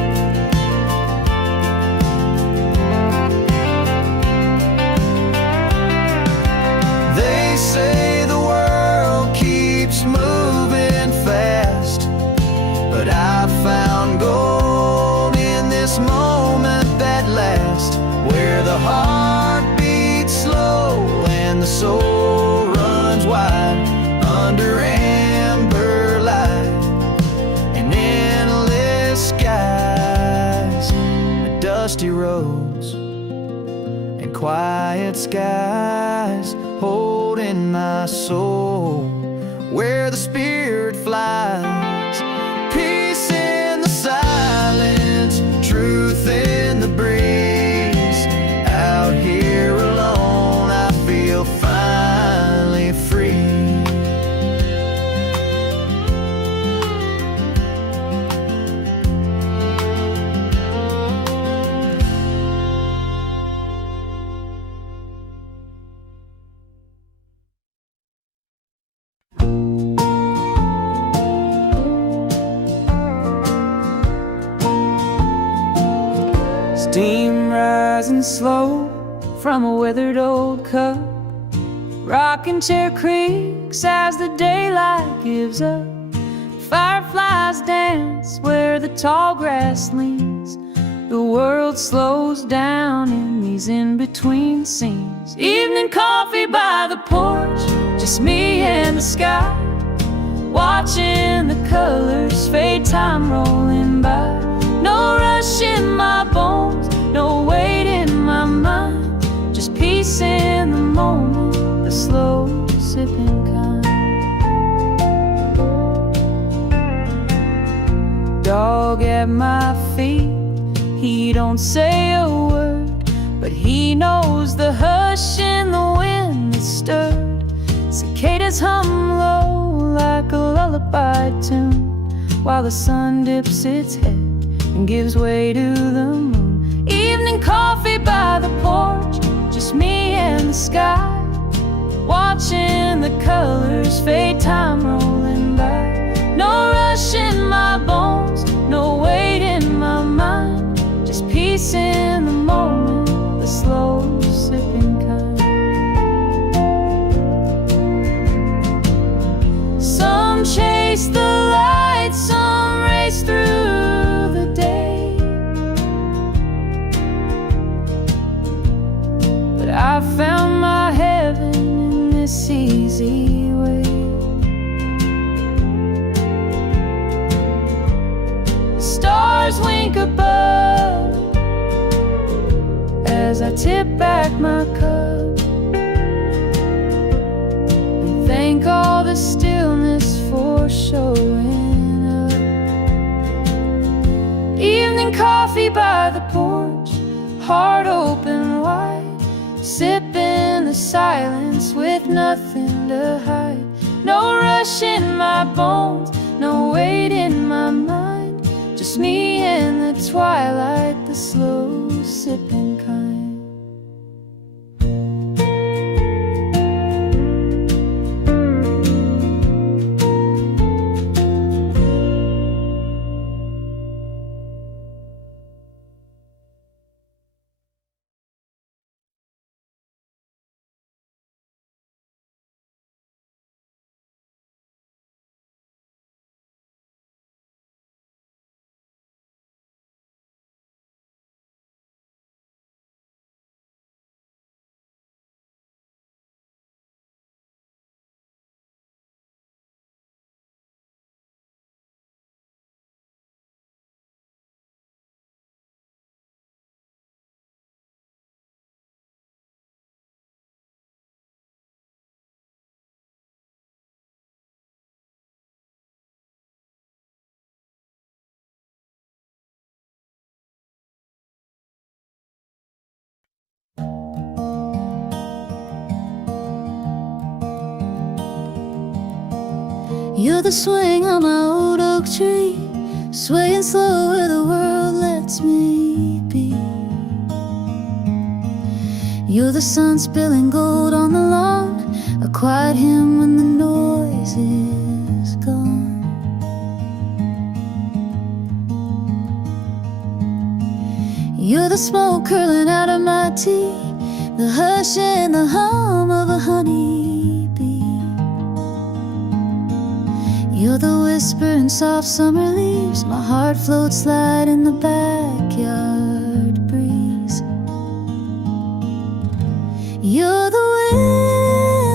soul runs wide under amber light and endless skies, dusty roads and quiet skies, holding my soul where the spirit flies. Peace in the silence, truth in the breeze. Out here alone, I feel finally free. Steam rising slow from a withered old cup. Rocking chair creaks as the daylight gives up. Fireflies dance where the tall grass leans. The world slows down in these in-between scenes. Evening coffee by the porch, just me and the sky, watching the colors fade, time rolling by. No rush in my bones, no weight in my mind, just peace in the moment, the slow sipping kind. Dog at my feet, he don't say a word, but he knows the hush in the wind that stirred. Cicadas hum low like a lullaby tune, while the sun dips its head and gives way to the moon. Evening coffee by the porch, just me and the sky, watching the colors fade, time rolling by. No rush in my bones, no weight in my mind, just peace in the moment, the slow sipping kind. Some chase the light, some race through the day, but I found my heaven in this easy way. Stars wink above as I tip back my cup and thank all the stillness for showing up. Evening coffee by the porch, heart open wide, sipping the silence with nothing to hide. No rush in my bones, no weight in my mind, just me in the twilight, the slow sipping kind. You're the swing on my old oak tree, swaying slow where the world lets me be. You're the sun spilling gold on the lawn, a quiet hymn when the noise is gone. You're the smoke curling out of my tea, the hush and the hum of a honeybee. You're the whisper in soft summer leaves, my heart floats light in the backyard breeze. You're the wind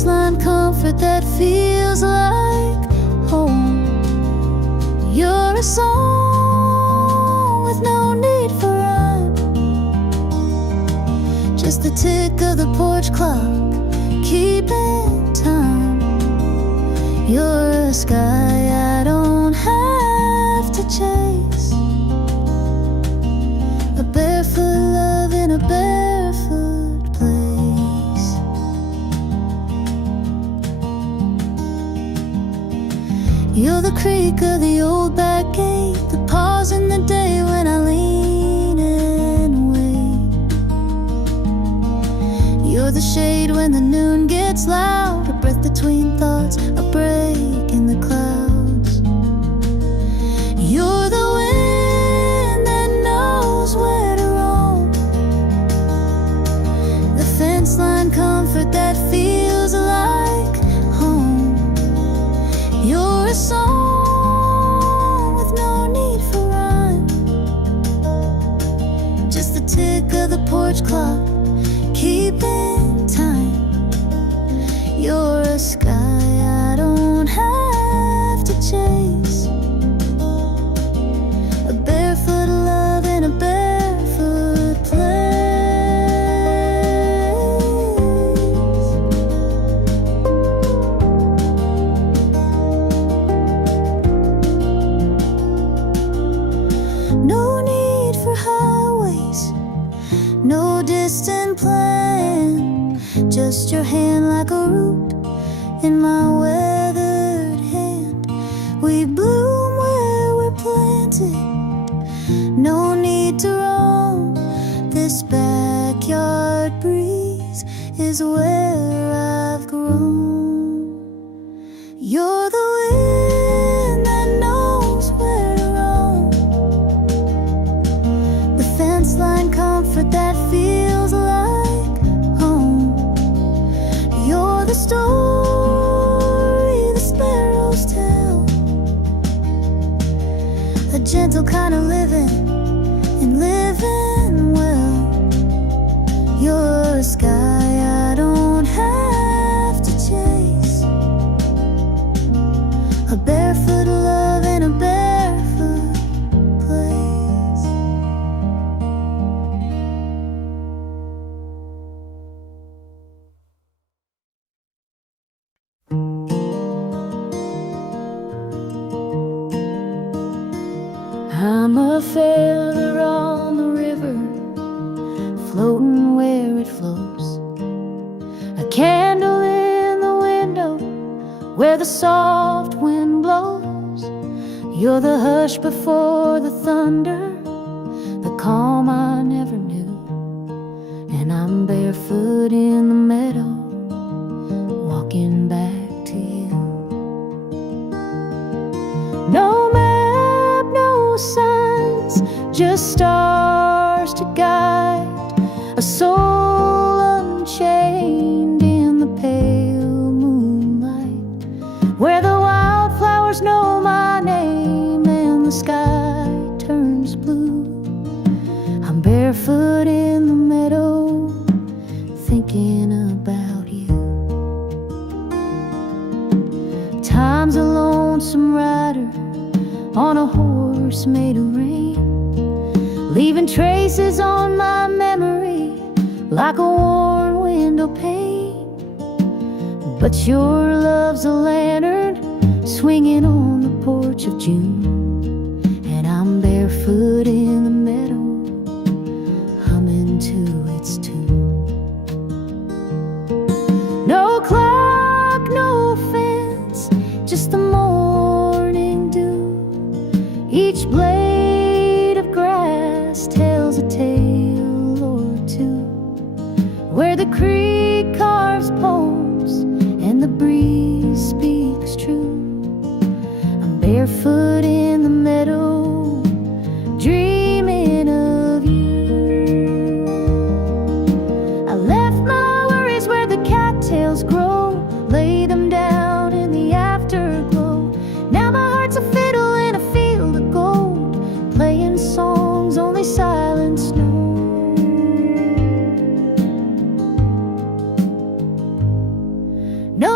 fence line comfort that feels like home. You're a song with no need for rhyme, just the tick of the porch clock keeping time. You're a sky I don't have to chase, a barefoot love in a barefoot place. You're the creak of the old back gate, the pause in the day when I lean and wait. You're the shade when the noon gets loud, a breath between thoughts, a break in the clouds. You're the wind that knows where to roam, the fence line comfort that feels like home. You're a song with no need for rhyme, just the tick of the porch clock keeping time. You're a sky I don't have to chase, a barefoot love in a barefoot place. No need for highways, no distant plan, just your hand like a root in my weathered hand. We bloom where we're planted, no need to roam. This backyard breeze is where I've grown. You're the wind that knows where to roam, the fence line comfort that feels like home. You're the story the sparrows tell, a gentle kind of living and living well. You're a sky I don't have to chase, a barefoot love in a barefoot place. I'm a feather on the river, floating where it flows, a candle in the window where the soft wind blows. You're the hush before the thunder, the calm I never knew. And I'm barefoot in the meadow, walking back to you. No map, no signs, just stars to guide a soul unchained in the pale moonlight, where the wildflowers know my name and the sky turns blue. I'm barefoot in the meadow, thinking about you. Time's a lonesome rider on a horse made of rain, leaving traces on my memory like a worn window pane. But your love's a lantern swinging on the porch of June, and I'm barefoot in the meadow, humming to its tune. No clock, no fence, just the morning dew. Each blade of grass tells a tale or two, where the creek carves poems and the breeze speaks true. I'm barefoot in the meadow, dreaming of you. I left my worries where the cattails grow, lay them down in the afterglow. Now my heart's a fiddle in a field of gold, playing songs only silence knows.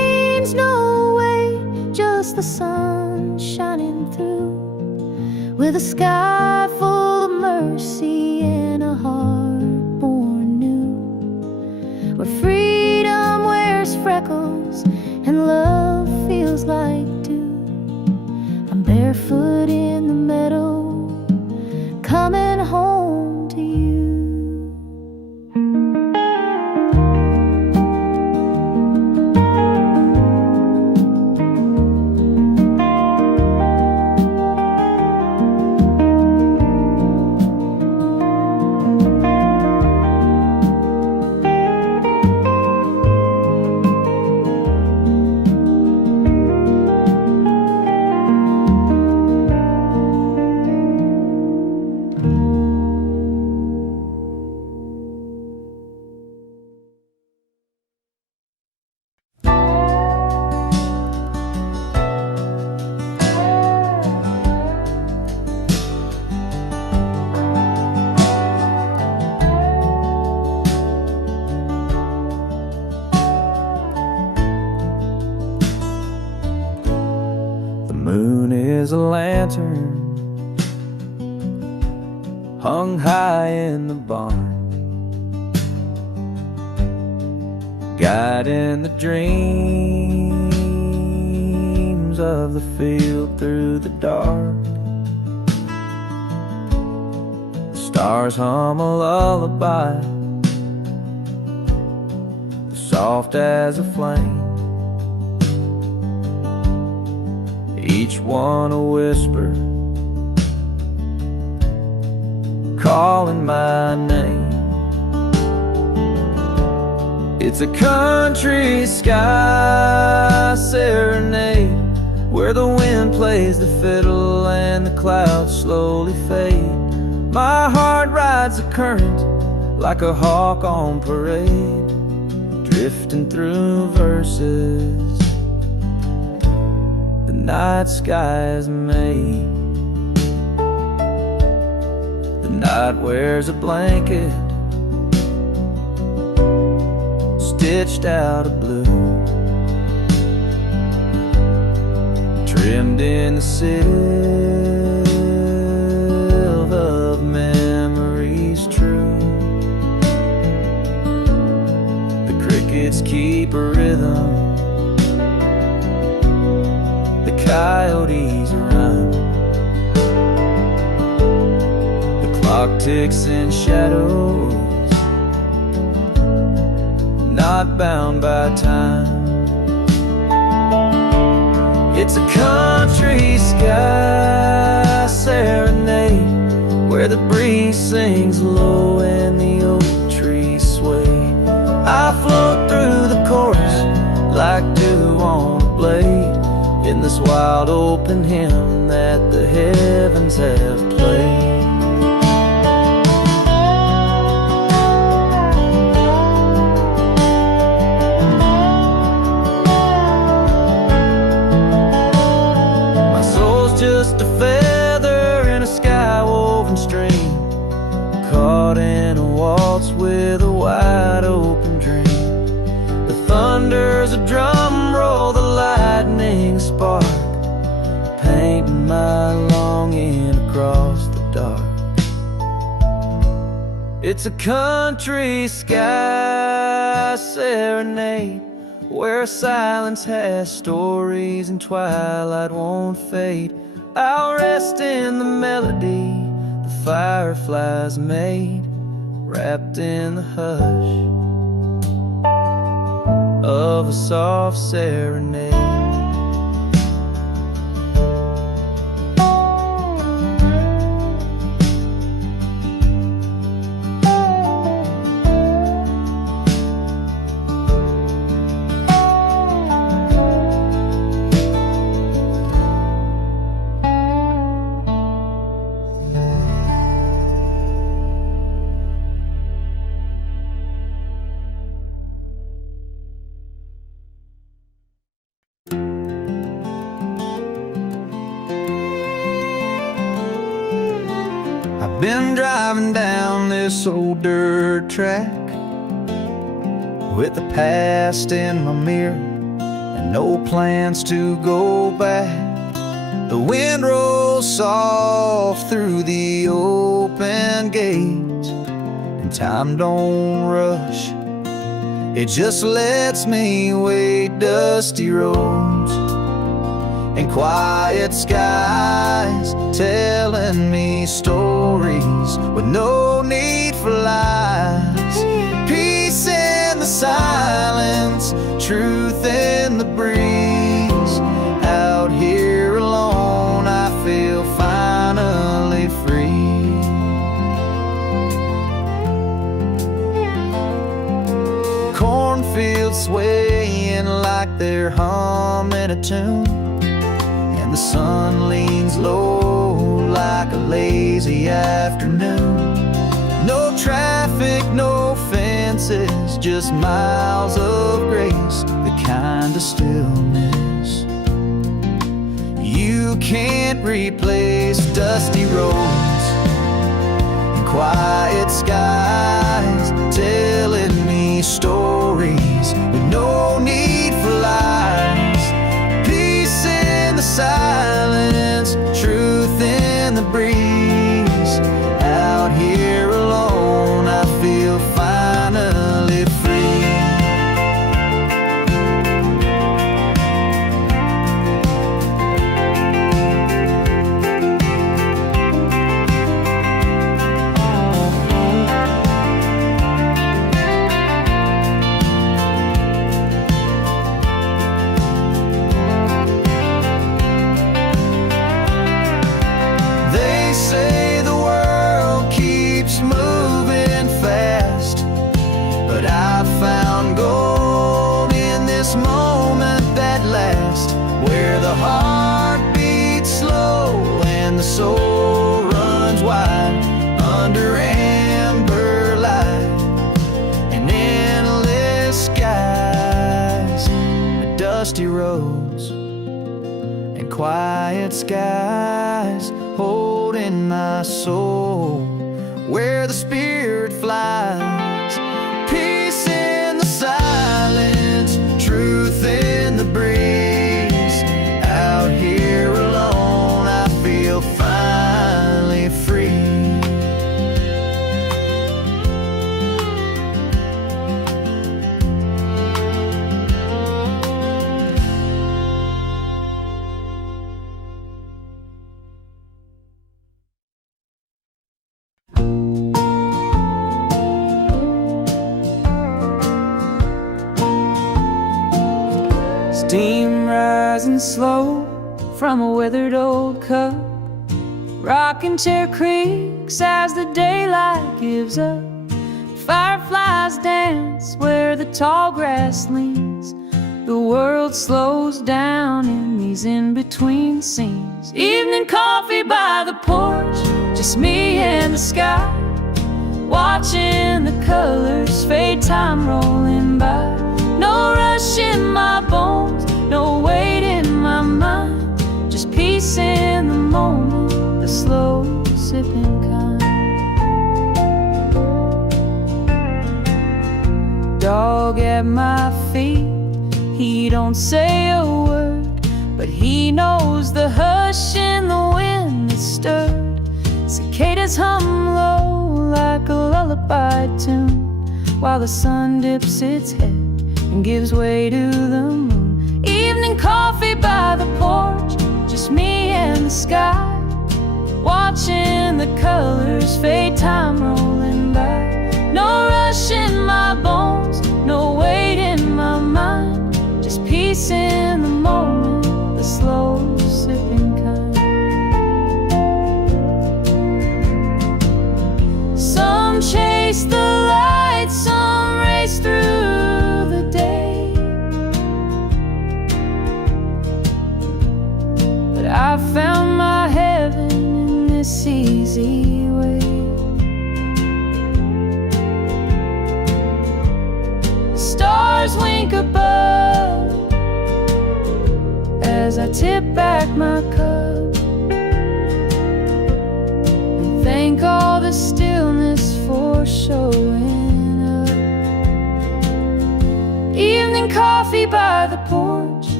the sun shining through, with a sky full of mercy and a heart born new, where freedom wears freckles and love feels like dew. I'm barefoot in the meadow, coming home to you. Is a lantern hung high in the barn, guiding the dreams of the field through the dark. The stars hum a lullaby, soft as a flame, each one a whisper, calling my name. It's a country sky serenade, where the wind plays the fiddle and the clouds slowly fade. My heart rides the current like a hawk on parade, drifting through verses night sky is made. The night wears a blanket stitched out of blue, trimmed in the silver of memories true. The crickets keep a rhythm, coyotes run, the clock ticks in shadows, not bound by time. It's a country sky serenade, where the breeze sings low and the oak trees sway. I float through the chorus like dew on a blade, in this wild open hymn that the heavens have played. My soul's just a feather in a sky-woven stream, caught in a waltz with a wide open dream. The thunder's a drum roll, the lightning spark, painting my longing across the dark. It's a country sky serenade, where silence has stories and twilight won't fade. I'll rest in the melody the fireflies made, wrapped in the hush of a soft serenade. Been driving down this old dirt track with the past in my mirror, and no plans to go back. The wind rolls soft through the open gate, and time don't rush, it just lets me wait. Dusty roads and quiet skies telling me stories with no need for lies. Peace in the silence, truth in the breeze. Out here alone, I feel finally free. Cornfields swaying like they're humming a tune, and the sun leans low like a lazy afternoon. No traffic, no fences, just miles of grace, the kind of stillness you can't replace. Dusty roads and quiet skies telling me stories with no need for lies. Peace in the silence, truth in the breeze. Out here alone, I feel finally free. They say the world keeps moving fast, but I found gold in this moment that lasts, where the heart beats slow and the soul runs wide under amber light and endless skies. The dusty roads and quiet skies holding my soul where the spirit flies. Peace in the silence, truth in the breeze. Out here alone, I feel finally free. Steam rising slow from a withered old cup, rocking chair creaks as the daylight gives up. Fireflies dance where the tall grass leans. The world slows down in these in-between scenes. Evening coffee by the porch, just me and the sky, watching the colors fade, time rolling by. No rush in my bones, no weight in my mind, just peace in the moment, the slow sipping kind. Dog at my feet, he don't say a word, but he knows the hush in the wind that stirred. Cicadas hum low like a lullaby tune, while the sun dips its head and gives way to the moon. Evening coffee by the porch, just me and the sky, watching the colors fade, time rolling by. No rush in my bones, no weight in my mind, just peace in the moment, the slow sipping kind. Some chase the light, some race through the day, but I found my heaven in this easy way. The stars wink above as I tip back my cup and thank all the stillness for showing up. Evening coffee by the porch,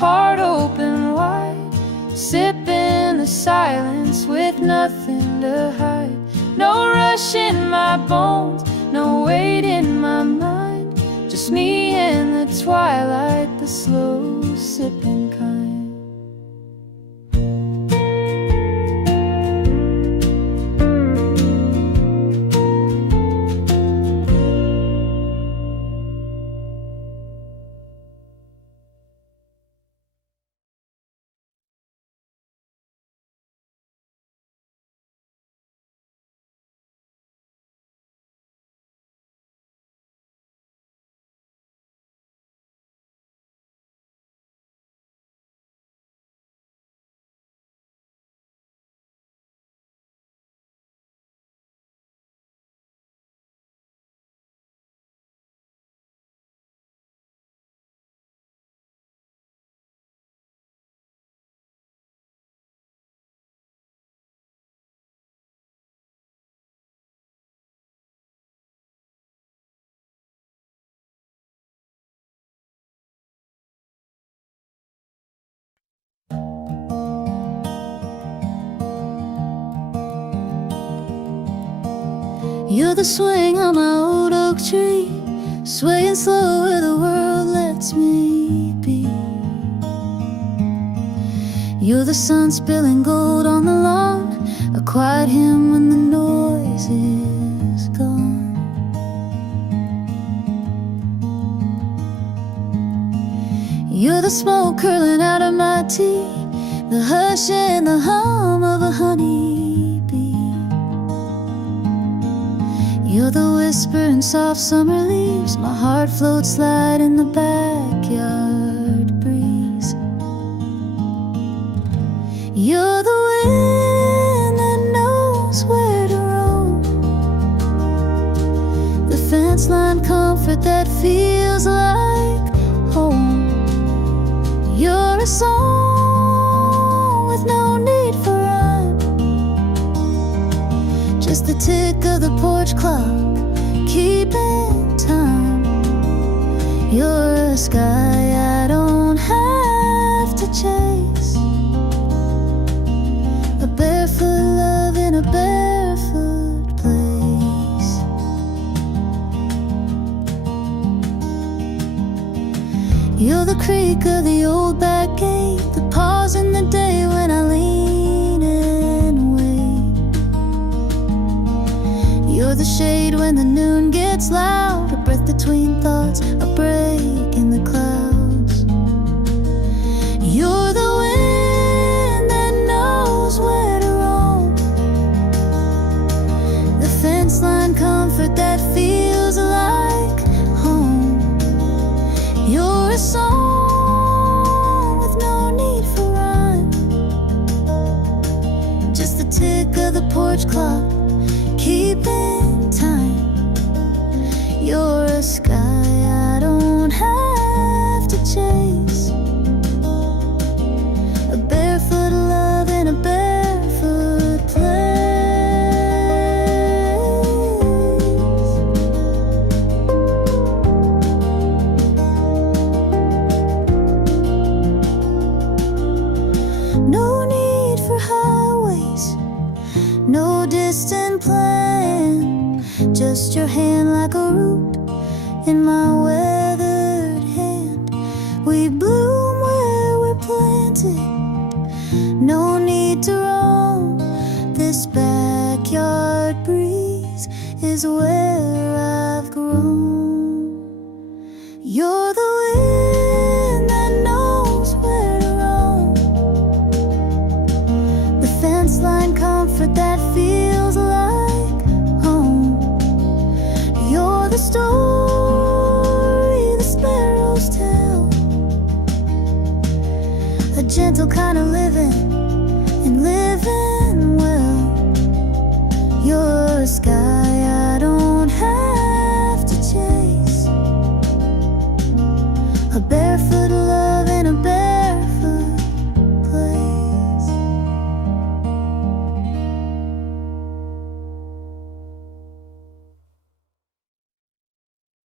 heart open wide, sipping the silence with nothing to hide. No rush in my bones, no weight in my mind, just me in the twilight, the slow sipping kind. You're the swing on my old oak tree, swaying slow where the world lets me be. You're the sun spilling gold on the lawn, a quiet hymn when the noise is gone. You're the smoke curling out of my tea, the hush and the hum of a honeybee. You're the whisper in soft summer leaves, my heart floats light in the backyard breeze. You're the wind that knows where to roam, the fence line comfort that feels like home. You're a song with no need for rhyme, just the tick of the porch clock keeping time. You're a sky I don't have to chase, a barefoot love in a barefoot place. You're the creak of the old back gate, the pause in the day when I lean and wait. You're the shade when the noon gets loud, a breath between thoughts, a break in the clouds. You're the wind that knows where to roam, the fence line comfort that feels like home. You're a song with no need for rhyme, just the tick of the porch clock keeping time. You're a sky I don't have to chase, a barefoot love in a barefoot place. No need for highways, no distant plan, just your hand like a root in my weathered hand. We bloom where we're planted, no need to roam, this backyard breeze is where I've grown. You're the wind that knows where to roam, the fence line comfort that feels like home. You're the story the sparrows tell, a gentle kind of living and living well. You're a sky I don't have to chase, a barefoot love in a barefoot place.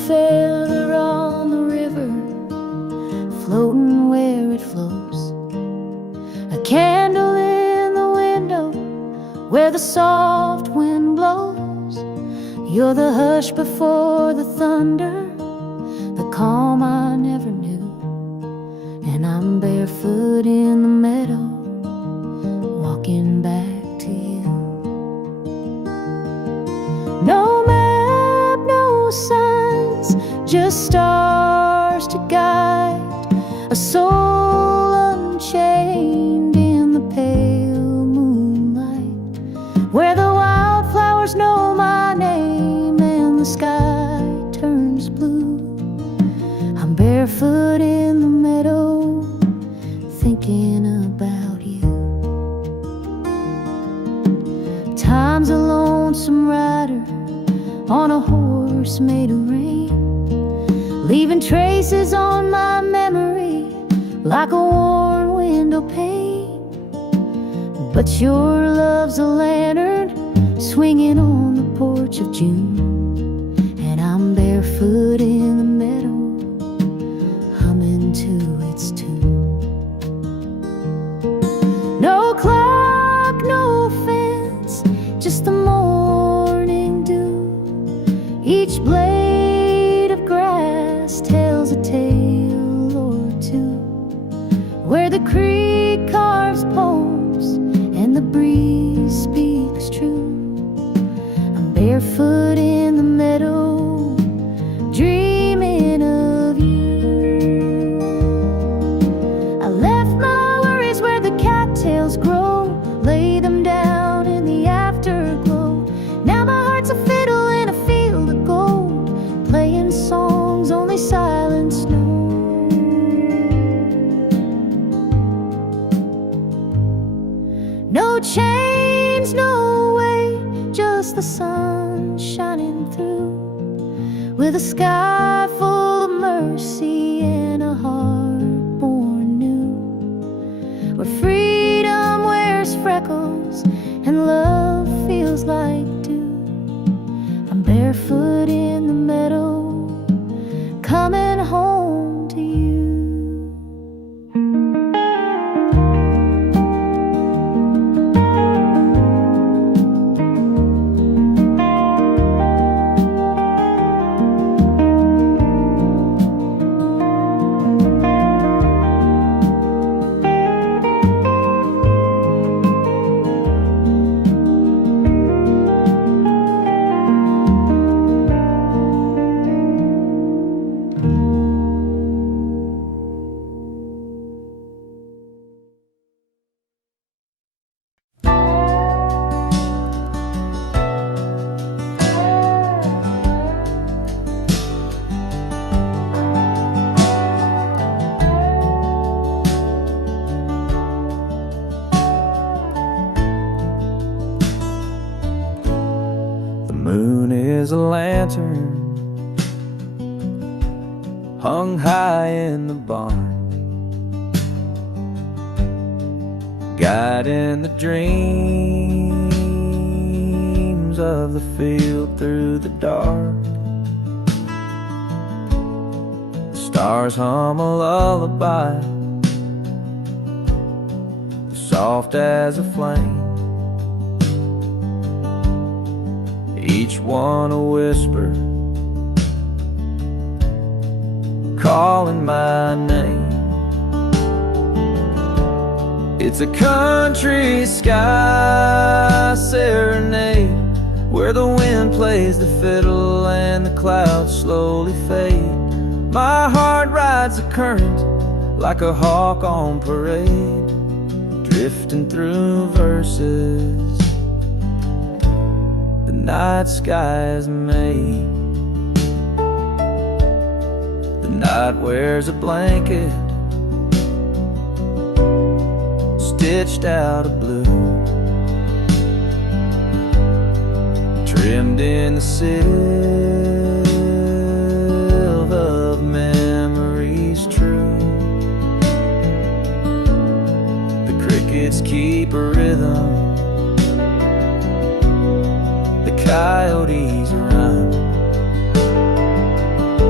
feather on the river, floating where it flows. A candle in the window where the soft wind blows. You're the hush before the thunder, the calm I never knew. And I'm barefoot in the meadow, walking back to you. No map, no signs, just stars to guide a soul unchained in the pale moonlight, where the wildflowers know my name and the sky turns blue. I'm barefoot in the meadow, thinking about you. Time's a lonesome rider on a horse made of rain, leaving traces on my memory like a worn window pane. But your love's a lantern swinging on the porch of June, and I'm barefoot in the meadow, humming to its tune. No clock, no fence, just the morning dew. Each blade of grass tells a tale or two, where the creek carves poems and the breeze speaks true. I'm barefoot in the meadow, dreaming of you. I left my worries where the cattails grow, lay them down in the afterglow. Now my heart's a fiddle in a field of gold, playing songs only silence knows. No chains, no way, just the sun shining through, with a sky full of mercy and a heart born new, where freedom wears freckles and love feels like dew. I'm barefoot in the meadow, coming home to you. A lantern hung high in the barn, guiding the dreams of the field through the dark. The stars hum a lullaby, soft as a flame, each one a whisper, calling my name. It's a country sky serenade, where the wind plays the fiddle and the clouds slowly fade. My heart rides the current like a hawk on parade, drifting through verses the night sky is made. The night wears a blanket stitched out of blue, trimmed in the silk of memories true. The crickets keep a rhythm, the coyotes run,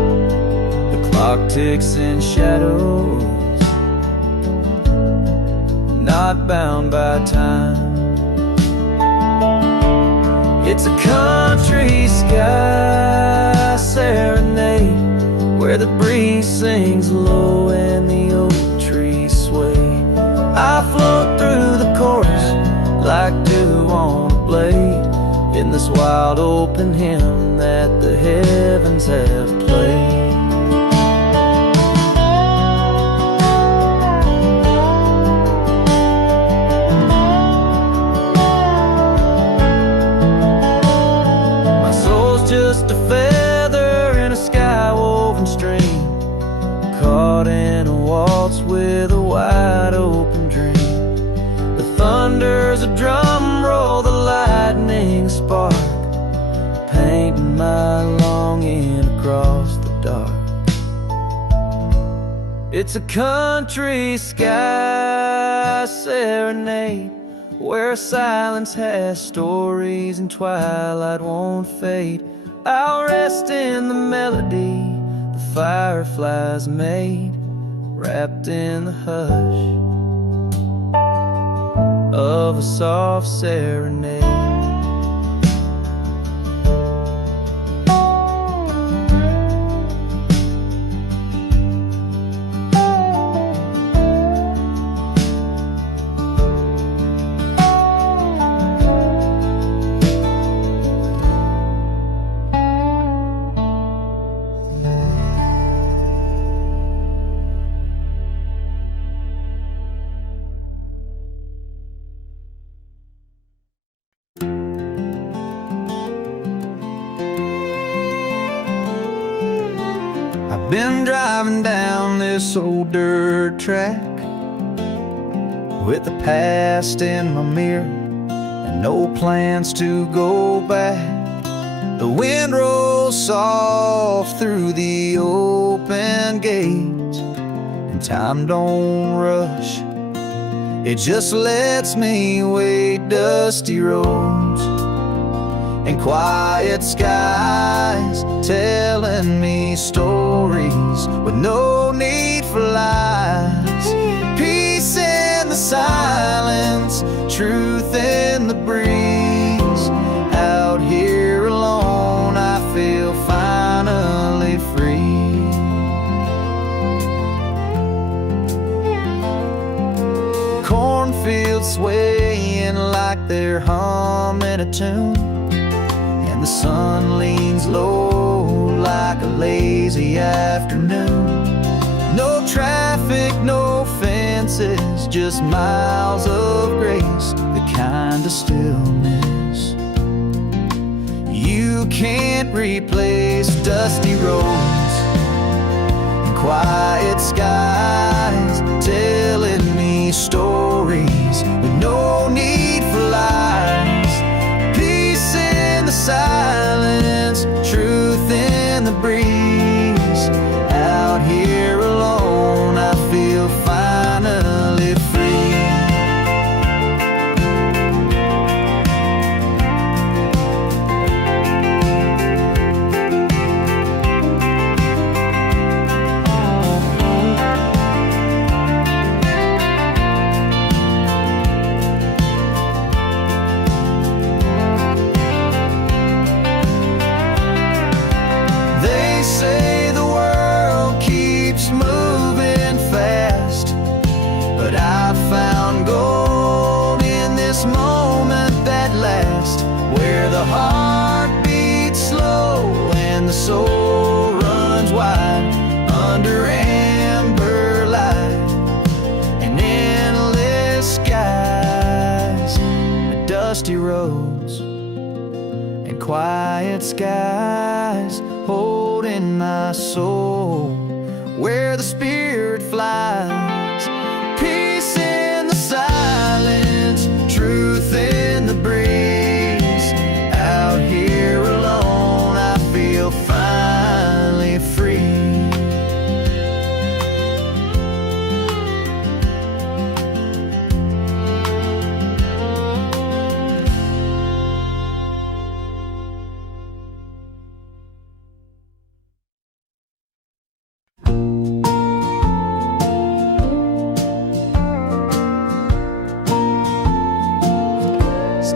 clock ticks in shadows, not bound by time. It's a country sky serenade, where the breeze sings low and the oak trees sway. I float through the chorus like dew on a blade, in this wild open hymn that the heavens have played. Just a feather in a sky-woven stream, caught in a waltz with a wide open dream. The thunder's a drum roll, the lightning spark, painting my longing across the dark. It's a country sky serenade, where silence has stories and twilight won't fade. I'll rest in the melody the fireflies made, wrapped in the hush of a soft serenade. Been driving down this old dirt track with the past in my mirror and no plans to go back. The wind rolls soft through the open gates, and time don't rush, it just lets me wade dusty roads and quiet skies, telling me stories with no need for lies. Peace in the silence, truth in the breeze. Out here alone, I feel finally free. Cornfields swaying like they're humming a tune, the sun leans low like a lazy afternoon. No traffic, no fences, just miles of grace, the kind of stillness you can't replace. Dusty roads and quiet skies, telling me stories with no need for lies. Silence, truth in the breeze. Out here alone, I feel finally free. Say the world keeps moving fast, but I found gold in this moment that lasts, where the heart beats slow and the soul runs wide under amber light and endless skies, dusty roads and quiet skies, holding my soul where the spirit flies. Peace in the silence, truth in the breeze. Out here alone, I feel finally free.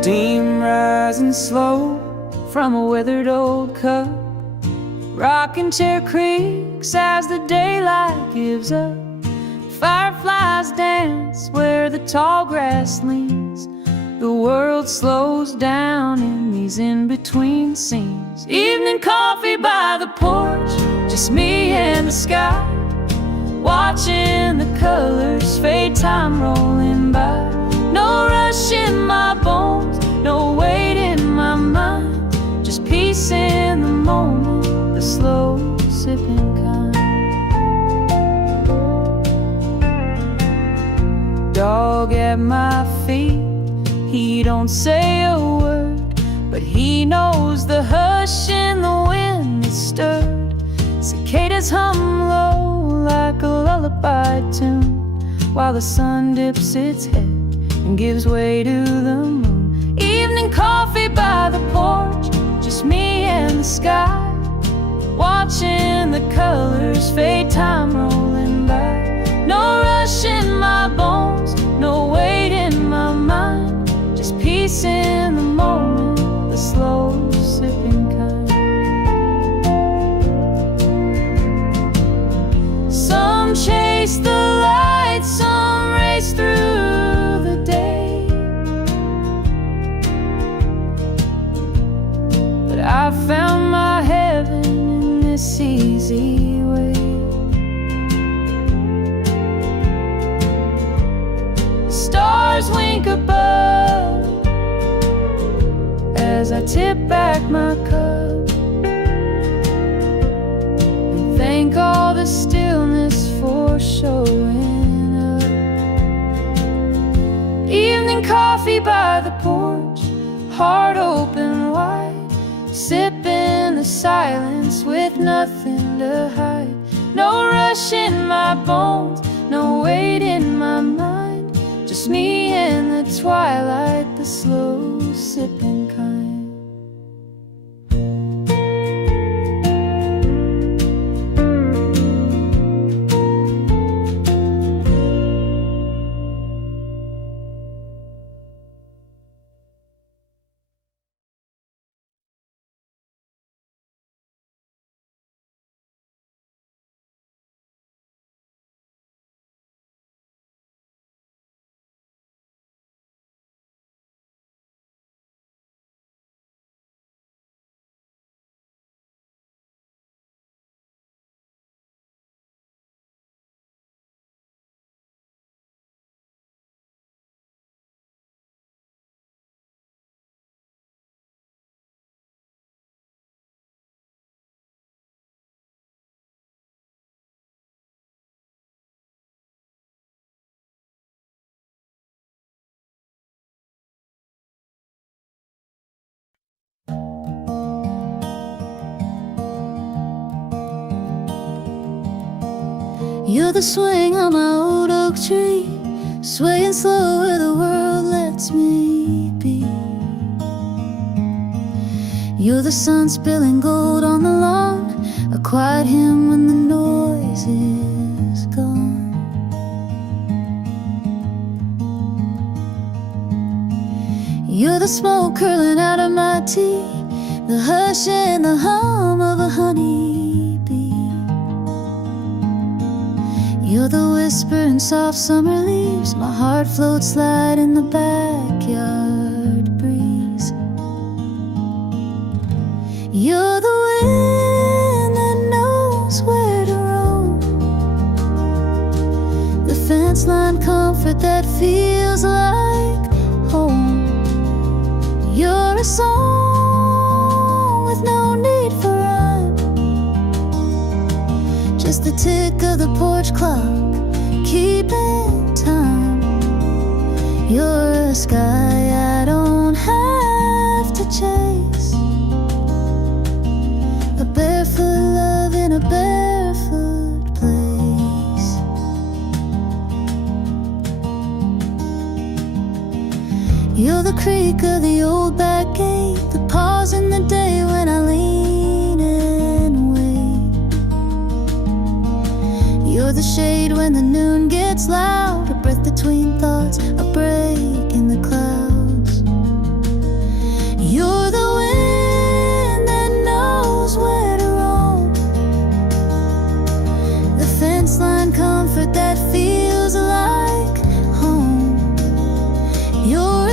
Steam rising slow from a withered old cup. Rocking chair creaks as the daylight gives up. Fireflies dance where the tall grass leans. The world slows down in these in-between scenes. Evening coffee by the porch, just me and the sky, watching the colors fade, time rolling by. No rush in my bones, no weight in my mind, just peace in the moment, the slow sipping kind. Dog at my feet, he don't say a word, but he knows the hush in the wind that's stirred. Cicadas hum low like a lullaby tune, while the sun dips its head and gives way to the moon. Evening coffee by the porch, just me and the sky, watching the colors fade, time rolling by. No rush in my bones, no weight in my mind, just peace in the moment, the slow sipping kind. Some chase the light, some race through the day, but I found my heaven in this easy way. The stars wink above as I tip back my cup and thank all the stillness for showing up. Evening coffee by the porch, heart open wide, sipping the silence with nothing to hide. No rush in my bones, no weight in my mind, just me in the twilight, the slow sipping kind. You're the swing on my old oak tree, swaying slow where the world lets me be. You're the sun spilling gold on the lawn, a quiet hymn when the noise is gone. You're the smoke curling out of my tea, the hush and the hum of a honeybee. You're the whisper in soft summer leaves, my heart floats light in the backyard breeze. You're the wind that knows where to roam, the fence line comfort that feels like home. You're a song with no need for rhyme, just the tick of the porch clock keeping time. You're a sky I don't have to chase, a barefoot love in a barefoot place. You're the creak of the old back gate, the pause in the day when I lean and wait. You're the shade when the noon gets loud, a breath between thoughts, a break in the clouds.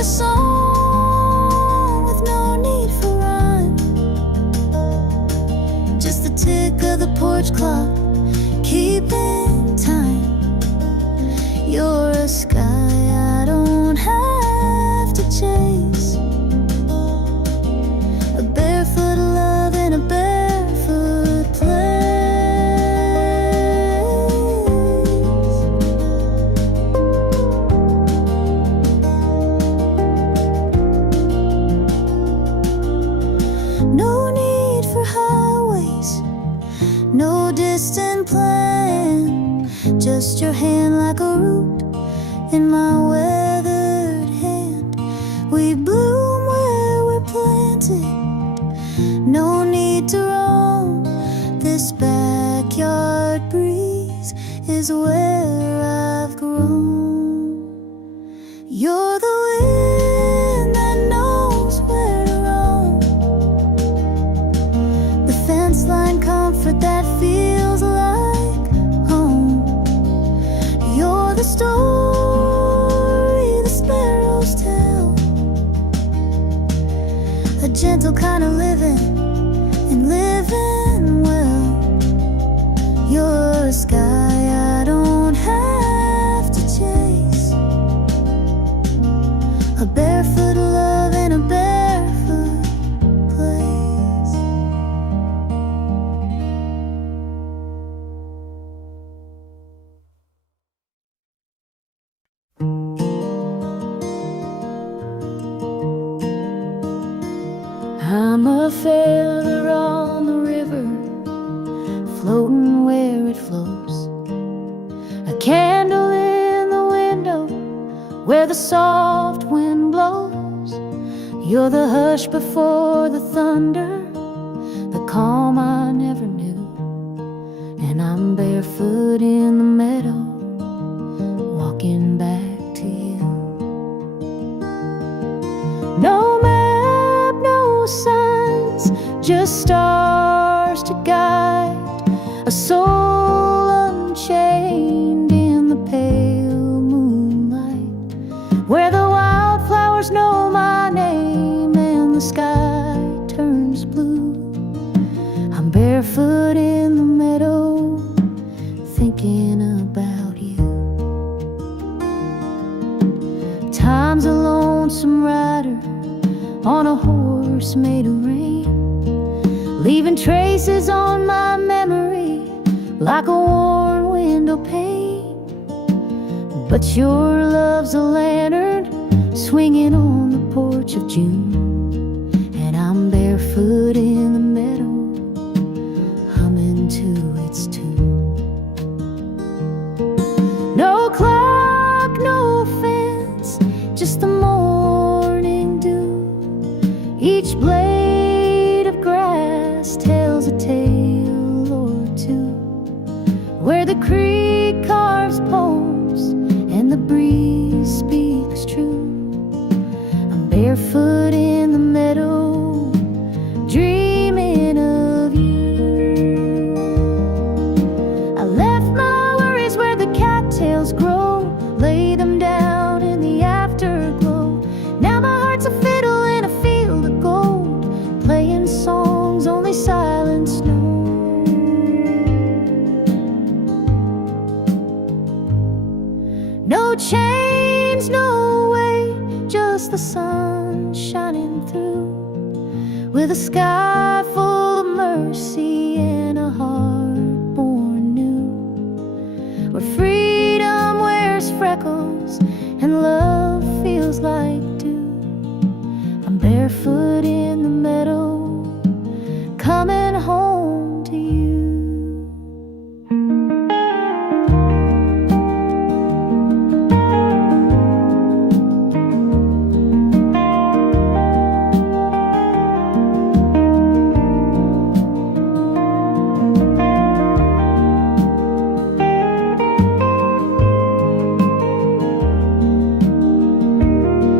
a song with no need for rhyme, just the tick of the porch clock keeping time. You're a sky I don't have to chase, a barefoot love in a barefoot place. No need for highways, no distant plan, just your hand like a root in my weathered hand. We bloom where we're planted, no need to roam. This backyard breeze is where I've grown. You're the wind that knows where to roam, the fence line comfort that feels like home. You're the story the sparrows tell, a gentle kind of living and living well. You're a sky I don't have to chase, a barefoot love in a barefoot place. I'm a feather on the river, floating where it flows, a candle in the window where the soft wind blows. You're the hush before the thunder, the calm I never knew. And I'm barefoot in the meadow, walking back to you. No map, no signs, just stars to guide a soul unchained in the pale moonlight, where the wildflowers know my name and the sky turns blue. I'm barefoot in the meadow, thinking about you. Time's a lonesome rider on a horse made of rain, leaving traces on my memory like a worn window pane. But your love's a lantern swinging on the porch of June, and I'm barefoot in the meadow, humming to its tune. No clock, no fence, just the morning dew. Each blade of grass tells a tale or two, where the creek carves poems and the breeze speaks true. I'm barefoot in the meadow, dreaming of you. I left my worries where the cattails grow, lay them down in the afterglow. Now my heart's a fiddle in a field of gold, playing songs only silence knows. No chains, no way, just the sun shining through, with a sky full of mercy and a heart born new, where freedom wears freckles and love feels like dew. I'm barefoot in the meadow, coming home to you.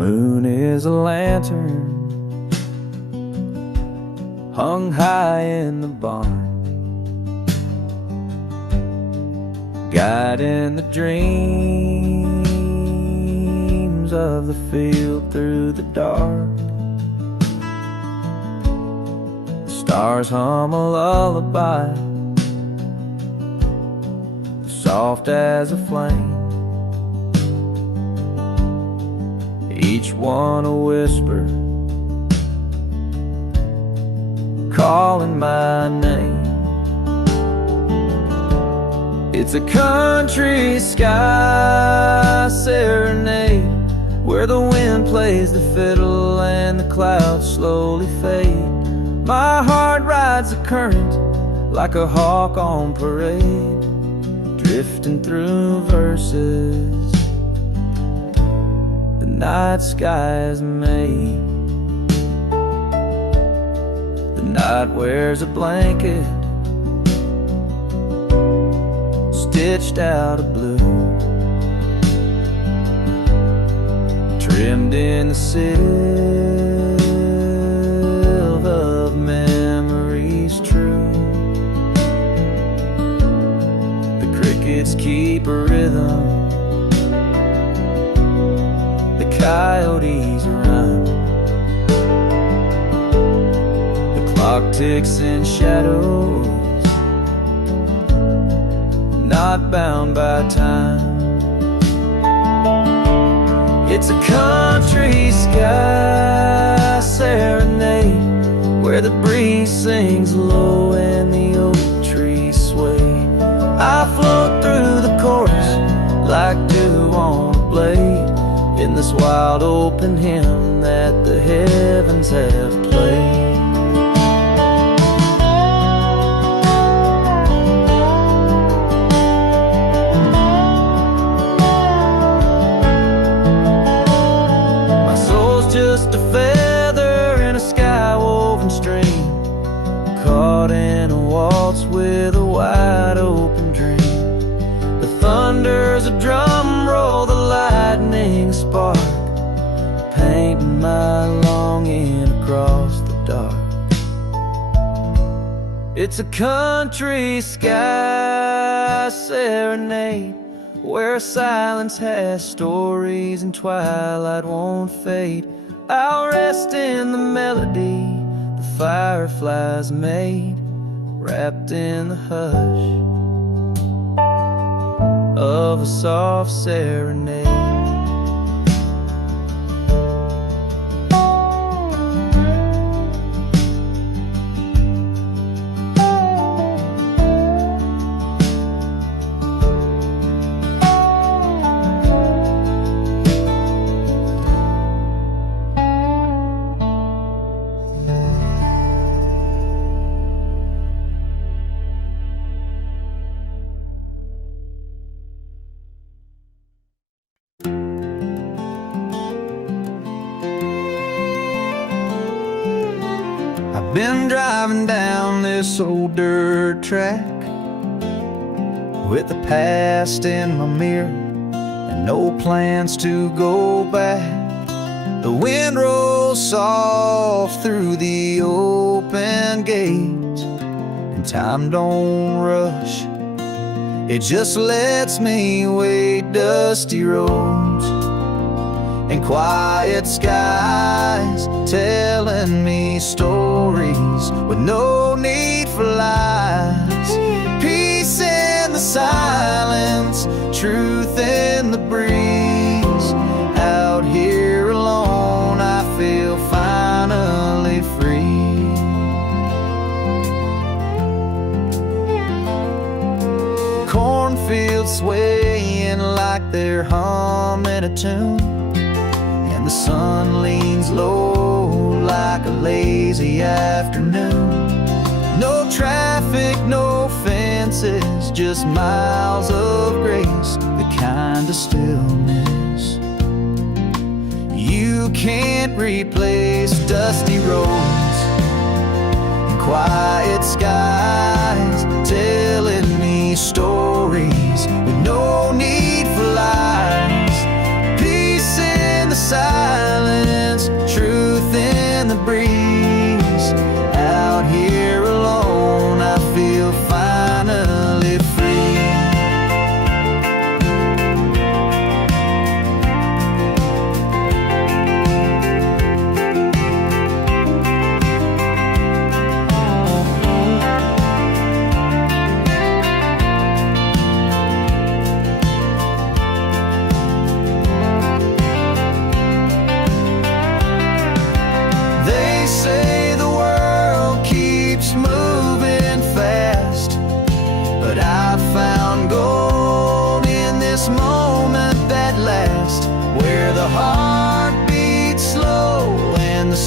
moon is a lantern hung high in the barn, guiding the dreams of the field through the dark. The stars hum a lullaby, soft as a flame, each one a whisper calling my name. It's a country sky serenade, where the wind plays the fiddle and the clouds slowly fade. My heart rides the current like a hawk on parade, drifting through verses the night sky has made. The night wears a blanket stitched out of blue, trimmed in the silver of memories true. The crickets keep a rhythm, the coyotes run, the clock ticks in shadows, not bound by time. It's a country sky serenade, where the breeze sings low and the oak trees sway. I float through the chorus like dew on a blade, in this wild open hymn that the heavens have played. Just a feather in a sky-woven stream, caught in a waltz with a wide open dream. The thunder's a drum roll, the lightning a spark, painting my longing across the dark. It's a country sky serenade, where silence has stories and twilight won't fade. I'll rest in the melody the fireflies made, wrapped in the hush of a soft serenade. Been driving down this old dirt track with the past in my mirror and no plans to go back. The wind rolls soft through the open gate, and time don't rush, it just lets me wade dusty roads and quiet skies, telling me stories with no need for lies. Peace in the silence, truth in the breeze. Out here alone, I feel finally free. Cornfields swaying like they're humming a tune, the sun leans low like a lazy afternoon. No traffic, no fences, just miles of grace, the kind of stillness you can't replace. Dusty roads and quiet skies, telling me stories with no need for lies. Peace in the silence,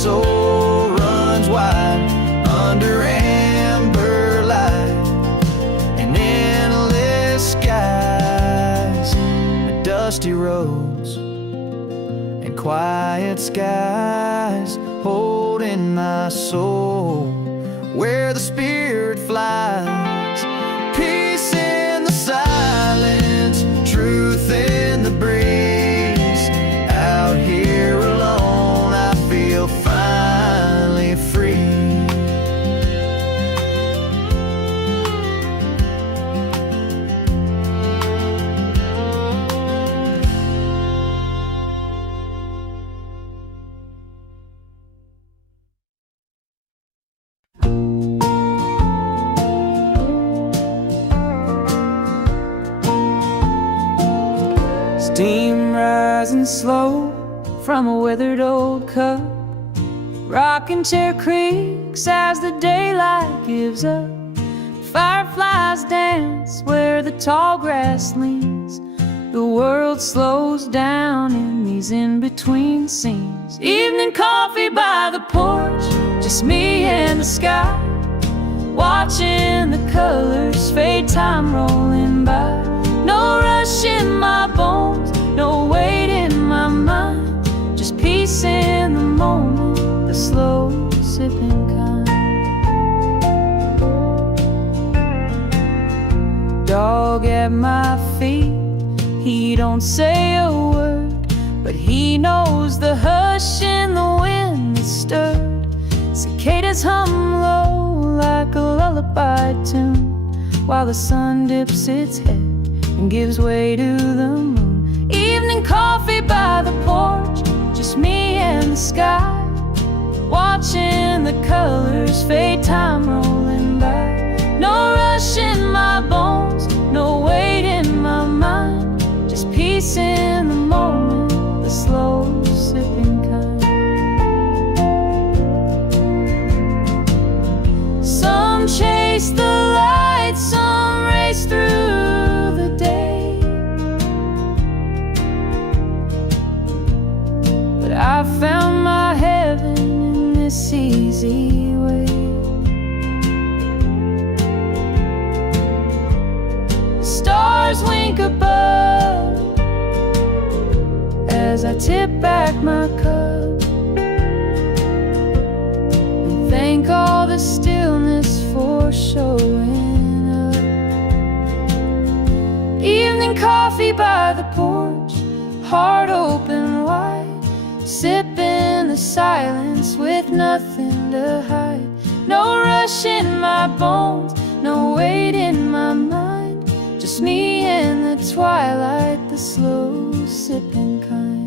soul runs wide under amber light and endless skies, dusty roads and quiet skies, holding my soul where the spirit flies. Peace in the silence, truth in the breeze. Out here alone, I feel finally free. Steam rising slow from a weathered old cup. Rocking chair creaks as the daylight gives up. Fireflies dance where the tall grass leans. The world slows down in these in-between scenes. Evening coffee by the porch, just me and the sky, watching the colors fade, time rolling by. No rush in my bones, no weight in my mind, just peace in the moment, the slow sipping kind. Dog at my feet, he don't say a word, but he knows the hush in the wind that stirred. Cicadas hum low like a lullaby tune, while the sun dips its head and gives way to the moon. Evening coffee by the porch, just me and the sky, watching the colors fade, time rolling by. No rush in my bones, no weight in my mind, just peace in the moment, the slow sipping kind. Some chase the light, some race through the day, but I found my heaven in this easy way. The stars wink above as I tip back my cup and thank all the stillness for showing up. Evening coffee by the porch, heart open wide, sipping the silence with nothing to hide. No rush in my bones, no weight in my mind, just me and the twilight, the slow sipping kind.